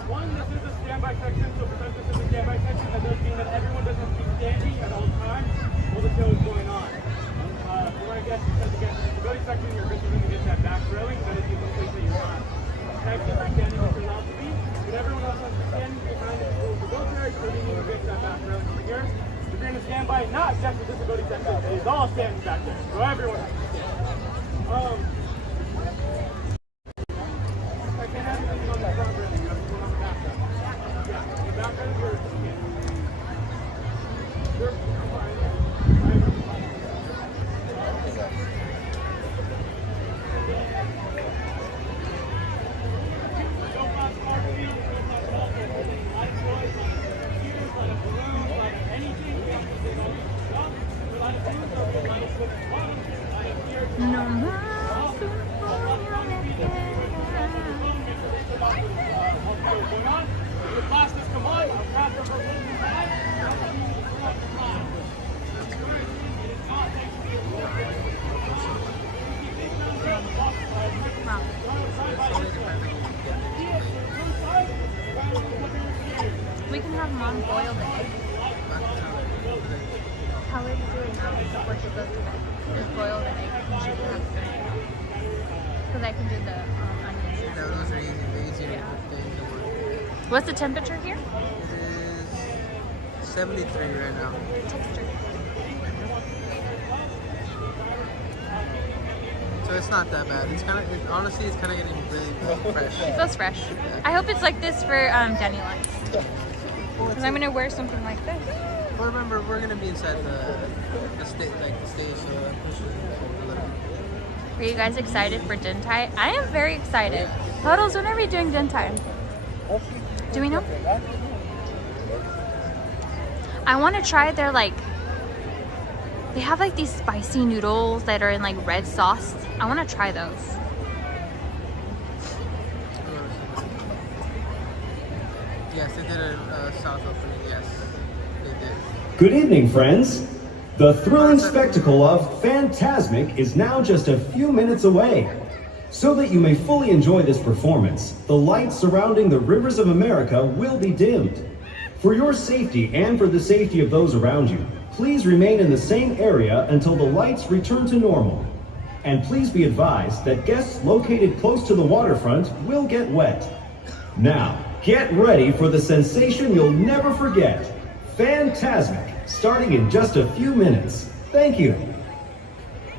One, this is a standby section, so because this is a standby section, that does mean that everyone doesn't have to be standing at all times while the show is going on. We're going to get, because again, the voting section, you're have mom boil the egg? Tell her to do it now before she goes to bed. Just boil the egg and she can because I can do the onions. Yeah, those are easy. They're easy to cook. What's the temperature here? It is 73 right now. Texture. So it's not that bad. It's kind of, honestly, it's kind of getting really fresh. It feels fresh. I hope it's like this for Dandelions. Because I'm gonna wear something like this. Well, remember, we're gonna be inside the stage, so I'm pushing a little bit. Are you guys excited for Dintai? I am very excited. Puddles, when are we doing Dintai? Do we know? I want to try their they have like these spicy noodles that are in like red sauce. I want to try those. Yes, they did a South opening. Yes, they did. Good evening, friends. The thrilling spectacle of Fantasmic is now just a few minutes away. So that you may fully enjoy this performance, the lights surrounding the rivers of America will be dimmed. For your safety and for the safety of those around you, please remain in the same area until the lights return to normal. And please be advised that guests located close to the waterfront will get wet. Now, get ready for the sensation you'll never forget. Fantasmic, starting in just a few minutes. Thank you.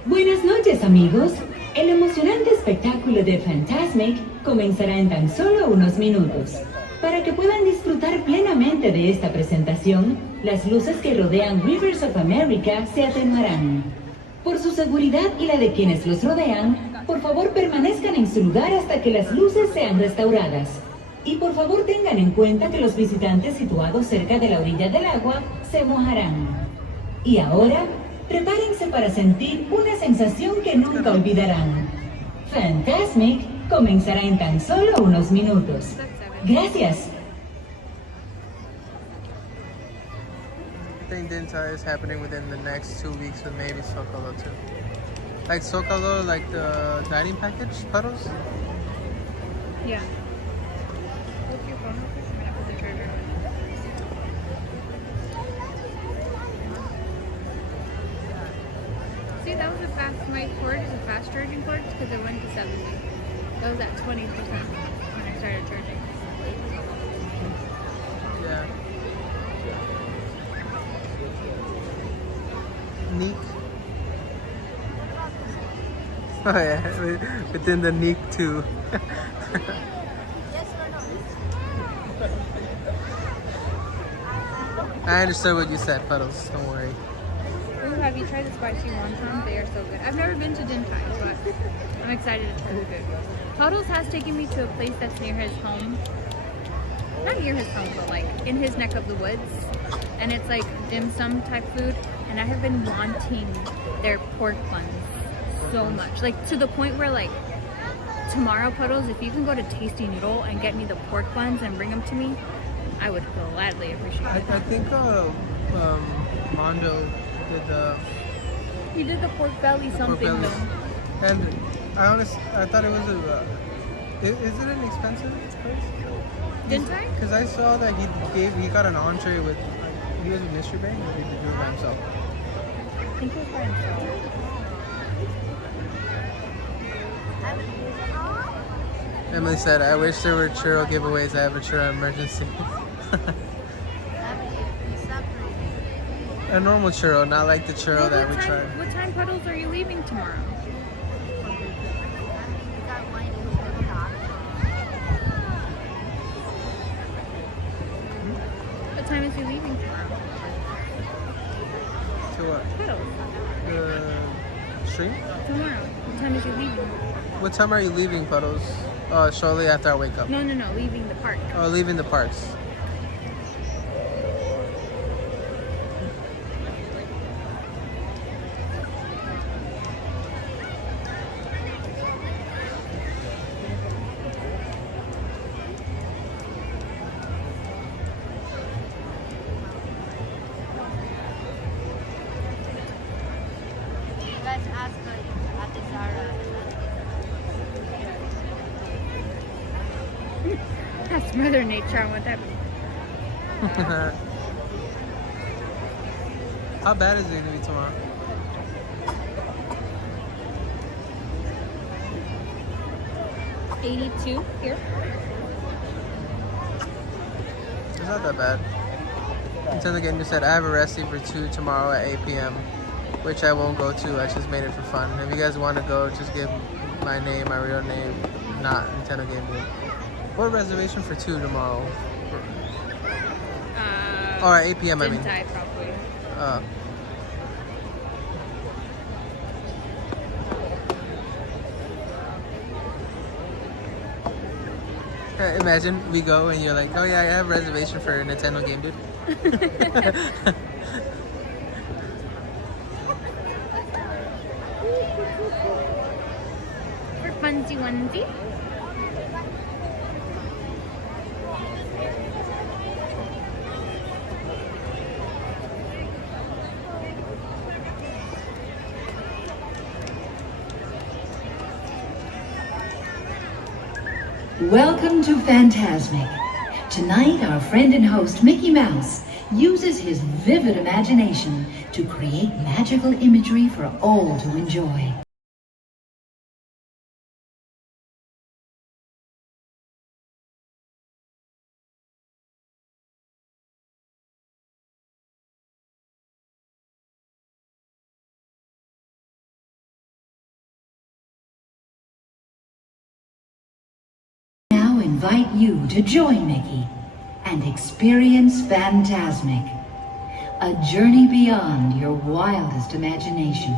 Buenas noches, amigos. El emocionante espectáculo de Fantasmic comenzará en tan solo unos minutos. Para que puedan disfrutar plenamente de esta presentación, las luces que rodean Rivers of America se atenuarán. Por su seguridad y la de quienes los rodean, por favor permanezcan en su lugar hasta que las luces sean restauradas. Y por favor tengan en cuenta que los visitantes situados cerca de la orilla del agua se mojarán. Y ahora, prepárense para sentir una sensación que nunca olvidarán. Fantasmic comenzará en tan solo unos minutos. Gracias. I think Dintai is happening within the next 2 weeks with maybe Socalo too. Like Socalo, like the dining package puddles. Yeah. What's your phone? I'm gonna put the charger on. See, that was a fast, my cord is a fast charging cord because it went to 70. That was at 20% when I started charging. Yeah. Neek. Oh yeah, within the Neek too. I understood what you said, Puddles. Don't worry. Ooh, have you tried the spicy wontons? They are so good. I've never been to Dintai, but I'm excited to try the food. Puddles has taken me to a place that's near his home. Not near his home, but like in his neck of the woods. And it's like dim sum type food. And I have been wanting their pork buns so much. Like to the point where like tomorrow, Puddles, if you can go to Tasty Noodle and get me the pork buns and bring them to me, I would gladly appreciate it. I think Mondo did the... He did the pork belly something pork bellies. though. And I thought it was a... is it an expensive place? Dintai? Because I saw that he got an entree with... He was with Mystery Bang, or did he do it by himself? I think it was by himself. Emily said, I wish there were churro giveaways. I have a churro emergency. A normal churro, not like the churro that we tried. What time, Puddles, are you leaving tomorrow? What time is he leaving tomorrow? To what? Puddles. The stream? Tomorrow. What time is he leaving? What time are you leaving, Puddles? Shortly after I wake up. No, leaving the park. Oh, leaving the parks. Let's ask at the Zara. That's Mother Nature on what that How bad is it gonna be tomorrow? $82 here. It's not that bad. Until again, you said I have a recipe for 2 tomorrow at 8 p.m. which I won't go to. I just made it for fun. If you guys want to go, just give my name, my real name, not Nintendo Game Boy. What reservation for 2 tomorrow? Or at 8 p.m. I mean. Dintai, probably. Imagine we go and you're like, oh yeah, I have a reservation for Nintendo Game Dude. For Funzy Onesie. Welcome to Fantasmic. Tonight, our friend and host Mickey Mouse uses his vivid imagination to create magical imagery for all to enjoy. Invite you to join Mickey and experience Fantasmic, a journey beyond your wildest imagination.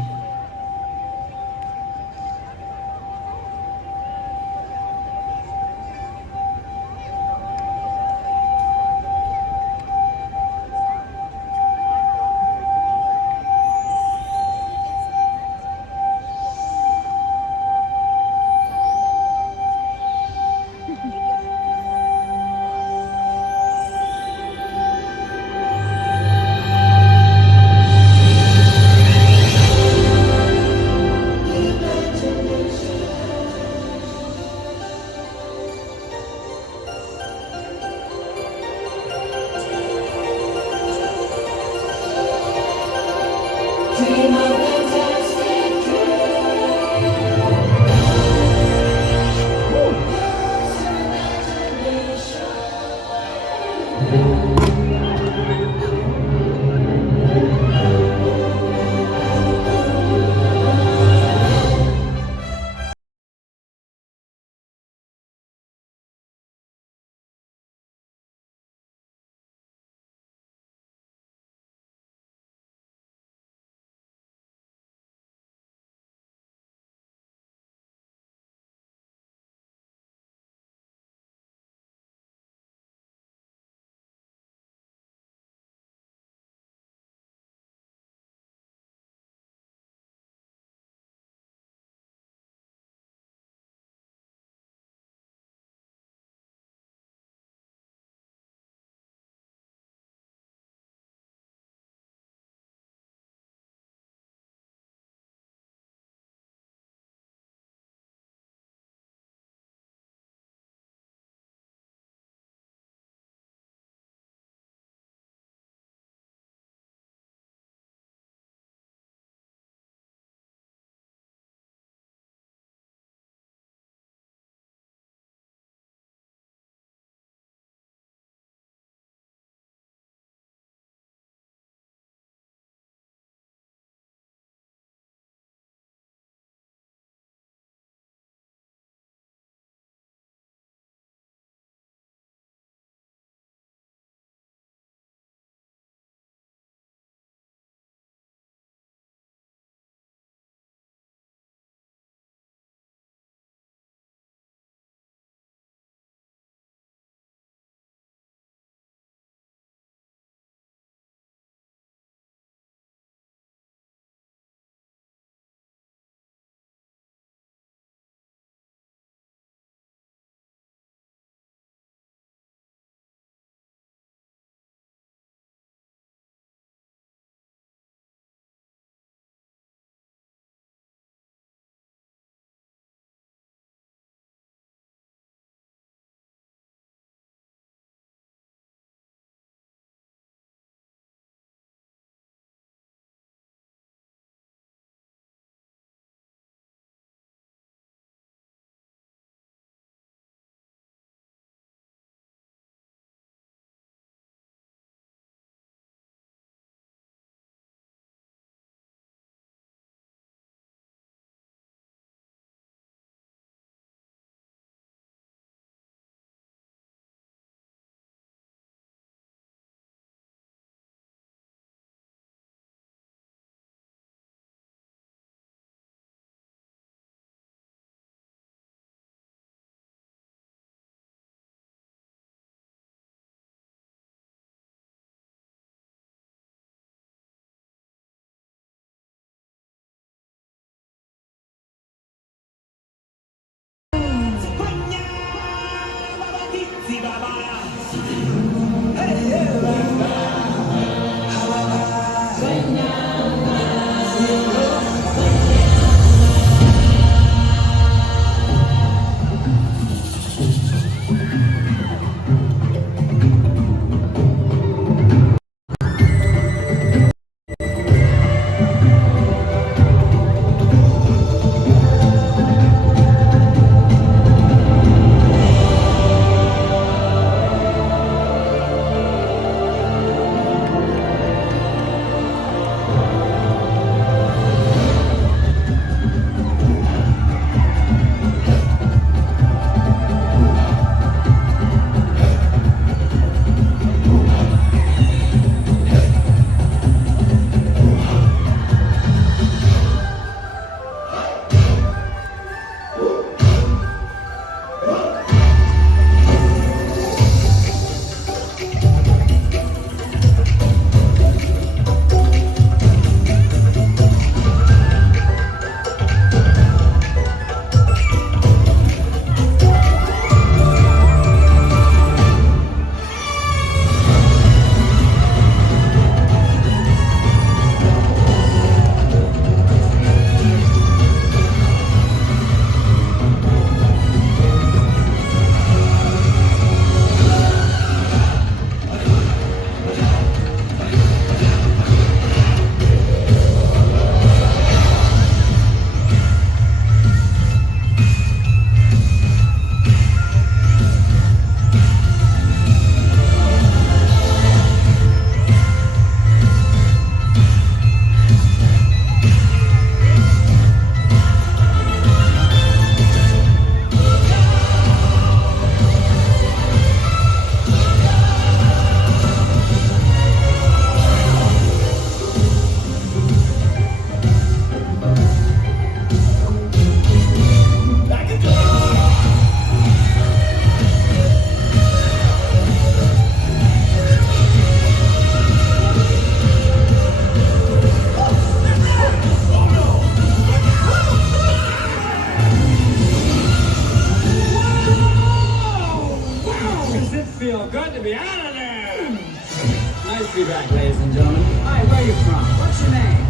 feel good to be out of there. Nice to be back, ladies and gentlemen. Hi, where are you from? What's your name?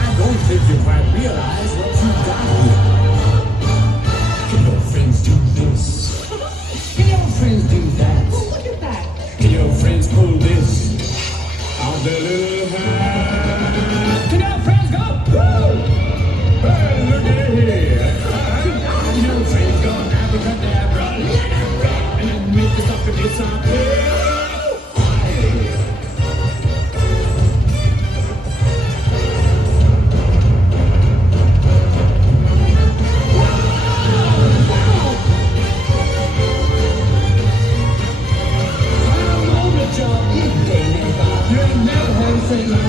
I don't think you quite realize what you've got here. Can your friends do this? Can your friends do that? Oh, look at that. Can your friends pull this out their little hat? Can your friends go? Woo! Hey, look at here. Can your friends go abracadabra? Let it rip and then make this up and disappear. You never heard a thing like me.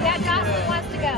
Yeah, Jocelyn wants to go.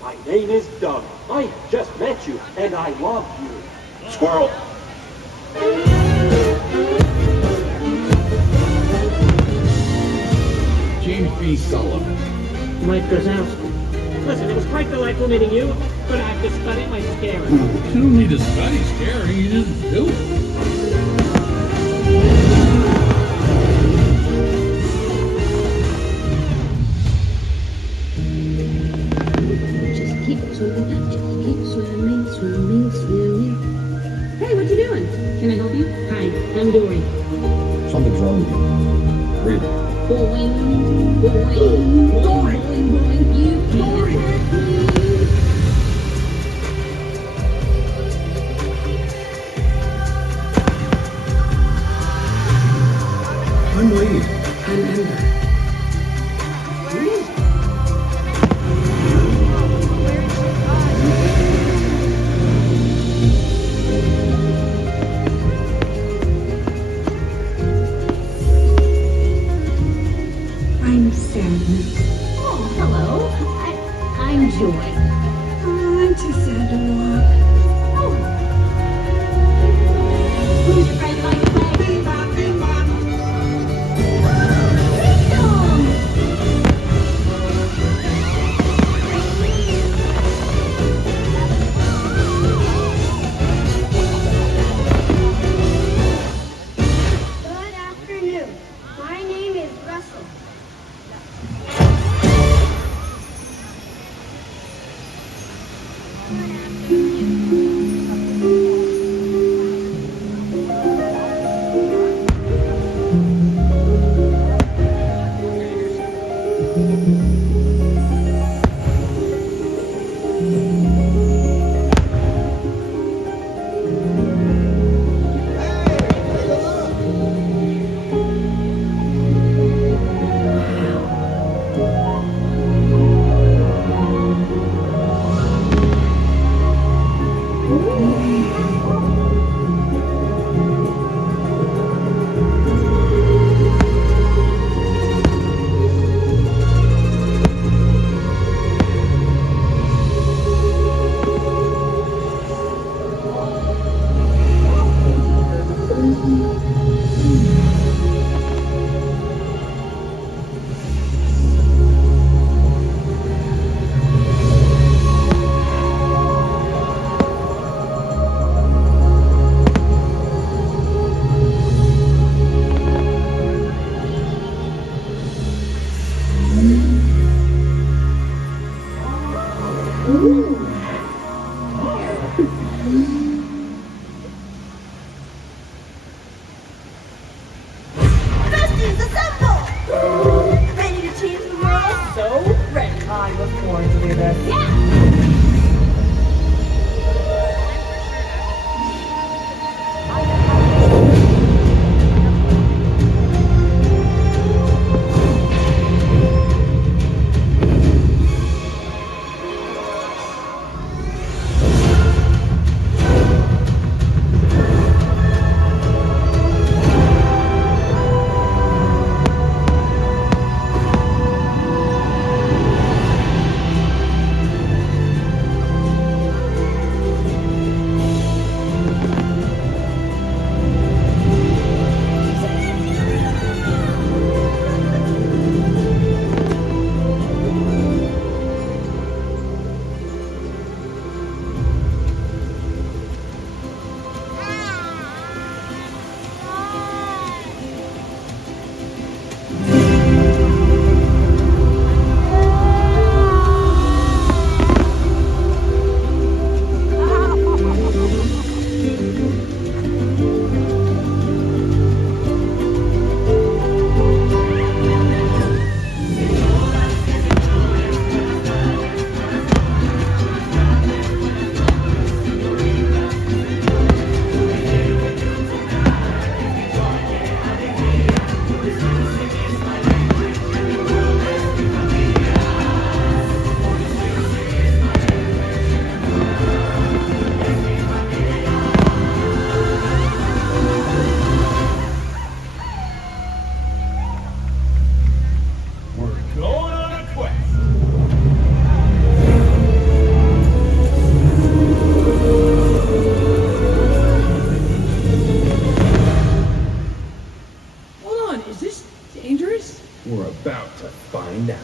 My name is Doug. I just met you, and I love you. Squirrel! James B. Sullivan. Mike Krasowski. Listen, it was quite delightful meeting you, but I have to study my scaring. You don't need to study scaring, you just do it. Just keep swimming, swimming. Hey, what you doing? Can I help you? Hi, I'm Dory. Something's wrong with you. Breathe. Boing, boing, boing, boing, you can't hurt me. I'm Lee. I'm Ember. I'm Sadness. Oh, hello. I'm Joy. Oh, I'm too sad to walk. Oh. Who's your friend like to play? Bebop, bebop. Good afternoon. My name is Russell. Assemble! Ready to change the world? So ready. I look forward to do this. Yeah! We're about to find out.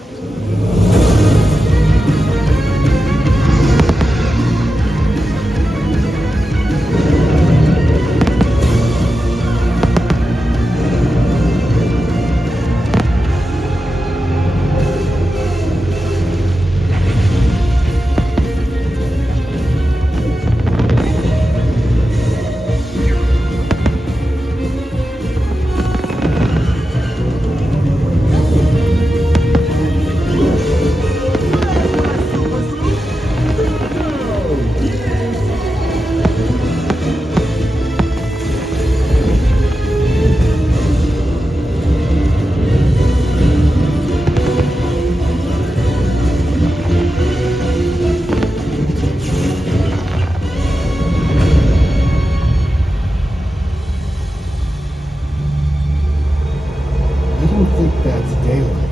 I don't think that's daylight.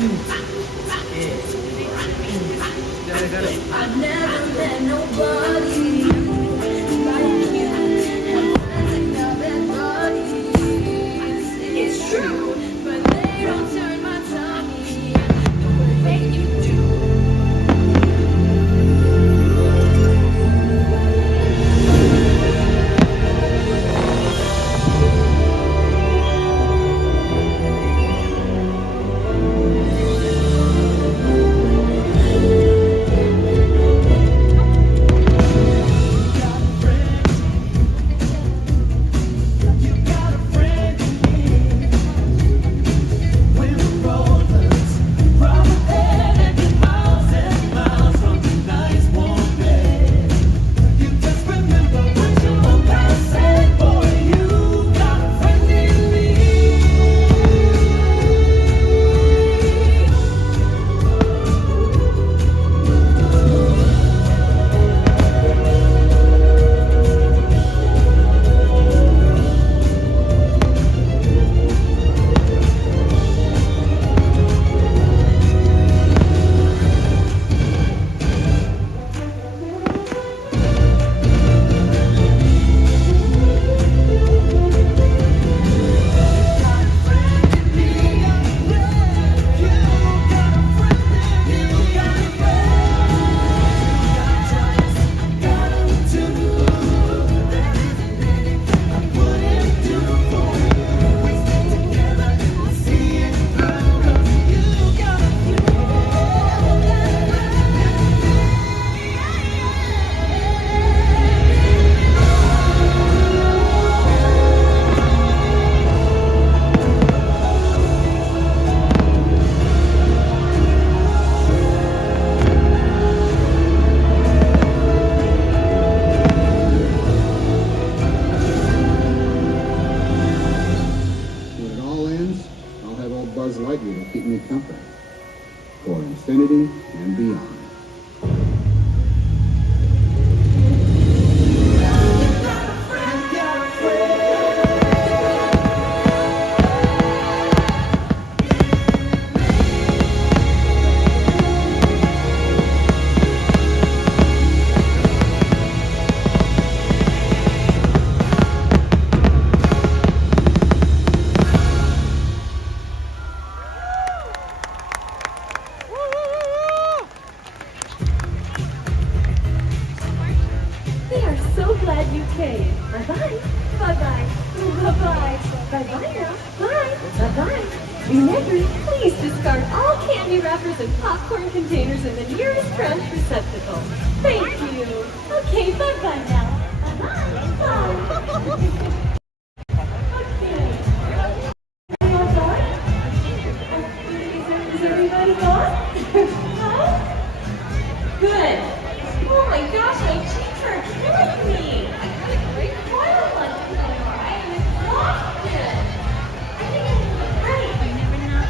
I've never met nobody like you. It's true, but they don't turn my tummy the way you do. keep me company for infinity and beyond. We are so glad you came. Bye-bye. Bye-bye. Bye-bye. Bye-bye now. Bye. Bye-bye. Remember, please discard all candy wrappers and popcorn containers in the nearest trash receptacle. Thank you. Okay, bye-bye now. Bye-bye. Bye. Okay. Are you all done? Is everybody gone? Huh? Good. Oh my gosh, my cheeks are killing me. I got a great toilet lunch before. I am exhausted. I think I'm great. You never know.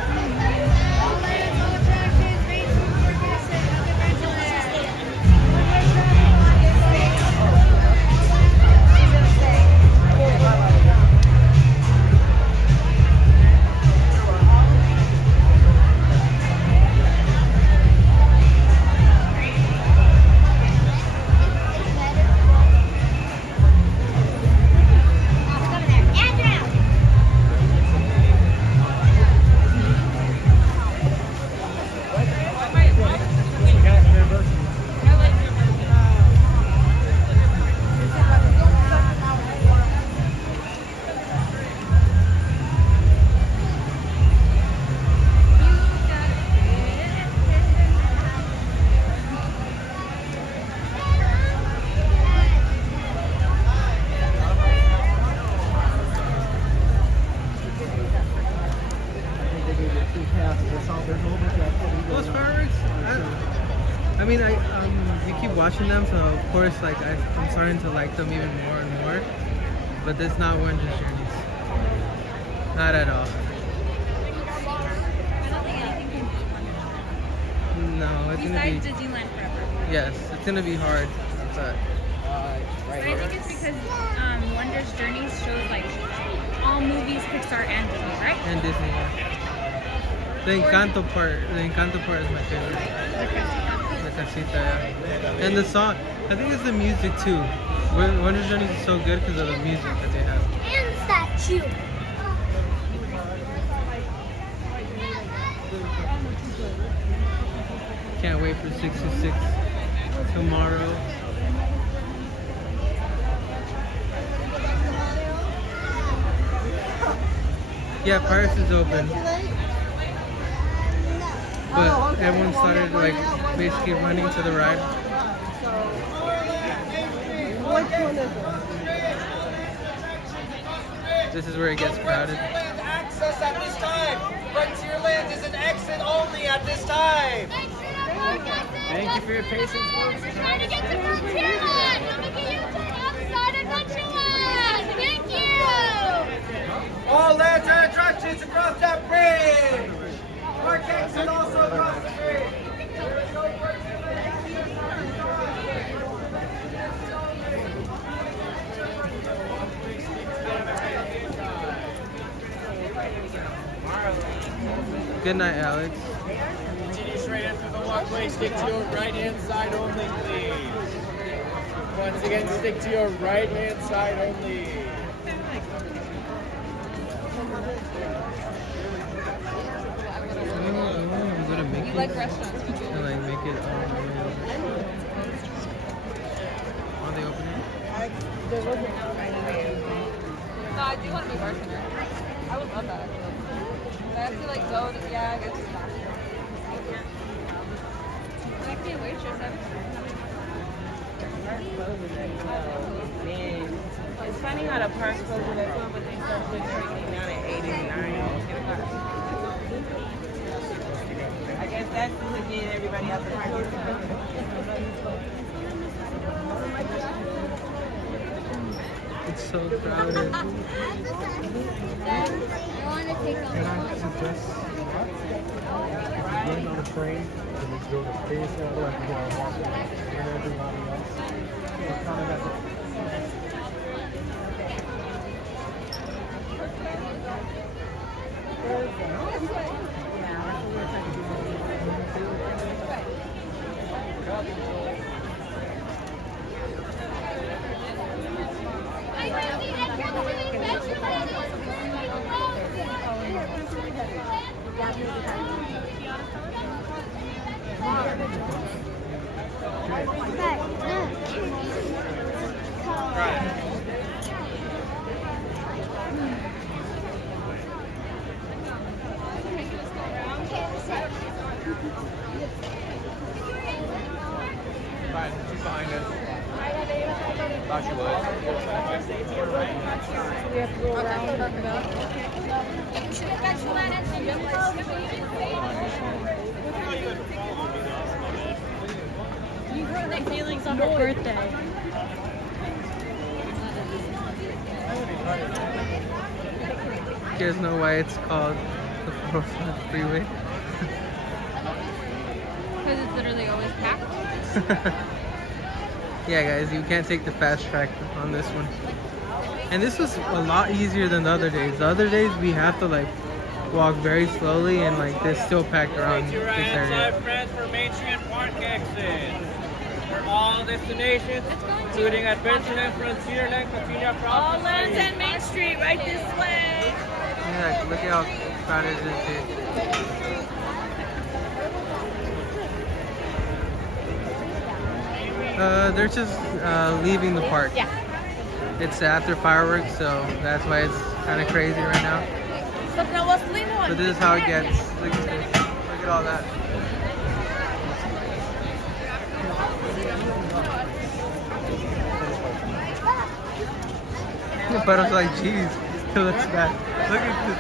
Those fireworks, I mean, you keep watching them, so of course, like, I'm starting to like them even more and more. But that's not Wondrous Journeys. Not at all. No, it's gonna be. Besides Disneyland Forever. Yes, it's gonna be hard, but. But I think it's because Wondrous Journeys shows like all movies, Pixar and Disney, right? And Disney, yeah. The Encanto part is my favorite. The casita, yeah. And the song, I think it's the music too. Wonder Journeys is so good because of the music that they have. And statue. Can't wait for 626 tomorrow. Yeah, Paris is open. But everyone started like basically running to the ride. This is where it gets crowded. Access at this time. Frontierland is an exit only at this time. Thank you for your patience, folks. Trying to get to Frontierland. We'll make a U-turn outside Adventureland. Thank you. All lands and attractions across that bridge. Park exit also across the bridge. Good night, Alex. Continue straight in through the walkway. Stick to your right-hand side only, please. Once again, stick to your right-hand side only. I'm gonna make You it. like restaurants? And like make it. Are they opening? No, I do want to be bartender. I would love that. But I have to like go to, yeah, I guess it's not. I can be a waitress. It's funny how the parks close when they're but they start putting everything down at 8 and 9. I guess that's to get everybody out the park. It's so crowded. I want to take Can I suggest if you're going on a train, then you go to space or like you go on walking and everybody else. It's kind of like Fine, she's behind us. Thought she was. We have to go around and park it up. You hurt my feelings on her birthday. You guys know why it's called the 405 freeway? Because it's literally always packed. Yeah, guys, you can't take the fast track on this one. And this was a lot easier than the other days. The other days we have to like walk very slowly and like they're still packed around this area. Friends for Main Street and Park exit. For all destinations, including Adventureland, Frontierland, continue across All lands and Main Street, right this way. Yeah, look at how crowded it is here. They're just leaving the park. Yeah. It's after fireworks, so that's why it's kind of crazy right now. But this is how it gets. Look at this. Look at all that. But I was like, geez, it looks bad. Look at this.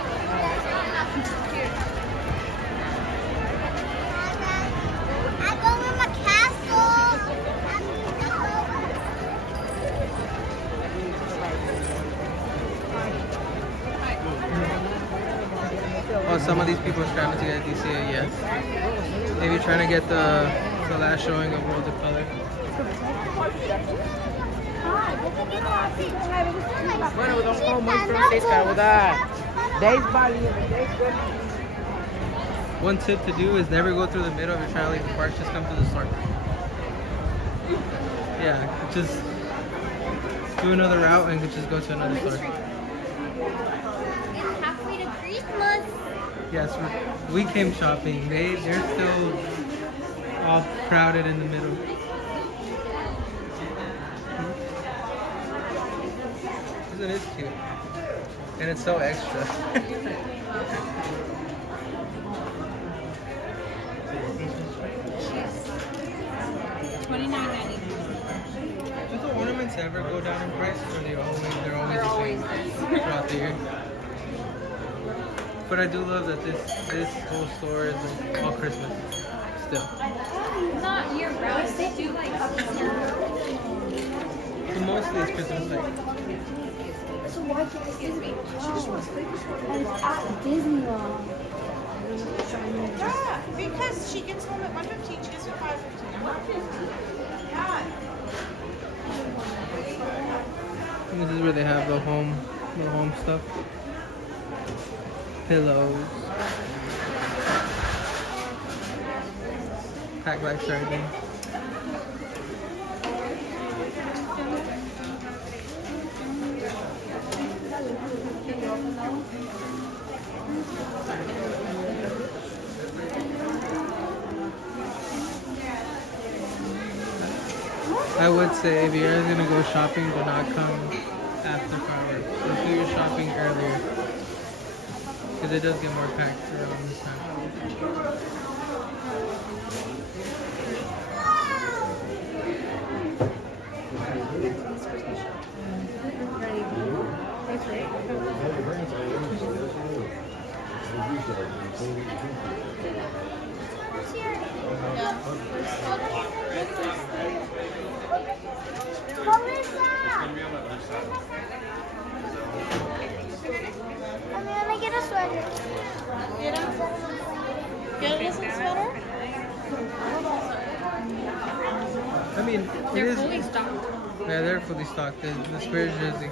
Oh, some of these people are trying to get DCA, yes. Maybe trying to get the last showing of World of Color. Bueno, vamos muy francesa, ¿verdad? 10 balinhas, 10 balinhas. One tip to do is never go through the middle if you're trying to leave the park. Just come to the store. Yeah, just do another route and just go to another store. It's halfway to Christmas. Yes, we came shopping. They're still all crowded in the middle. Isn't it cute? And it's so extra. $29.99. Do the ornaments ever go down in price, or they're always the same throughout the year? But I do love that this whole store is like all Christmas still. Not year round. They do like So mostly it's Christmas like. So why can't I Excuse me. And it's at Disneyland. Yeah, because she gets home at 1:15, she gets at 5:15. 1:15. Yeah. And this is where they have the home stuff. Pillows. Pack like sardines. I would say if you're gonna go shopping, do not come after fireworks. So do your shopping earlier, because it does get more packed around this time. I'm gonna get a sweater. Get a sweater? I mean, they're fully stocked. Yeah, they're fully stocked. The Spirit jersey.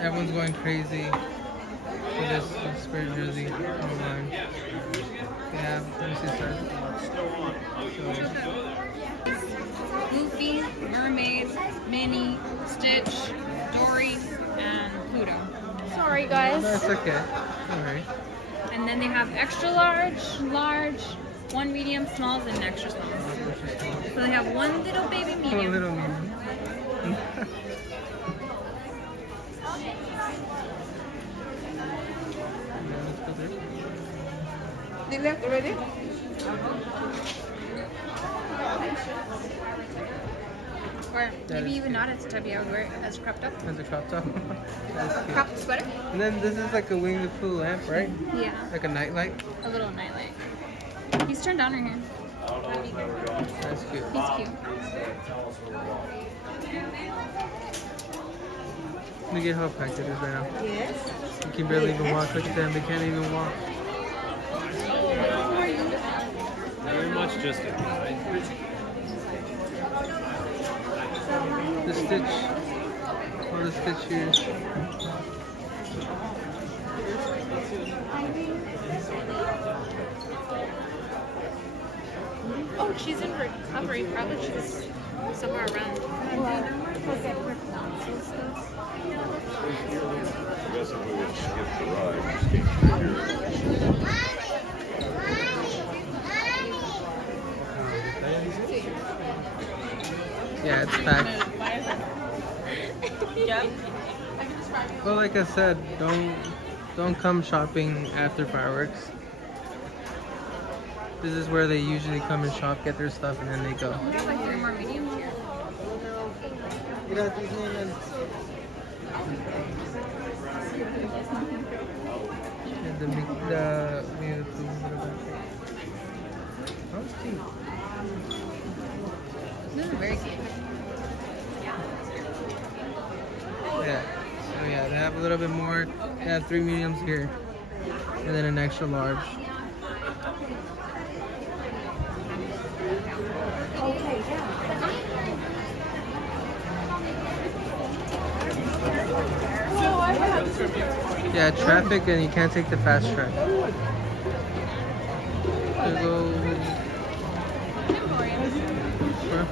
Everyone's going crazy for this Spirit jersey online. Yeah, let me see Goofy, Mermaid, Minnie, Stitch, Dory, and Pluto. Sorry, guys. That's okay. Alright. And then they have extra large, large, one medium, smalls, and extra smalls. So they have one little baby medium. One little medium. They left already? Or maybe even not as a tubby, I would wear it as a crop top. As a crop top. That's cute. Crop sweater? And then this is like a Winnie the Pooh lamp, right? Yeah. Like a nightlight. A little nightlight. He's turned on right here. That's cute. He's cute. Look at how packed it is right now. Yes. You can barely even walk. Look at them. They can't even walk. Very much just a guy. The Stitch. Oh, the Stitch here. Oh, she's in recovery. Probably she's somewhere around. Yeah, it's packed. Yep. Well, like I said, don't come shopping after fireworks. This is where they usually come and shop, get their stuff, and then they go. We have like 3 more mediums here. And the Winnie the Pooh little bag. That was cute. This is very cute. Yeah. So yeah, they have a little bit more. They have 3 mediums here, and then an extra large. Yeah, traffic, and you can't take the fast track. Gonna go. Where?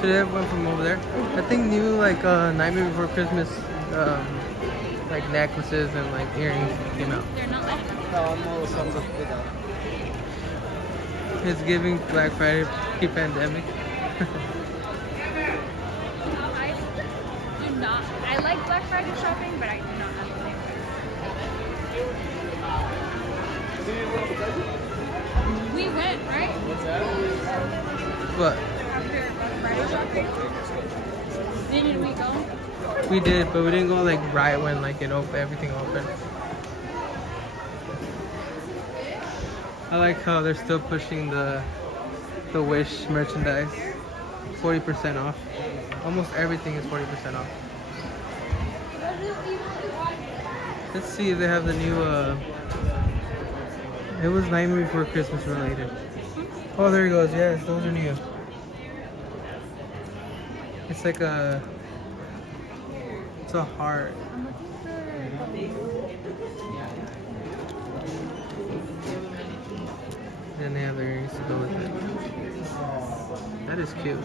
Should have went from over there. I think new like Nightmare Before Christmas like necklaces and like earrings came out. They're not like It's giving Black Friday pre-pandemic. I do not. I like Black Friday shopping, but I do not have the We went, right? What's that? What? After Black Friday shopping. Didn't we go? We did, but we didn't go like right when like everything opened. I like how they're still pushing the Wish merchandise. 40% off. Almost everything is 40% off. Let's see if they have the new it was Nightmare Before Christmas related. Oh, there he goes. Yes, those are new. It's like it's a heart. And they have their earrings to go with it. That is cute.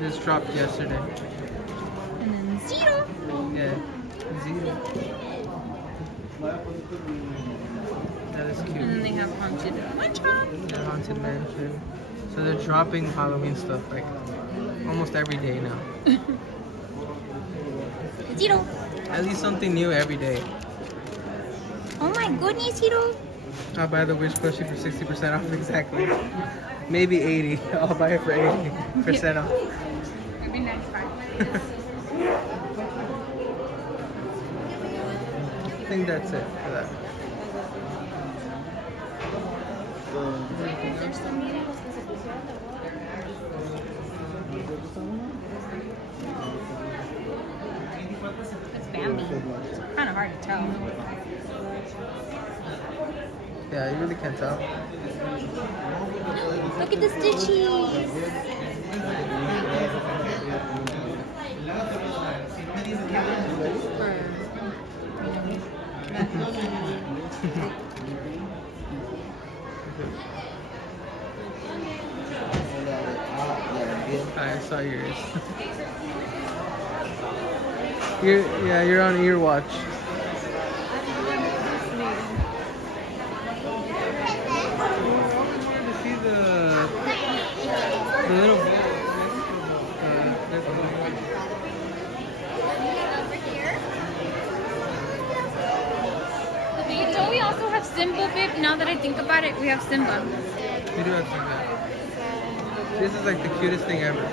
This dropped yesterday. And then zero. Yeah, zero. That is cute. And then they have Haunted Mansion. Yeah, Haunted Mansion. So they're dropping Halloween stuff like almost every day now. Zero. At least something new every day. Oh my goodness, Zero. I'll buy the Wish plushie for 60% off exactly. Maybe 80. I'll buy it for 80% off. Maybe 95. I think that's it for that. It's Bambi. It's kind of hard to tell. Yeah, you really can't tell. Look at the stitchies. I saw yours. You're on ear watch. The little Don't we also have Simba, babe? Now that I think about it, we have Simba. we do have Simba. This is like the cutest thing ever.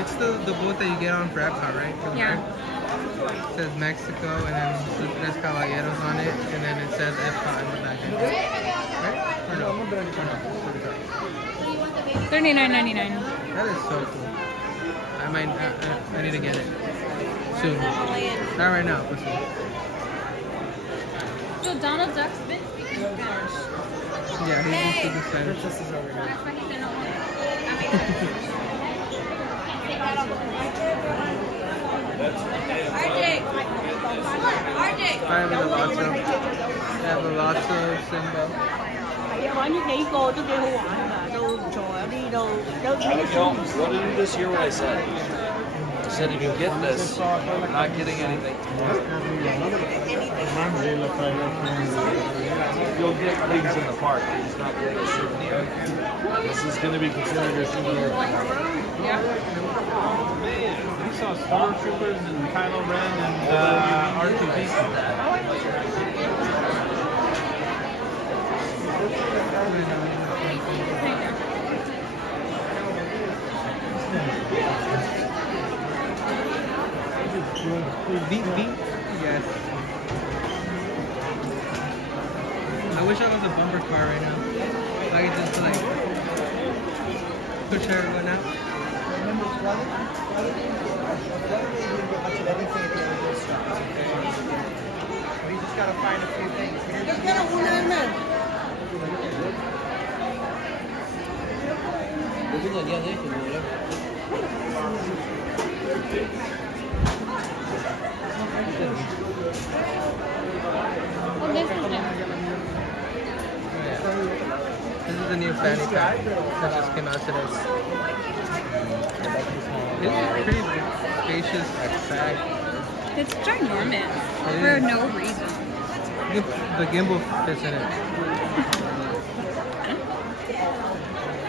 It's the boat that you get on for Epcot, right? For the Yeah. park. It says Mexico and then Tres Caballeros on it, and then it says Epcot in the back end. Right? Or no? $39.99. That is so cool. I need to get it soon. Not right now, but soon. So Donald Duck's been speaking Spanish. Yeah, he's been speaking Spanish. That's why he didn't want I have the Lotso. I have the Lotso Simba. What did you just hear what I said? I said if you get this, I'm not getting anything. You'll get things in the park, but he's not getting a souvenir. This is going to be considered a souvenir. Yeah. We saw Stormtroopers and Kylo Ren and R2D. Beep beep. Yes. I wish I was a bumper car right now. So I could just like push everyone out. We just gotta find a few things. Oh, this is new. This is the new fanny pack that just came out today. It's a pretty spacious bag. It's ginormous for no reason. The gimbal fits in it.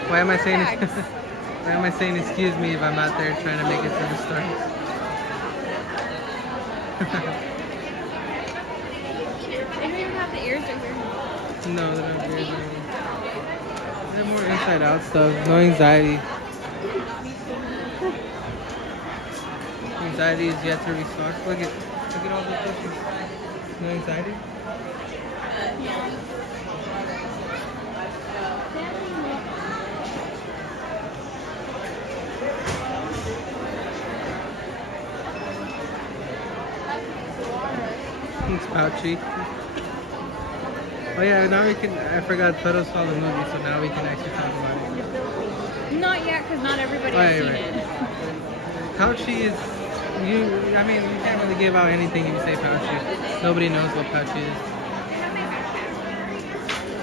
Why am I saying why am I saying excuse me if I'm out there trying to make it to the store? They don't even have the ears right here. No, they don't have ears anymore. They're more inside out stuff. No anxiety. Anxiety is yet to restock. Look at all the pictures. No anxiety? It's pouchy. Oh yeah, now we can, I forgot Toto saw the movie, so now we can actually talk about it. Not yet, because not everybody has seen it. Pouchy is, I mean, you can't really give out anything if you say pouchy. Nobody knows what pouchy is.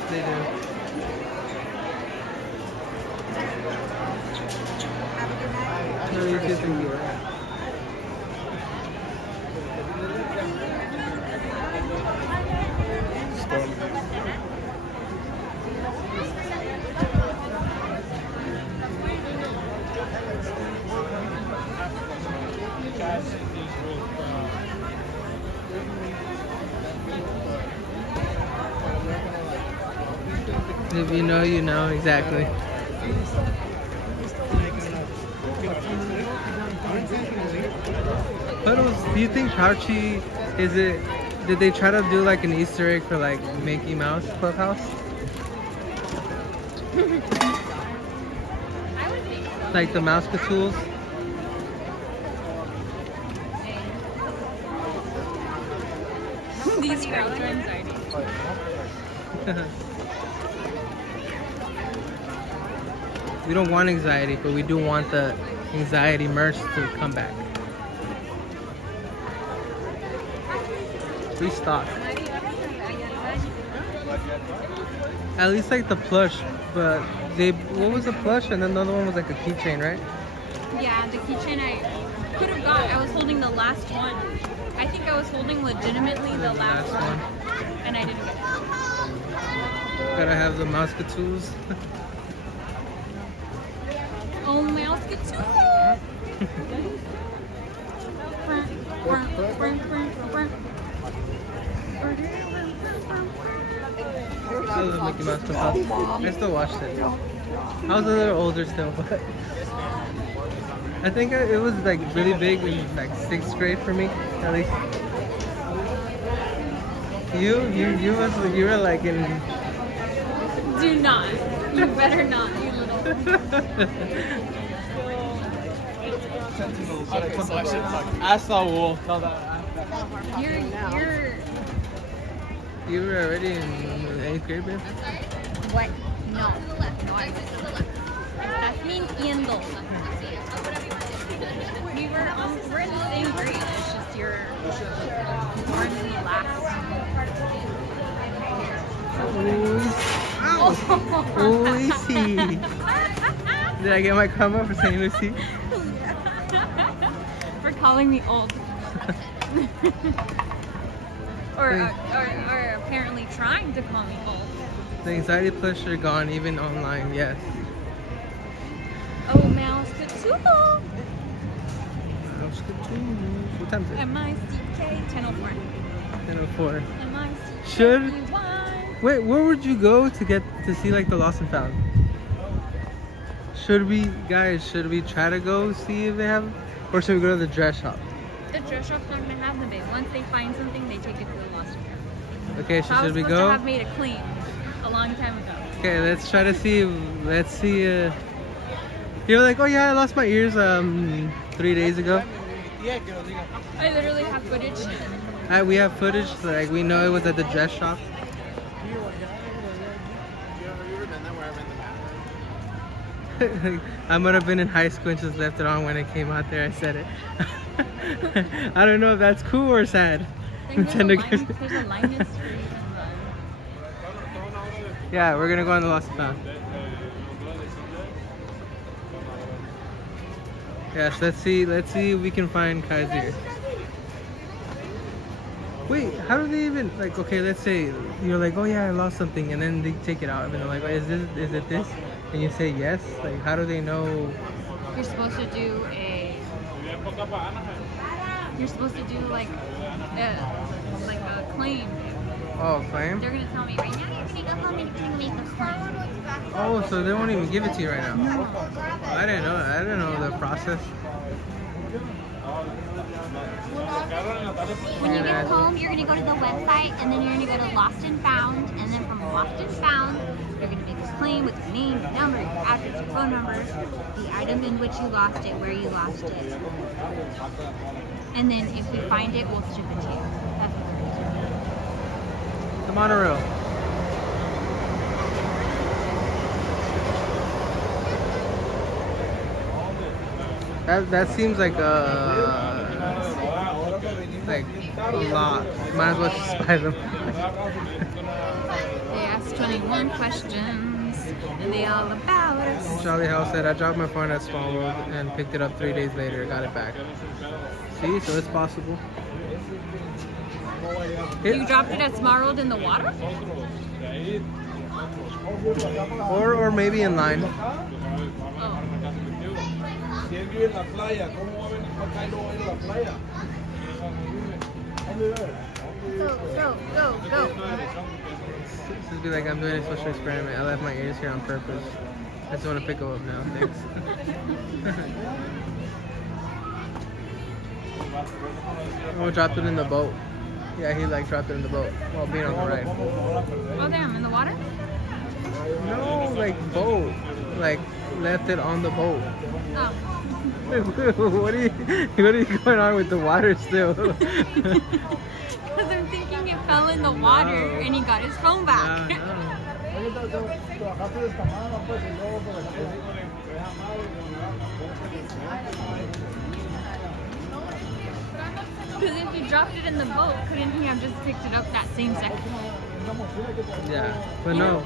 They do. No, you just think you're right. If you know, you know, exactly. Do you think Pouchy, did they try to do like an Easter egg for like Mickey Mouse Clubhouse? Like the Mouse-Catools? These crowds are anxiety. We don't want anxiety, but we do want the anxiety merch to come back. Restock. At least like the plush, but what was the plush? And then the other one was like a keychain, right? Yeah, the keychain I could have got. I was holding the last one. I think I was holding legitimately the last one. And I didn't get it. Gotta have the Mouse-Catools. Oh, Mouse-Catools! I love Mickey Mouse Clubhouse. I still watched it. I was a little older still, but I think it was like really big in like 6th grade for me, at least. You were like in. Do not. You better not, you little. I saw Wolf. Tell that. You were already in 8th grade, babe? What? No. That means Indo. We're in the same grade. It's just you're born in the last. Oh, Lucy. Did I get my karma for saying Lucy? For calling me old. or apparently trying to call me old. The anxiety plush are gone, even online, yes. Oh, Mouse-Catools. Mouse-Catools. What time is it? M-I-C-K 10:04. 10:04. M-I-C-K. Wait, where would you go to see like the Lost and Found? Should we try to go see if they have, or should we go to the dress shop? The dress shop's not gonna have them, babe. Once they find something, they take it to the Lost and Found. Okay, so should we go? I was supposed to have made a claim a long time ago. Okay, let's try to see. Let's see. You're like, oh yeah, I lost my ears 3 days ago. I literally have footage. We have footage, like we know it was at the dress shop. I might have been in high school and just left it on when it came out there. I said it. I don't know if that's cool or sad. There's a Linus free. Yeah, we're gonna go on the Lost and Found. Yes, let's see if we can find Kaiser. Wait, how do they even, like, okay, let's say you're like, oh yeah, I lost something, and then they take it out and they're like, is it this? And you say yes. Like, how do they know? You're supposed to do like a claim. Oh, claim? They're gonna tell me right now you're gonna go home and you make a claim. Oh, so they won't even give it to you right now. I didn't know. I didn't know the process. When you get home, you're gonna go to the website, and then you're gonna go to Lost and Found, and then from Lost and Found, you're gonna make a claim with your name, your number, your address, your phone number, the item in which you lost it, where you lost it, and then if we find it, we'll ship it to you. That's what we're gonna do. The monorail. That seems like a lot. Might as well just buy them. They asked 21 questions, and they all about us. Charlie House said, I dropped my phone at Small World and picked it up 3 days later. Got it back. See, so it's possible. You dropped it at Small World in the water? Or maybe in line. Go. This would be like, I'm doing a social experiment. I left my ears here on purpose. I just want to pick them up now. Thanks. Oh, dropped it in the boat. Yeah, he dropped it in the boat while being on the ride. Oh damn, in the water? No, boat. Left it on the boat. Oh. What are you going on with the water still? Because I'm thinking it fell in the water and he got his phone back. Because if he dropped it in the boat, couldn't he have just picked it up that same second? Yeah, but no.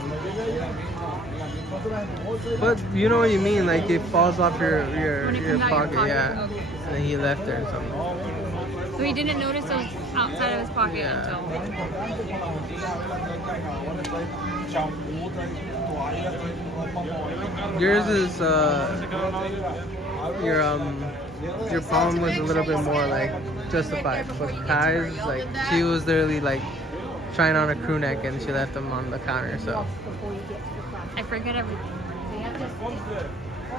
But you know what you mean, like it falls off your pocket, yeah. Okay. And then he left there or something. So he didn't notice it was outside of his pocket until... Yours is your palm was a little bit more justified, but Kai's she was literally trying on a crew neck and she left them on the counter. So I forget everything. All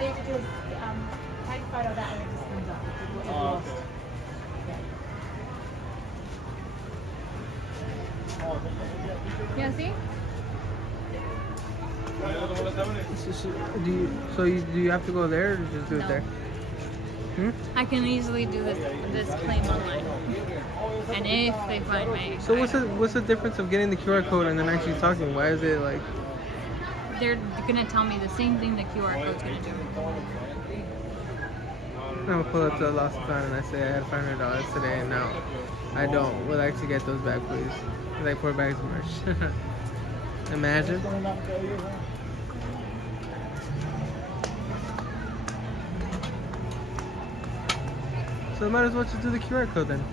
you have to do is take a photo of that and it just comes up. Oh, okay. Yeah, see? Do you have to go there or just do it there? I can easily do this claim online. And if they find me. So what's the difference of getting the QR code and then actually talking? Why is it they're gonna tell me the same thing the QR code's gonna do. I'm gonna pull up to the Lost and Found and I say I had $500 today and now I don't. Would like to get those back, please. 4 bags of merch. Imagine. So I might as well just do the QR code then.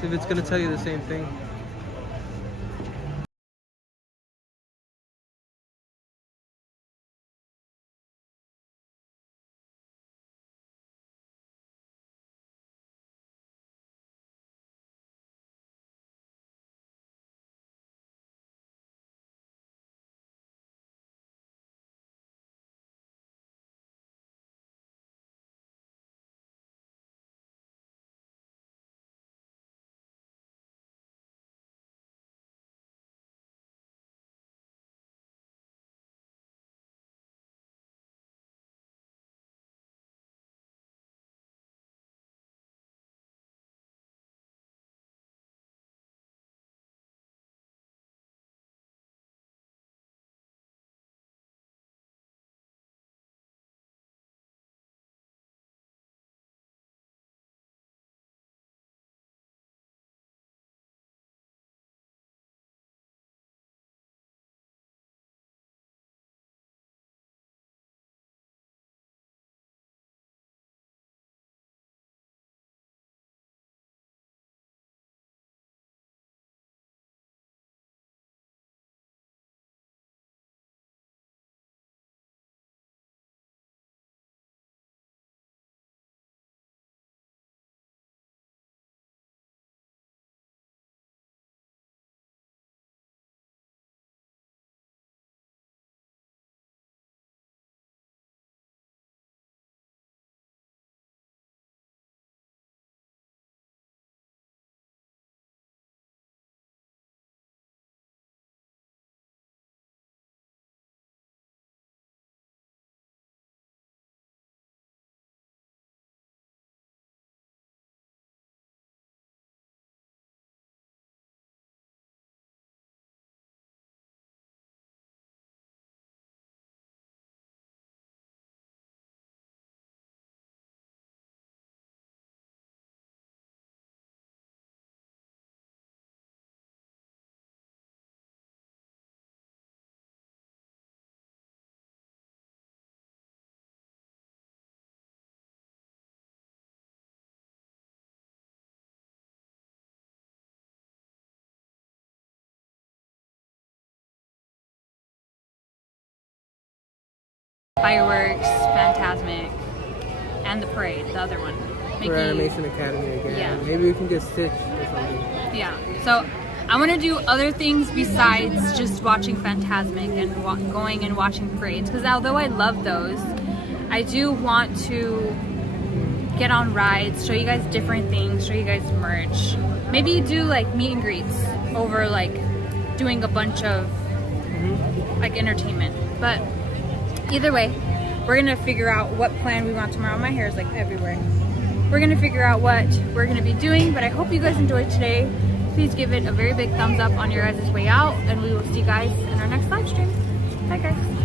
See if it's gonna tell you the same thing. Fireworks, Fantasmic, and the parade, the other one. For Animation Academy again. Yeah. Maybe we can get Stitch or something. Yeah. So I want to do other things besides just watching Fantasmic and going and watching parades. Because although I love those, I do want to get on rides, show you guys different things, show you guys merch. Maybe do like meet and greets over like doing a bunch of like entertainment. But either way, we're gonna figure out what plan we want tomorrow. My hair is like everywhere. We're gonna figure out what we're gonna be doing, but I hope you guys enjoyed today. Please give it a very big thumbs up on your guys' way out, and we will see you guys in our next live stream. Bye guys.